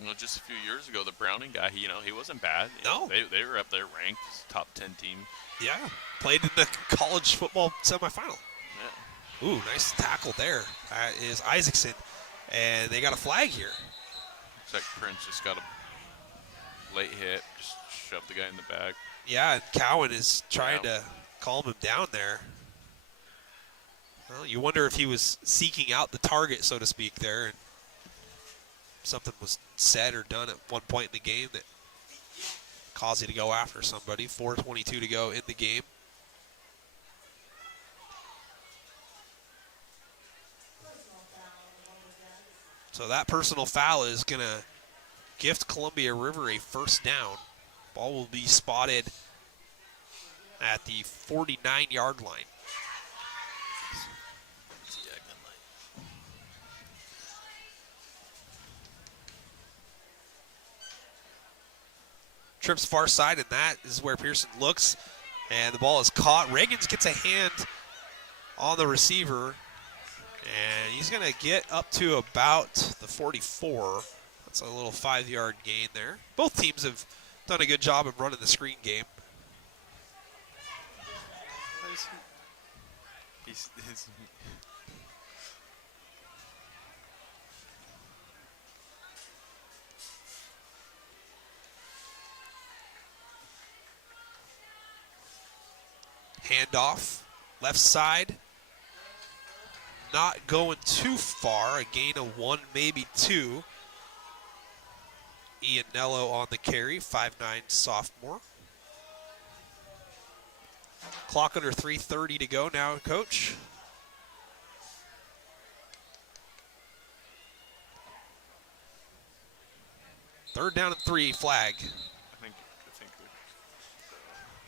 You know, just a few years ago, the Browning guy, he wasn't bad. No. They were up there ranked top 10 team. Yeah, played in the college football semifinal. Yeah. Ooh, nice tackle there. That is Isaacson. And they got a flag here. Looks like Prince just got a late hit, just shoved the guy in the back. Yeah, and Cowan is trying to calm him down there. Well, you wonder if he was seeking out the target, so to speak, there. And something was said or done at one point in the game that caused you to go after somebody. 4:22 to go in the game. So that personal foul is going to gift Columbia River a first down. Ball will be spotted at the 49-yard line. Trips far side, and that is where Pearson looks, and the ball is caught. Reagans gets a hand on the receiver, and he's going to get up to about the 44. That's a little 5-yard gain there. Both teams have done a good job of running the screen game. Handoff, left side. Not going too far. A gain of 1, maybe 2. Ianello on the carry, 5'9" sophomore. Clock under 3:30 to go now, Coach. Third down and 3, flag. I think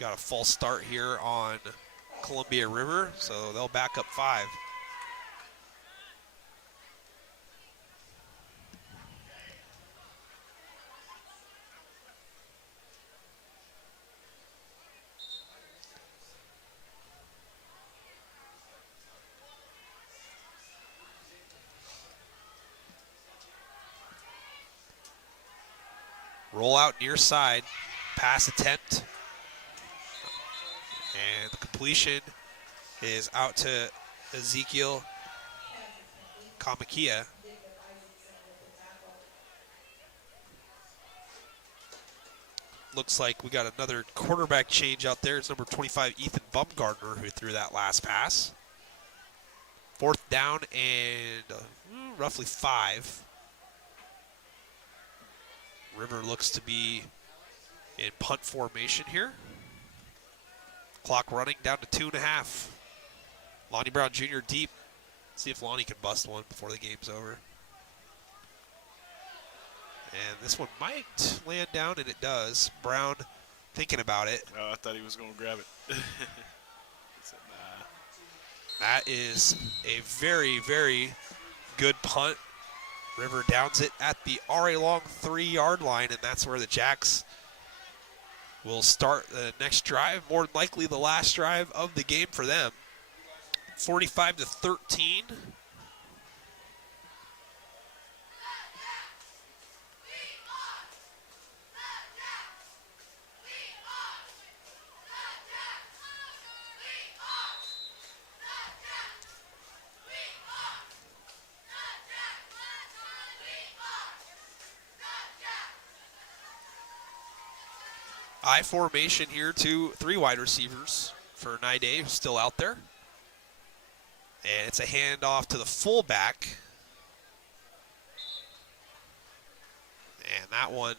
Got a false start here on Columbia River, so they'll back up 5. Roll out near side, pass attempt. And the completion is out to Ezekiel Kamakia. Looks like we got another quarterback change out there. It's number 25, Ethan Bumgardner, who threw that last pass. 4th down and roughly 5. River looks to be in punt formation here. Clock running down to 2.5. Lonnie Brown Jr. deep. See if Lonnie can bust one before the game's over. And this one might land down, and it does. Brown thinking about it. Oh, I thought he was going to grab it. He said, nah. That is a very, very good punt. River downs it at the already long 3-yard line, and that's where the Jacks will start the next drive, more than likely the last drive of the game for them. 45-13. I formation here, 3 wide receivers for Naide, who's still out there. And it's a handoff to the fullback. And that one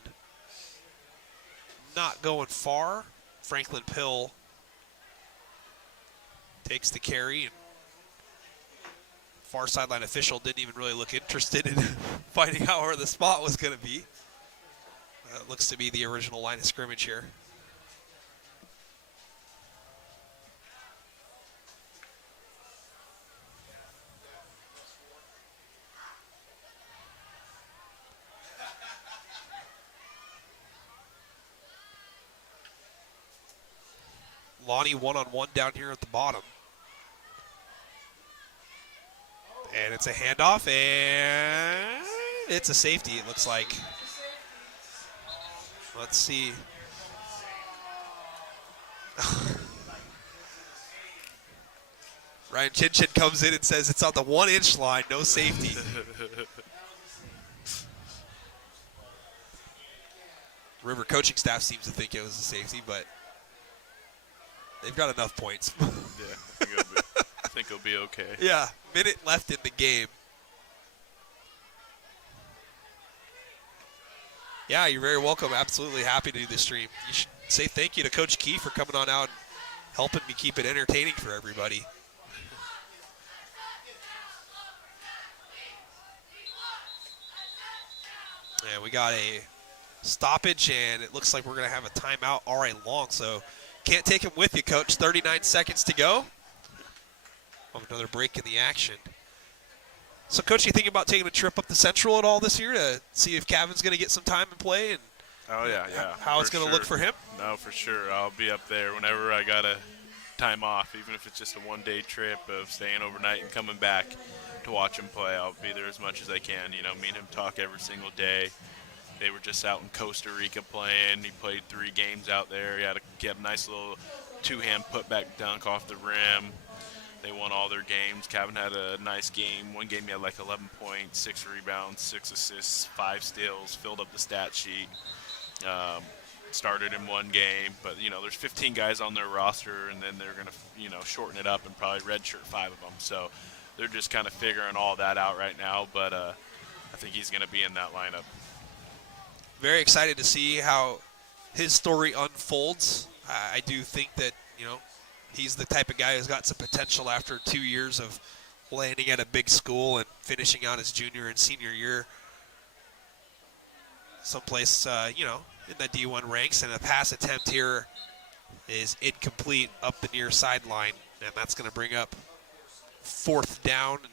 not going far. Franklin Pill takes the carry. And far sideline official didn't even really look interested in finding out where the spot was going to be. It looks to be the original line of scrimmage here. Lonnie one-on-one down here at the bottom. And it's a handoff, and it's a safety, it looks like. Let's see. Ryan Chinchin comes in and says it's on the 1-inch line, no safety. River coaching staff seems to think it was a safety, but they've got enough points. Yeah, I think it'll be okay. Yeah, minute left in the game. Yeah, you're very welcome. Absolutely happy to do this stream. You should say thank you to Coach Key for coming on out and helping me keep it entertaining for everybody. And we got a stoppage, and it looks like we're going to have a timeout all right long. So can't take him with you, Coach. 39 seconds to go. Another break in the action. So, Coach, you thinking about taking a trip up the Central at all this year to see if Cavan's going to get some time and play and Oh, yeah. how it's going to look for him? No, for sure. I'll be up there whenever I got a time off, even if it's just a one-day trip of staying overnight and coming back to watch him play. I'll be there as much as I can. You know, me and him talk every single day. They were just out in Costa Rica playing. He played 3 games out there. He had a nice little 2-hand putback dunk off the rim. They won all their games. Cavan had a nice game. One game he had like 11 points, 6 rebounds, 6 assists, 5 steals, filled up the stat sheet. started in one game, but there's 15 guys on their roster, and then they're going to shorten it up and probably redshirt 5 of them. So they're just kind of figuring all that out right now. But I think he's going to be in that lineup. Very excited to see how his story unfolds. I do think that he's the type of guy who's got some potential after 2 years of landing at a big school and finishing out his junior and senior year someplace, in the D1 ranks. And a pass attempt here is incomplete up the near sideline, and that's going to bring up 4th down. And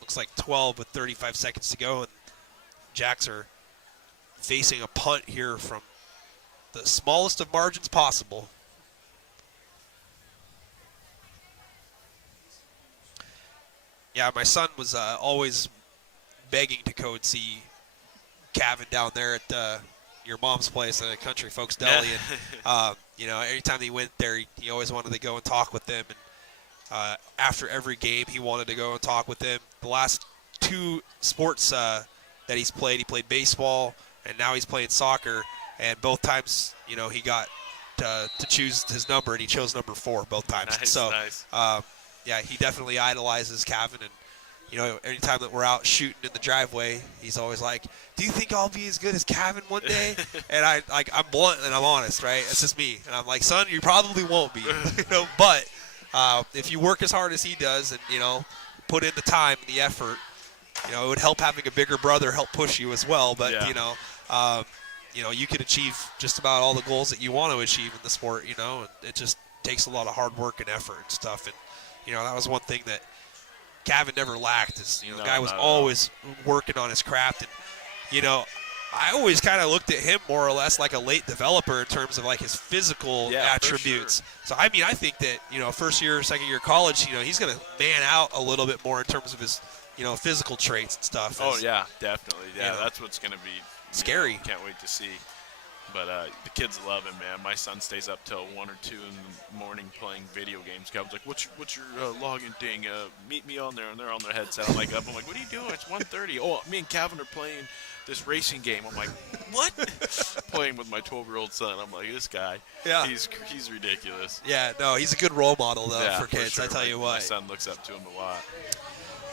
looks like 12 with 35 seconds to go, and Jacks are facing a punt here from the smallest of margins possible. Yeah, my son was always begging to go and see Kevin down there at your mom's place, the Country Folks Deli. And, anytime he went there, he always wanted to go and talk with them. And after every game, he wanted to go and talk with them. The last 2 sports that he played baseball, and now he's playing soccer. And both times, he got to choose his number, and he chose number 4 both times. Nice, so, nice. Yeah, he definitely idolizes Kevin. And, anytime that we're out shooting in the driveway, he's always like, do you think I'll be as good as Kevin one day? And I'm blunt and I'm honest, right? It's just me. And I'm like, son, you probably won't be. But if you work as hard as he does and, put in the time and the effort, it would help having a bigger brother help push you as well. But, Yeah. you could achieve just about all the goals that you want to achieve in the sport, and it just takes a lot of hard work and effort and stuff. And, that was one thing that Kevin never lacked is, the guy was always working on his craft. And, I always kind of looked at him more or less like a late developer in terms of like his physical attributes. Sure. So, I think that, first year, second year college, he's going to man out a little bit more in terms of his, physical traits and stuff. Oh, yeah, definitely. Yeah, that's what's going to be scary. Can't wait to see. But the kids love him, man. My son stays up till 1 or 2 in the morning playing video games. Kevin's like, "What's your login thing? Meet me on there." And they're on their headset. I'm like, "What are you doing? It's 1:30. Oh, me and Kevin are playing this racing game." I'm like, "What?" Playing with my 12-year-old son. I'm like, "This guy, he's ridiculous." Yeah, no, he's a good role model though for kids. Sure. I tell you what, my son looks up to him a lot.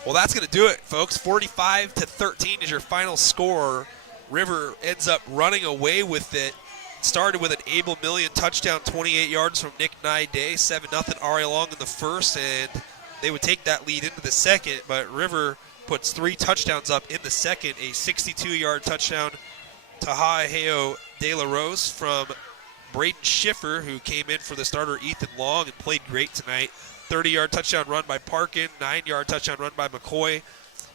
Well, that's going to do it, folks. 45-13 is your final score. River ends up running away with it. Started with an Abel Million touchdown, 28 yards from Nick Nye-Day, 7-0 Ari Long in the first, and they would take that lead into the second, but River puts 3 touchdowns up in the second, a 62-yard touchdown to Haheo De La Rose from Braden Schiffer, who came in for the starter Ethan Long and played great tonight. 30-yard touchdown run by Parkin, 9-yard touchdown run by McCoy.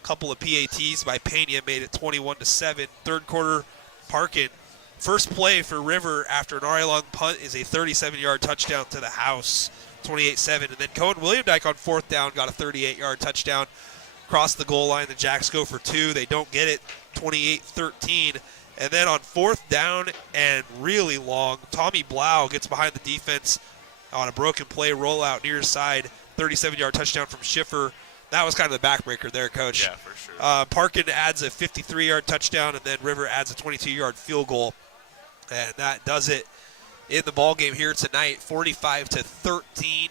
Couple of PATs by Pena made it 21-7. Third quarter, Parkin. First play for River after an Ari Long punt is a 37-yard touchdown to the house, 28-7. And then Cohen Williamdyke on 4th down got a 38-yard touchdown. Crossed the goal line. The Jacks go for 2. They don't get it, 28-13. And then on 4th down and really long, Tommy Blau gets behind the defense on a broken play rollout near side, 37-yard touchdown from Schiffer. That was kind of the backbreaker there, Coach. Yeah, for sure. Parkin adds a 53-yard touchdown, and then River adds a 22-yard field goal. And that does it in the ballgame here tonight, 45-13.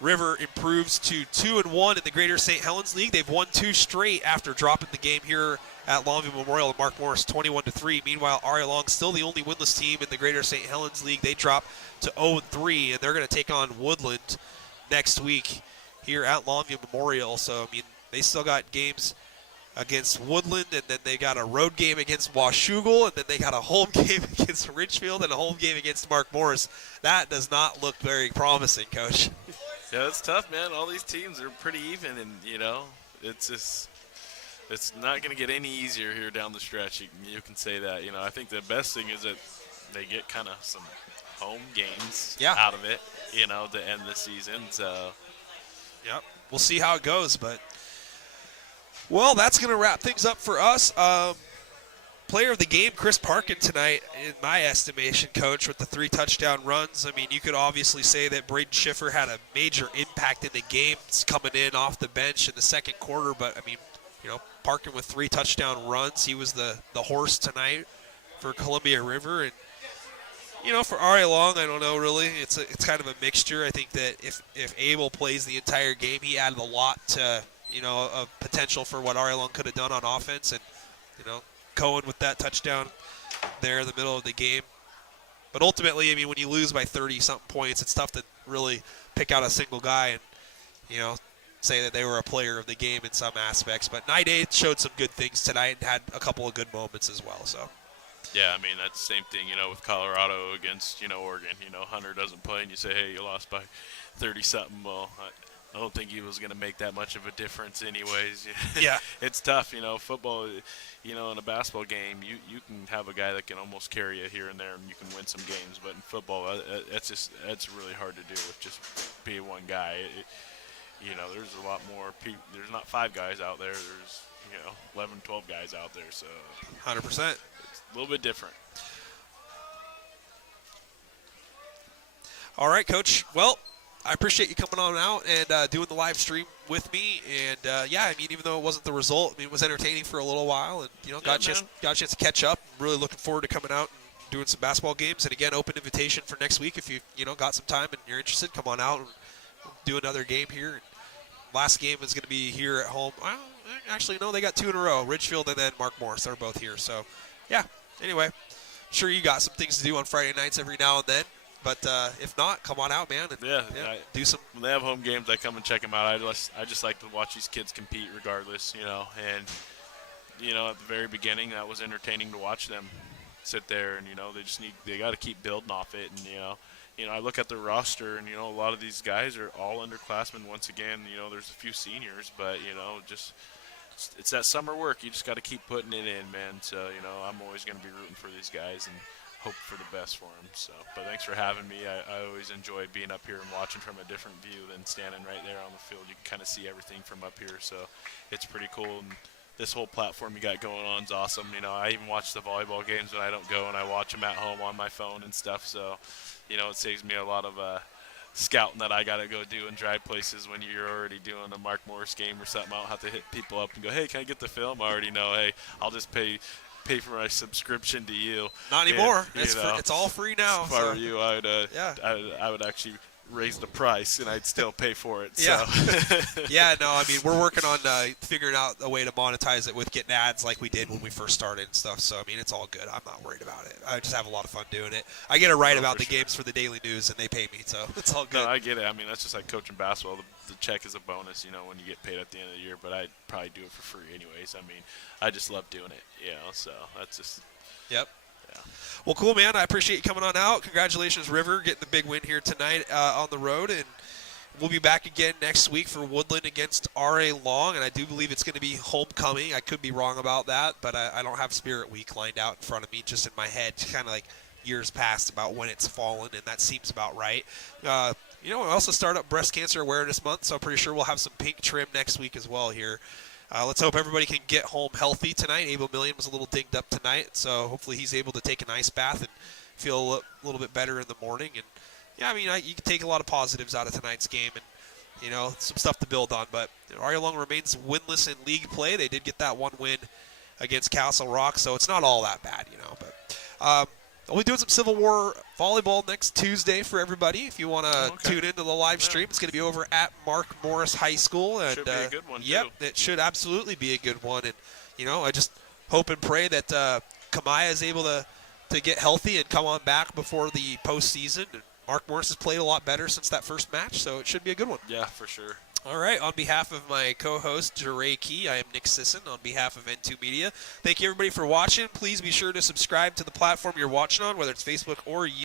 River improves to 2-1 in the Greater St. Helens League. They've won 2 straight after dropping the game here at Longview Memorial and Mark Morris 21-3. Meanwhile, Ari Long still the only winless team in the Greater St. Helens League. They drop to 0-3, and they're going to take on Woodland next week here at Longview Memorial. So, they still got games against Woodland, and then they got a road game against Washougal, and then they got a home game against Richfield and a home game against Mark Morris. That does not look very promising, Coach. Yeah, it's tough, man. All these teams are pretty even, and, it's just – it's not going to get any easier here down the stretch. You can say that. I think the best thing is that they get kind of some home games out of it, to end the season. So, yep, we'll see how it goes. But, well, that's going to wrap things up for us. Player of the game, Chris Parkin tonight, in my estimation, Coach, with the 3 touchdown runs. You could obviously say that Braden Schiffer had a major impact in the game. It's coming in off the bench in the second quarter, but, Parkin with 3 touchdown runs. He was the horse tonight for Columbia River, and For Ari Long, I don't know really. It's kind of a mixture. I think that if Abel plays the entire game, he added a lot to of potential for what Ari Long could have done on offense, and Cohen with that touchdown there in the middle of the game. But ultimately, I mean, when you lose by 30-something points, it's tough to really pick out a single guy and say that they were a player of the game in some aspects. But Night 8 showed some good things tonight and had a couple of good moments as well. So. Yeah, I mean, that's the same thing, with Colorado against, Oregon. Hunter doesn't play, and you say, hey, you lost by 30-something. Well, I don't think he was going to make that much of a difference anyways. Yeah. It's tough, football, in a basketball game, you can have a guy that can almost carry you here and there, and you can win some games. But in football, that's really hard to do with just be one guy. There's a lot more people. There's not 5 guys out there. There's, 11, 12 guys out there. So 100%. It's a little bit different. All right, Coach. Well, I appreciate you coming on out and doing the live stream with me. And, even though it wasn't the result, it was entertaining for a little while. And, got a chance to catch up. I'm really looking forward to coming out and doing some basketball games. And, again, open invitation for next week. If you, got some time and you're interested, come on out and do another game here. Last game is going to be here at home. Well, actually, no, they got 2 in a row. Ridgefield and then Mark Morris. They're both here. So, yeah. Anyway, sure you got some things to do on Friday nights every now and then. But if not, come on out, man. And, do some. When they have home games, I come and check them out. I just like to watch these kids compete regardless, And, at the very beginning, that was entertaining to watch them sit there. And, they got to keep building off it. And, I look at the roster, and, a lot of these guys are all underclassmen once again. There's a few seniors, but, it's that summer work. You just got to keep putting it in, man. So, I'm always going to be rooting for these guys and hope for the best for them. So, but thanks for having me. I always enjoy being up here and watching from a different view than standing right there on the field. You can kind of see everything from up here, so it's pretty cool. And this whole platform you got going on is awesome. I even watch the volleyball games when I don't go, and I watch them at home on my phone and stuff. So, it saves me a lot of scouting that I got to go do in dry places when you're already doing a Mark Morris game or something. I don't have to hit people up and go, hey, can I get the film? I already know, hey, I'll just pay for my subscription to you. Not anymore. It's all free now. If I were you, I would actually raise the price, and I'd still pay for it. Yeah. So. Yeah, no, I mean, we're working on figuring out a way to monetize it with getting ads like we did when we first started and stuff. So, I mean, it's all good. I'm not worried about it. I just have a lot of fun doing it. I get to write about the games for the Daily News, and they pay me, so it's all good. No, I get it. I mean, that's just like coaching basketball. The check is a bonus, when you get paid at the end of the year, but I'd probably do it for free anyways. I mean, I just love doing it, so that's just – Yep. Yeah. Well, cool, man. I appreciate you coming on out. Congratulations, River, getting the big win here tonight on the road. And we'll be back again next week for Woodland against R.A. Long. And I do believe it's going to be homecoming. I could be wrong about that, but I don't have Spirit Week lined out in front of me, just in my head, kind of like years past about when it's fallen, and that seems about right. We also start up Breast Cancer Awareness Month, so I'm pretty sure we'll have some pink trim next week as well here. Let's hope everybody can get home healthy tonight. Abel Million was a little dinged up tonight, so hopefully he's able to take an ice bath and feel a little bit better in the morning. And, you can take a lot of positives out of tonight's game and, some stuff to build on. But R.A. Long remains winless in league play. They did get that one win against Castle Rock, so it's not all that bad, But we'll be doing some Civil War volleyball next Tuesday for everybody. If you want to tune into the live stream, it's going to be over at Mark Morris High School. And, should be a good one, Yep, it should absolutely be a good one. And, I just hope and pray that Kamaya is able to get healthy and come on back before the postseason. And Mark Morris has played a lot better since that first match, so it should be a good one. Yeah, for sure. All right, on behalf of my co-host, Jeray Key, I am Nick Sisson on behalf of N2 Media. Thank you, everybody, for watching. Please be sure to subscribe to the platform you're watching on, whether it's Facebook or YouTube.